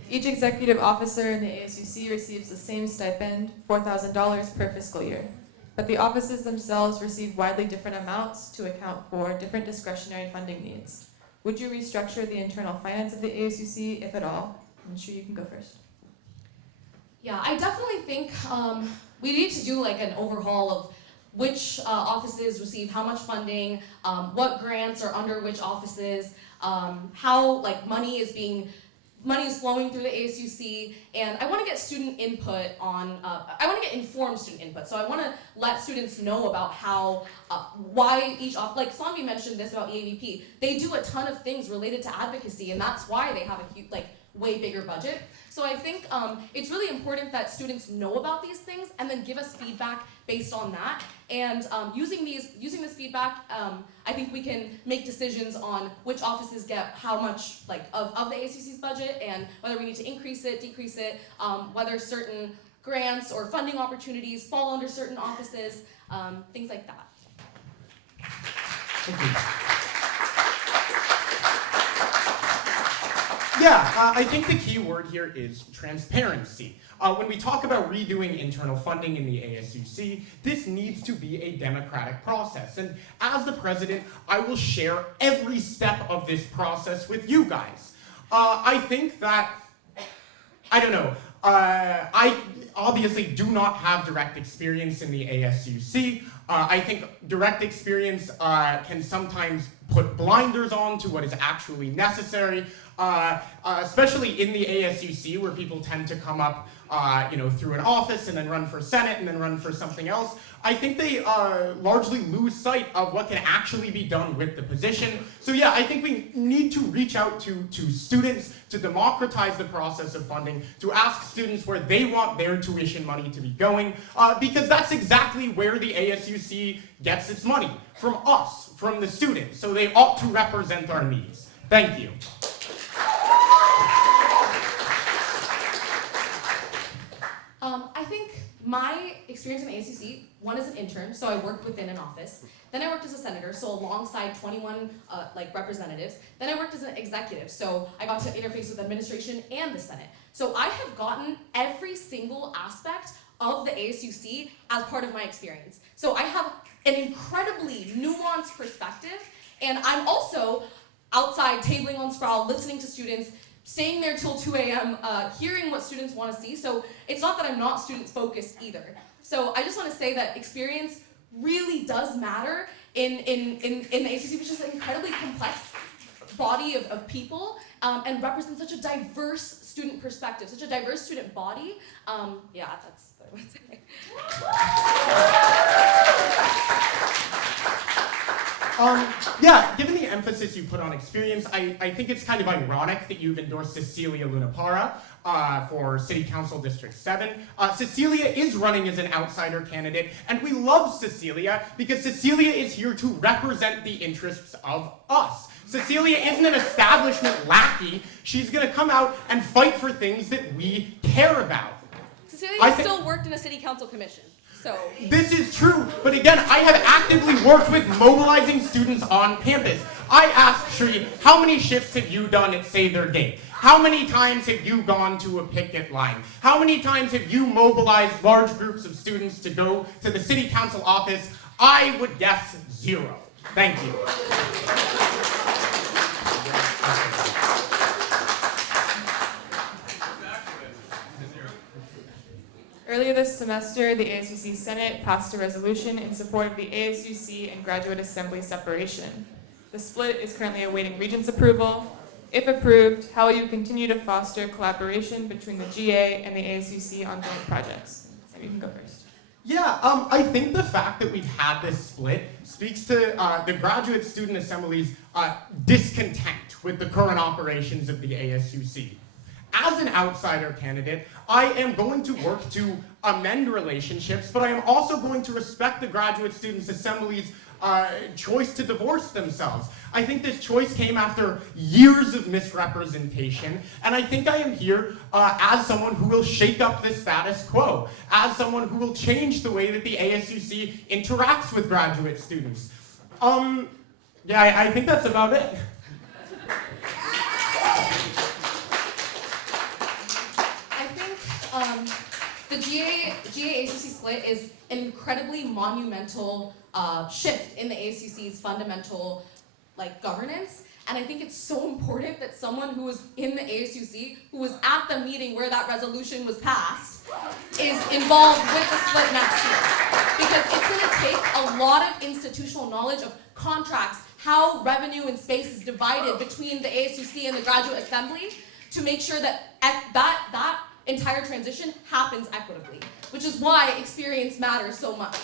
Each executive officer in the ASUC receives the same stipend, $4,000 per fiscal year. But the offices themselves receive widely different amounts to account for different discretionary funding needs. Would you restructure the internal finance of the ASUC, if at all? I'm sure you can go first. Yeah, I definitely think we need to do like an overhaul of which offices receive how much funding, what grants are under which offices, how like money is flowing through the ASUC, and I want to get student input on, I want to get informed student input. So I want to let students know about how, why each like Sanvi mentioned this about EAVP, they do a ton of things related to advocacy, and that's why they have a huge, like, way bigger budget. So I think it's really important that students know about these things and then give us feedback based on that. And using this feedback, I think we can make decisions on which offices get how much like of the ASUC's budget and whether we need to increase it, decrease it, whether certain grants or funding opportunities fall under certain offices, things like that. Thank you. Yeah, I think the key word here is transparency. When we talk about redoing internal funding in the ASUC, this needs to be a democratic process. And as the president, I will share every step of this process with you guys. I think that, I don't know, I obviously do not have direct experience in the ASUC. I think direct experience can sometimes put blinders on to what is actually necessary, especially in the ASUC where people tend to come up through an office and then run for Senate and then run for something else. I think they largely lose sight of what can actually be done with the position. So yeah, I think we need to reach out to students to democratize the process of funding, to ask students where they want their tuition money to be going, because that's exactly where the ASUC gets its money, from us, from the students. So they ought to represent our needs. Thank you. I think my experience in the ASUC, one as an intern, so I worked within an office. Then I worked as a senator, so alongside 21 representatives. Then I worked as an executive, so I got to interface with administration and the Senate. So I have gotten every single aspect of the ASUC as part of my experience. So I have an incredibly nuanced perspective, and I'm also outside tabling on Sproul, listening to students, staying there till 2 a.m., hearing what students want to see. So it's not that I'm not student-focused either. So I just want to say that experience really does matter in the ASUC, which is an incredibly complex body of people, and represents such a diverse student perspective, such a diverse student body. Yeah, that's what I would say. Yeah, given the emphasis you put on experience, I think it's kind of ironic that you've endorsed Cecilia Lunapara for City Council District 7. Cecilia is running as an outsider candidate, and we love Cecilia because Cecilia is here to represent the interests of us. Cecilia isn't an establishment lackey. She's going to come out and fight for things that we care about. Cecilia still worked in a city council commission. So. This is true, but again, I have actively worked with mobilizing students on campus. I asked Shri, how many shifts have you done at Say Their Gate? How many times have you gone to a picket line? How many times have you mobilized large groups of students to go to the city council office? I would guess 0. Thank you. Earlier this semester, the ASUC Senate passed a resolution in support of the ASUC and Graduate Assembly separation. The split is currently awaiting Regents' approval. If approved, how will you continue to foster collaboration between the GA and the ASUC on joint projects? So you can go first. Yeah, I think the fact that we've had this split speaks to the Graduate Student Assembly's discontent with the current operations of the ASUC. As an outsider candidate, I am going to work to amend relationships, but I am also going to respect the Graduate Students Assembly's choice to divorce themselves. I think this choice came after years of misrepresentation, and I think I am here as someone who will shake up the status quo, as someone who will change the way that the ASUC interacts with graduate students. Yeah, I think that's about it. I think the GA-ASUC split is an incredibly monumental shift in the ASUC's fundamental governance, and I think it's so important that someone who was in the ASUC, who was at the meeting where that resolution was passed, is involved with the split next year. Because it's going to take a lot of institutional knowledge of contracts, how revenue and space is divided between the ASUC and the Graduate Assembly to make sure that that entire transition happens equitably, which is why experience matters so much.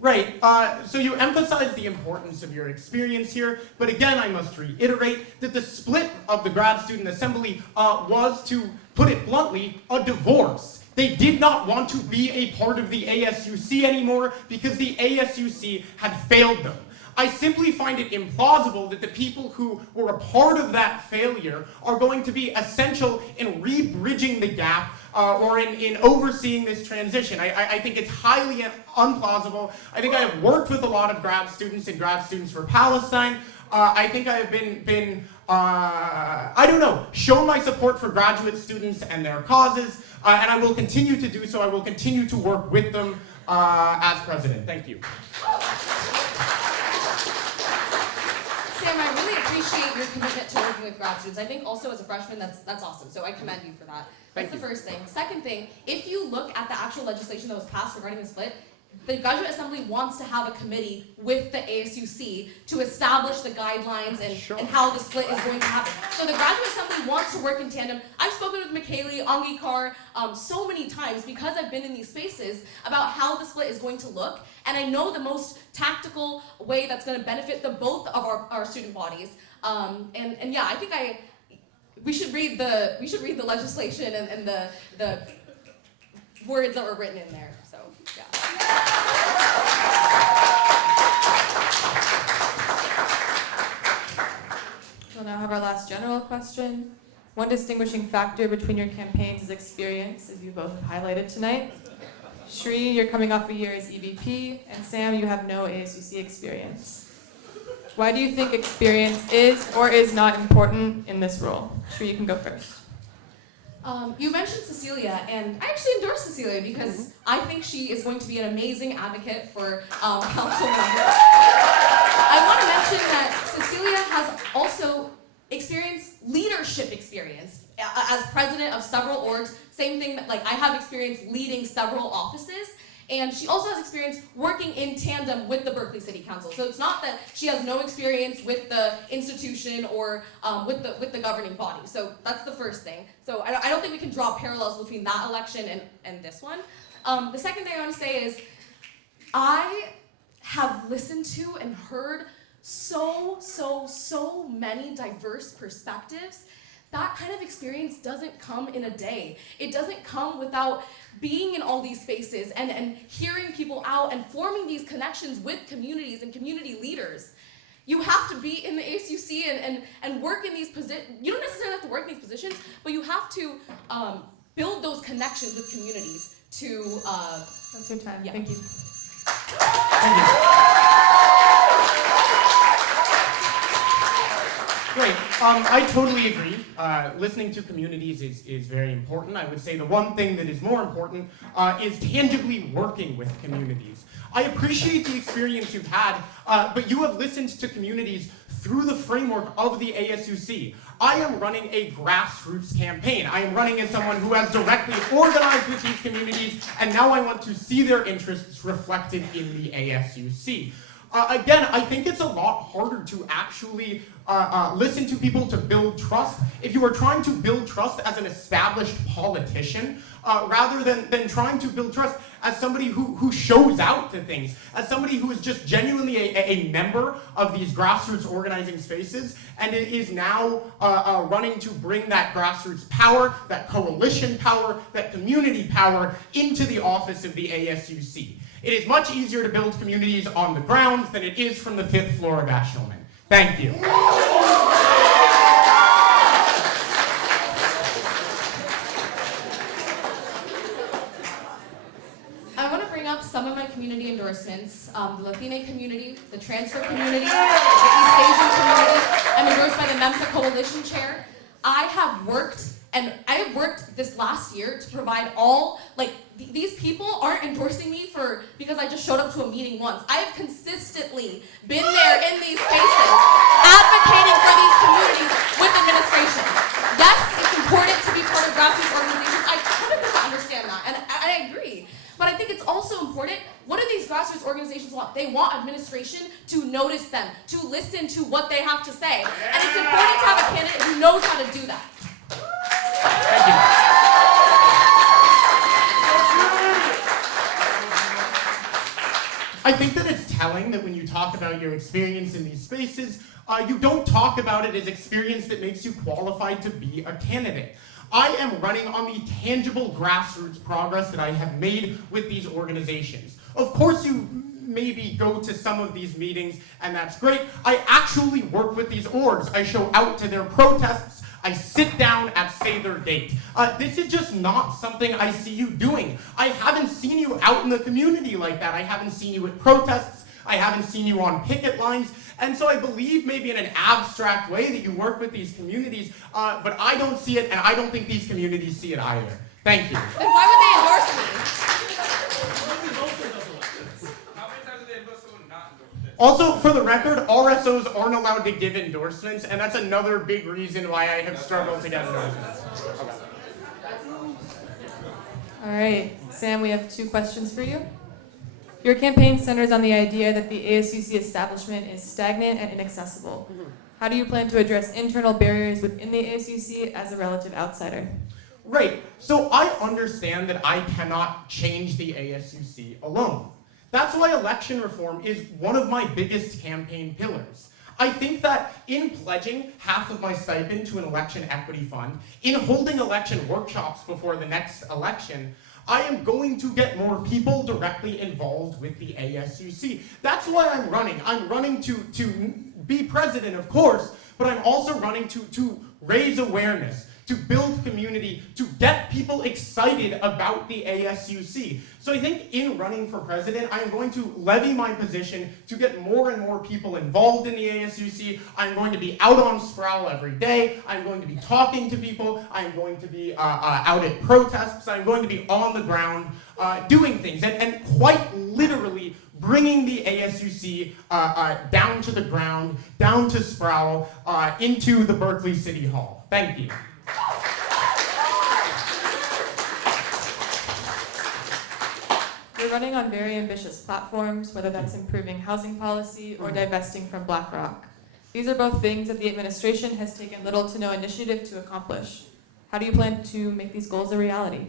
Right, so you emphasize the importance of your experience here, but again, I must reiterate that the split of the Grad Student Assembly was, to put it bluntly, a divorce. They did not want to be a part of the ASUC anymore because the ASUC had failed them. I simply find it implausible that the people who were a part of that failure are going to be essential in re-bridging the gap or in overseeing this transition. I think it's highly unplausible. I think I have worked with a lot of grad students and grad students for Palestine. I think I have been shown my support for graduate students and their causes, and I will continue to do so. I will continue to work with them as president. Thank you. Sam, I really appreciate your commitment to working with grad students. I think also as a freshman, that's awesome, so I commend you for that. That's the first thing. Second thing, if you look at the actual legislation that was passed regarding the split, the Graduate Assembly wants to have a committee with the ASUC to establish the guidelines and how the split is going to happen. So the Graduate Assembly wants to work in tandem. I've spoken with McKaylee, Angikar, so many times because I've been in these spaces about how the split is going to look, and I know the most tactical way that's going to benefit the both of our student bodies. And yeah, I think we should read the legislation and the words that were written in there. So yeah. We'll now have our last general question. One distinguishing factor between your campaigns is experience, as you both have highlighted tonight. Shri, you're coming off a year as EVP, and Sam, you have no ASUC experience. Why do you think experience is or is not important in this role? Shri, you can go first. You mentioned Cecilia, and I actually endorse Cecilia because I think she is going to be an amazing advocate for council members. I want to mention that Cecilia has also leadership experience as president of several orgs. Same thing, I have experience leading several offices. And she also has experience working in tandem with the Berkeley City Council. So it's not that she has no experience with the institution or with the governing body. So that's the first thing. So I don't think we can draw parallels between that election and this one. The second thing I want to say is I have listened to and heard so many diverse perspectives. That kind of experience doesn't come in a day. It doesn't come without being in all these spaces and hearing people out and forming these connections with communities and community leaders. You have to be in the ASUC and work in these positions. You don't necessarily have to work in these positions, but you have to build those connections with communities to... That's your time. Yeah. Thank you. Thank you. Great. I totally agree. Listening to communities is very important. I would say the one thing that is more important is tangibly working with communities. I appreciate the experience you've had, but you have listened to communities through the framework of the ASUC. I am running a grassroots campaign. I am running as someone who has directly organized with these communities, and now I want to see their interests reflected in the ASUC. Again, I think it's a lot harder to actually listen to people to build trust if you are trying to build trust as an established politician rather than trying to build trust as somebody who shows out to things, as somebody who is just genuinely a member of these grassroots organizing spaces and is now running to bring that grassroots power, that coalition power, that community power into the office of the ASUC. It is much easier to build communities on the ground than it is from the 5th floor of Ashland. Thank you. I want to bring up some of my community endorsements. The Latina community, the transfer community, the East Asian community. I'm endorsed by the MEMSA Coalition Chair. I have worked this last year to provide all, these people aren't endorsing me because I just showed up to a meeting once. I have consistently been there in these spaces, advocating for these communities with administration. Yes, it's important to be part of grassroots organizations. I 100% understand that, and I agree. But I think it's also important, what do these grassroots organizations want? They want administration to notice them, to listen to what they have to say. And it's important to have a candidate who knows how to do that. Thank you. I think that it's telling that when you talk about your experience in these spaces, you don't talk about it as experience that makes you qualified to be a candidate. I am running on the tangible grassroots progress that I have made with these organizations. Of course, you maybe go to some of these meetings, and that's great. I actually work with these orgs. I show out to their protests. I sit down at Say Their Date. This is just not something I see you doing. I haven't seen you out in the community like that. I haven't seen you at protests. I haven't seen you on picket lines. And so I believe maybe in an abstract way that you work with these communities, but I don't see it, and I don't think these communities see it either. Thank you. Then why would they endorse me? How many times have they endorsed someone not endorsed? Also, for the record, RSOs aren't allowed to give endorsements, and that's another big reason why I have struggled to get endorsements. Okay. All right, Sam, we have 2 questions for you. Your campaign centers on the idea that the ASUC establishment is stagnant and inaccessible. How do you plan to address internal barriers within the ASUC as a relative outsider? Right, so I understand that I cannot change the ASUC alone. That's why election reform is one of my biggest campaign pillars. I think that in pledging half of my stipend to an election equity fund, in holding election workshops before the next election, I am going to get more people directly involved with the ASUC. That's why I'm running. I'm running to be president, of course, but I'm also running to raise awareness, to build community, to get people excited about the ASUC. So I think in running for president, I'm going to levy my position to get more and more people involved in the ASUC. I'm going to be out on Sproul every day. I'm going to be talking to people. I'm going to be out at protests. I'm going to be on the ground doing things and quite literally bringing the ASUC down to the ground, down to Sproul, into the Berkeley City Hall. Thank you. You're running on very ambitious platforms, whether that's improving housing policy or divesting from BlackRock. These are both things that the administration has taken little to no initiative to accomplish. How do you plan to make these goals a reality?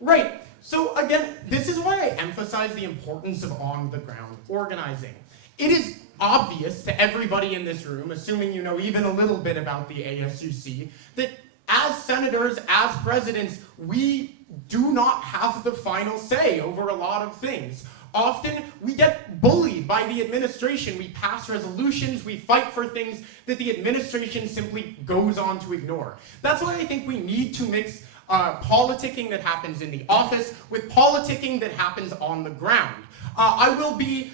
Right. So again, this is why I emphasize the importance of on-the-ground organizing. It is obvious to everybody in this room, assuming you know even a little bit about the ASUC, that as senators, as presidents, we do not have the final say over a lot of things. Often, we get bullied by the administration. We pass resolutions, we fight for things that the administration simply goes on to ignore. That's why I think we need to mix politicking that happens in the office with politicking that happens on the ground. I will be,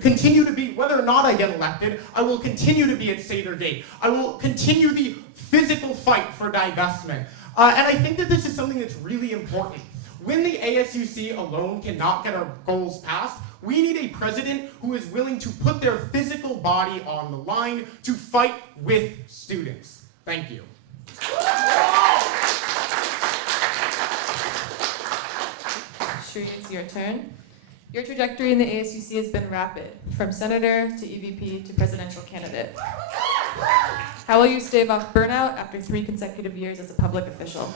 continue to be, whether or not I get elected, I will continue to be at Say Their Date. I will continue the physical fight for divestment. And I think that this is something that's really important. When the ASUC alone cannot get our goals passed, we need a president who is willing to put their physical body on the line to fight with students. Thank you. Sure, it's your turn. Your trajectory in the ASUC has been rapid, from senator to EVP to presidential candidate. How will you stave off burnout after 3 consecutive years as a public official?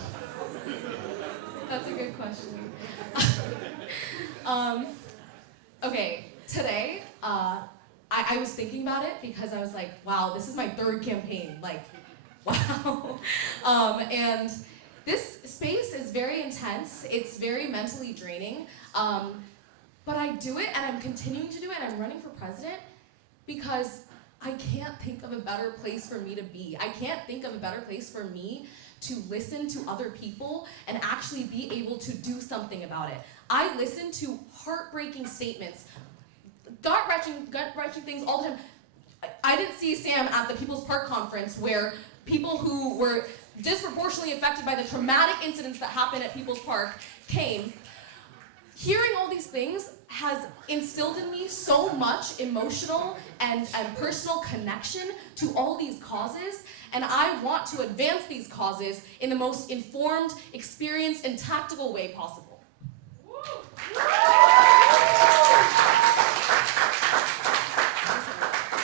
That's a good question. Okay, today, I was thinking about it because I was like, wow, this is my 3rd campaign. Like, wow. And this space is very intense. It's very mentally draining. But I do it, and I'm continuing to do it, and I'm running for president because I can't think of a better place for me to be. I can't think of a better place for me to listen to other people and actually be able to do something about it. I listen to heartbreaking statements, gut-wrenching things all the time. I didn't see Sam at the People's Park Conference where people who were disproportionately affected by the traumatic incidents that happened at People's Park came. Hearing all these things has instilled in me so much emotional and personal connection to all these causes, and I want to advance these causes in the most informed, experienced, and tactical way possible.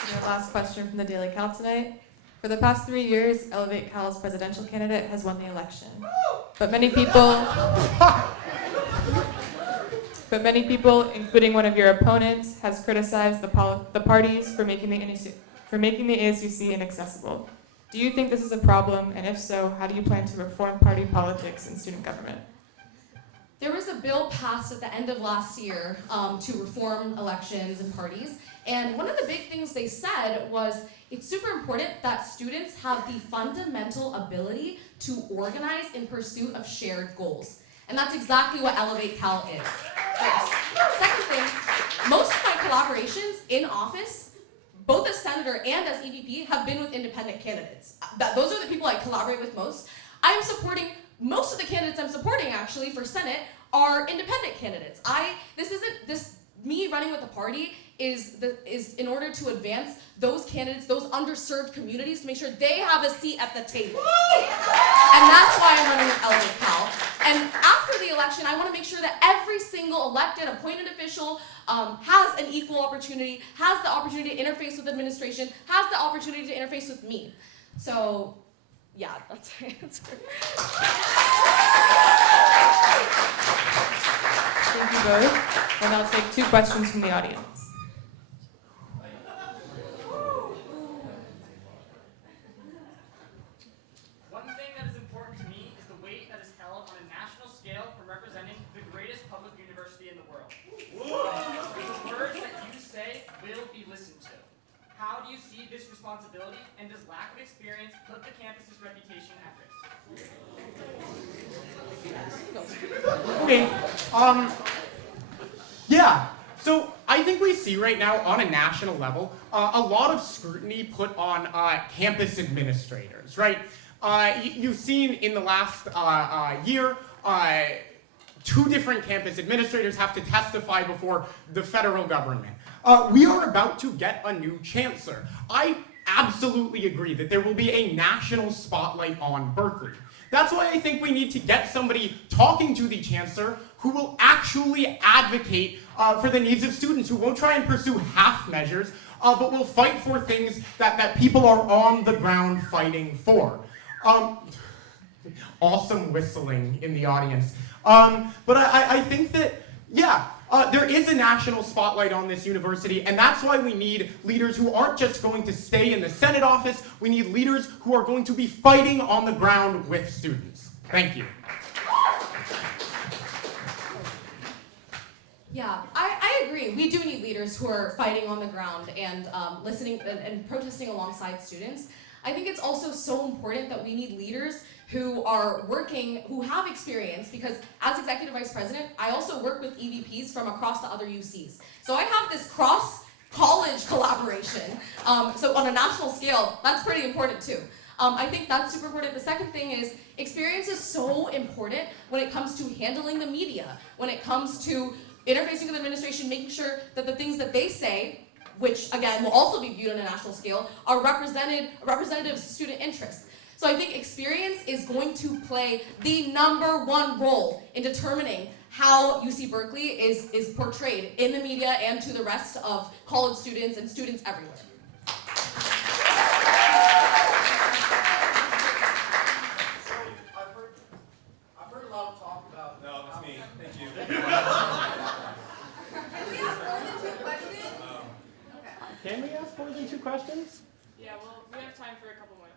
Your last question from the Daily Cal tonight. For the past 3 years, Elevate Cal's presidential candidate has won the election. But many people, including one of your opponents, has criticized the parties for making the ASUC inaccessible. Do you think this is a problem, and if so, how do you plan to reform party politics and student government? There was a bill passed at the end of last year to reform elections and parties, and one of the big things they said was it's super important that students have the fundamental ability to organize in pursuit of shared goals. And that's exactly what Elevate Cal is. First. Second thing, most of my collaborations in office, both as senator and as EVP, have been with independent candidates. Those are the people I collaborate with most. I'm supporting, most of the candidates I'm supporting actually for Senate are independent candidates. Me running with the party is in order to advance those candidates, those underserved communities, to make sure they have a seat at the table. And that's why I'm running with Elevate Cal. And after the election, I want to make sure that every single elected, appointed official has an equal opportunity, has the opportunity to interface with administration, has the opportunity to interface with me. So, yeah, that's my answer. Thank you both. And I'll take 2 questions from the audience. One thing that is important to me is the weight that is held on a national scale for representing the greatest public university in the world. The words that you say will be listened to. How do you see this responsibility, and does lack of experience put the campus's reputation at risk? Okay, yeah, so I think we see right now on a national level a lot of scrutiny put on campus administrators, right? You've seen in the last year, 2 different campus administrators have to testify before the federal government. We are about to get a new chancellor. I absolutely agree that there will be a national spotlight on Berkeley. That's why I think we need to get somebody talking to the chancellor who will actually advocate for the needs of students, who won't try and pursue half measures, but will fight for things that people are on the ground fighting for. Awesome whistling in the audience. But I think that, yeah, there is a national spotlight on this university, and that's why we need leaders who aren't just going to stay in the Senate office. We need leaders who are going to be fighting on the ground with students. Thank you. Yeah, I agree. We do need leaders who are fighting on the ground and listening and protesting alongside students. I think it's also so important that we need leaders who are working, who have experience, because as executive vice president, I also work with EVPs from across the other UCs. So I have this cross-college collaboration. So on a national scale, that's pretty important too. I think that's super important. The second thing is experience is so important when it comes to handling the media, when it comes to interfacing with administration, making sure that the things that they say, which again will also be viewed on a national scale, are representative of student interests. So I think experience is going to play the #1 role in determining how UC Berkeley is portrayed in the media and to the rest of college students and students everywhere. I've heard a lot of talk about. No, that's me. Thank you. Can we ask more than 2 questions? Yeah, well, we have time for a couple more.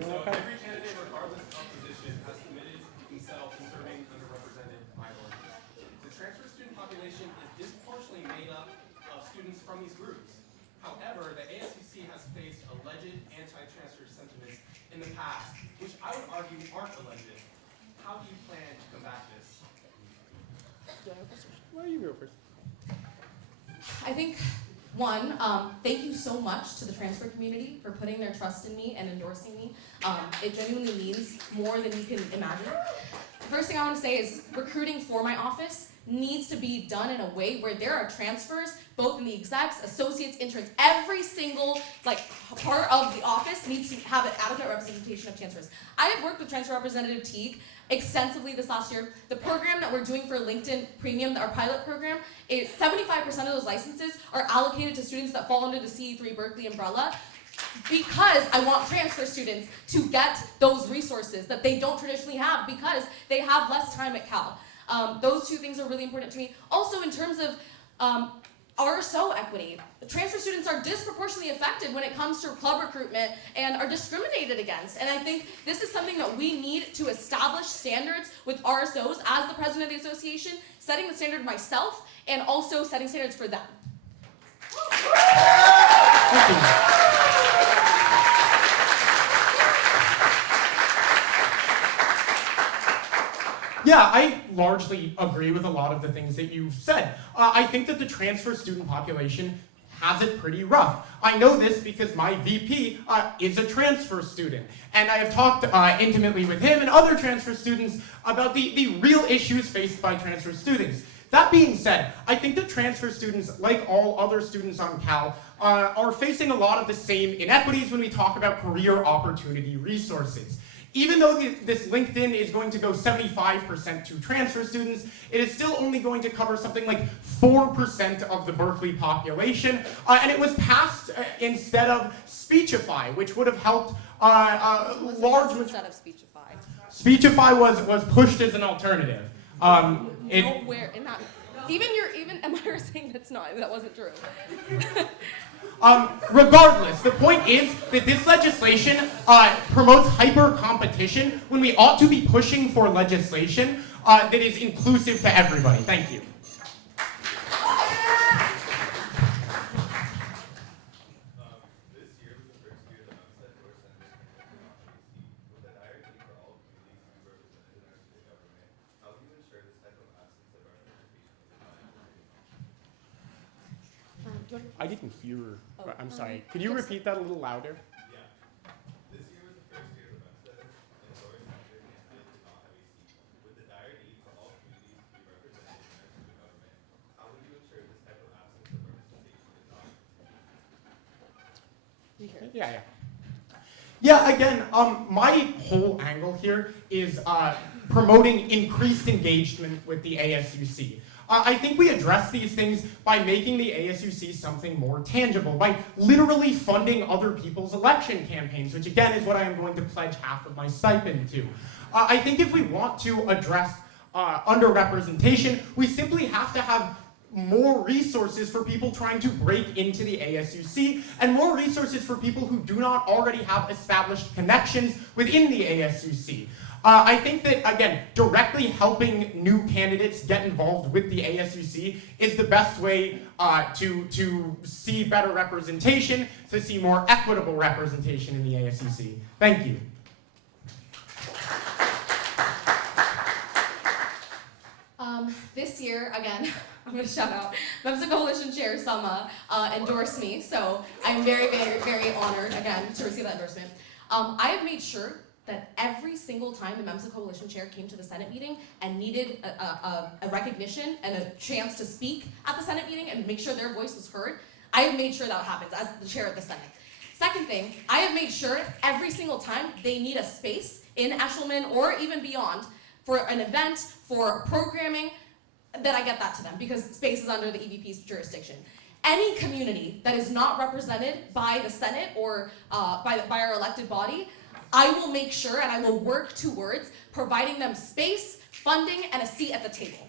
Every candidate, regardless of position, has committed himself to serving underrepresented minorities. The transfer student population is disproportionately made up of students from these groups. However, the ASUC has faced alleged anti-transfer sentiments in the past, which I would argue aren't alleged. How do you plan to combat this? Why don't you go first? I think, one, thank you so much to the transfer community for putting their trust in me and endorsing me. It genuinely means more than you can imagine. The first thing I want to say is recruiting for my office needs to be done in a way where there are transfers, both in the execs, associates, interns, every single part of the office needs to have an adequate representation of transfers. I have worked with Transfer Representative Teague extensively this last year. The program that we're doing for LinkedIn Premium, our pilot program, 75% of those licenses are allocated to students that fall under the CE3 Berkeley umbrella, because I want transfer students to get those resources that they don't traditionally have because they have less time at Cal. Those 2 things are really important to me. Also, in terms of RSO equity, transfer students are disproportionately affected when it comes to club recruitment and are discriminated against. And I think this is something that we need to establish standards with RSOs as the president of the association, setting the standard myself and also setting standards for them. Thank you. Yeah, I largely agree with a lot of the things that you've said. I think that the transfer student population has it pretty rough. I know this because my VP is a transfer student, and I have talked intimately with him and other transfer students about the real issues faced by transfer students. That being said, I think that transfer students, like all other students on Cal, are facing a lot of the same inequities when we talk about career opportunity resources. Even though this LinkedIn is going to go 75% to transfer students, it is still only going to cover something like 4% of the Berkeley population, and it was passed instead of Speechify, which would have helped large... Instead of Speechify. Speechify was pushed as an alternative. Nowhere in that... Even Emma saying that wasn't true. Regardless, the point is that this legislation promotes hyper-competition when we ought to be pushing for legislation that is inclusive to everybody. Thank you. I didn't hear. I'm sorry. Could you repeat that a little louder? Yeah. This year was the first year of Memphis, and Doris Center did not have a seat. With the dire need for all communities to be represented in our student government, how would you ensure this type of absence of representation is not? Yeah, again, my whole angle here is promoting increased engagement with the ASUC. I think we address these things by making the ASUC something more tangible, by literally funding other people's election campaigns, which again is what I am going to pledge half of my stipend to. I think if we want to address underrepresentation, we simply have to have more resources for people trying to break into the ASUC, and more resources for people who do not already have established connections within the ASUC. I think that, again, directly helping new candidates get involved with the ASUC is the best way to see better representation, to see more equitable representation in the ASUC. Thank you. This year, again, I'm going to shout out, Memphis Coalition Chair Sama endorsed me, so I'm very, very, very honored, again, to receive that endorsement. I have made sure that every single time the Memphis Coalition Chair came to the Senate meeting and needed a recognition and a chance to speak at the Senate meeting and make sure their voice was heard, I have made sure that happens as the chair of the Senate. Second thing, I have made sure every single time they need a space in Eshelman or even beyond for an event, for programming, that I get that to them because space is under the EVP's jurisdiction. Any community that is not represented by the Senate or by our elected body, I will make sure and I will work towards providing them space, funding, and a seat at the table.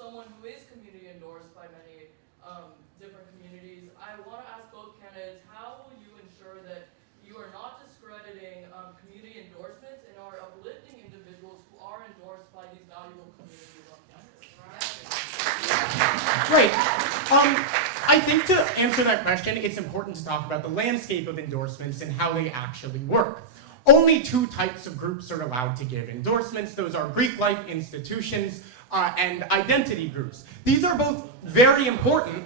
Someone who is community endorsed by many different communities. I want to ask both candidates, how will you ensure that you are not discrediting community endorsements and are uplifting individuals who are endorsed by these valuable communities on campus? Great. I think to answer that question, it's important to talk about the landscape of endorsements and how they actually work. Only two types of groups are allowed to give endorsements. Those are Greek life institutions and identity groups. These are both very important.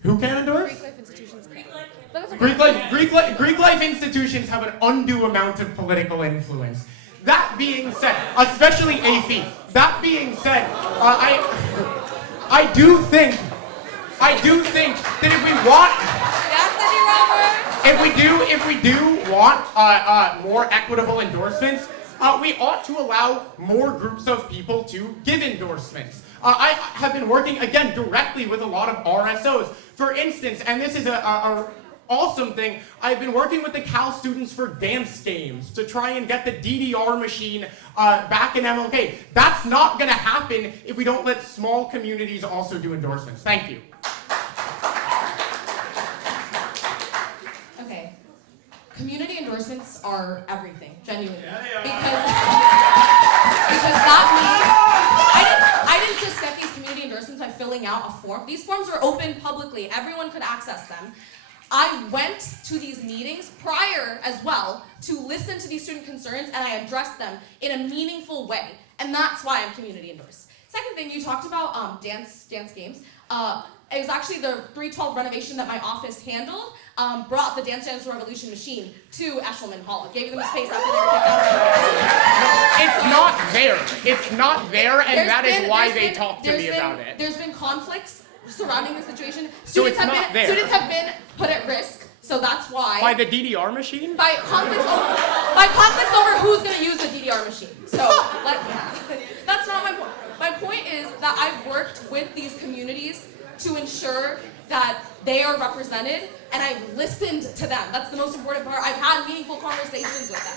Who can endorse? Greek life institutions can. Greek life institutions have an undue amount of political influence. That being said, especially AFI. That being said, I do think that if we do want more equitable endorsements, we ought to allow more groups of people to give endorsements. I have been working, again, directly with a lot of RSOs. For instance, and this is a awesome thing, I've been working with the Cal students for dance games to try and get the DDR machine back in MLK. That's not going to happen if we don't let small communities also do endorsements. Thank you. Okay. Community endorsements are everything, genuinely. Because that means I didn't just get these community endorsements by filling out a form. These forms are open publicly. Everyone could access them. I went to these meetings prior as well to listen to these student concerns, and I addressed them in a meaningful way. And that's why I'm community endorsed. Second thing, you talked about dance games. It was actually the 312 renovation that my office handled, brought the Dance Dance Revolution machine to Eshelman Hall. It gave them space after they were kicked out of It's not there. It's not there, and that is why they talked to me about it. There's been conflicts surrounding the situation. So it's not there. Students have been put at risk, so that's why. By the DDR machine? By conflicts over who's going to use the DDR machine. So, that's not my point. My point is that I've worked with these communities to ensure that they are represented, and I've listened to them. That's the most important part. I've had meaningful conversations with them.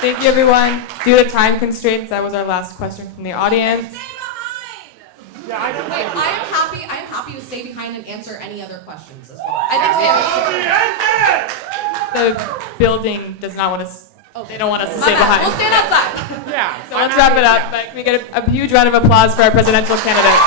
Thank you, everyone. Due to time constraints, that was our last question from the audience. I am happy to stay behind and answer any other questions as well. The building does not want us. Okay. They don't want us to My stay bad. behind. We'll stand outside. Yeah. So let's wrap it up. But can we get a huge round of applause for our presidential candidates?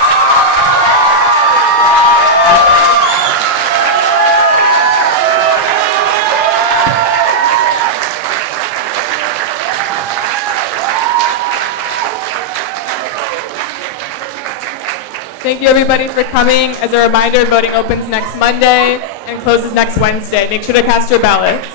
Thank you, everybody, for coming. As a reminder, voting opens next Monday and closes next Wednesday. Make sure to cast your ballots.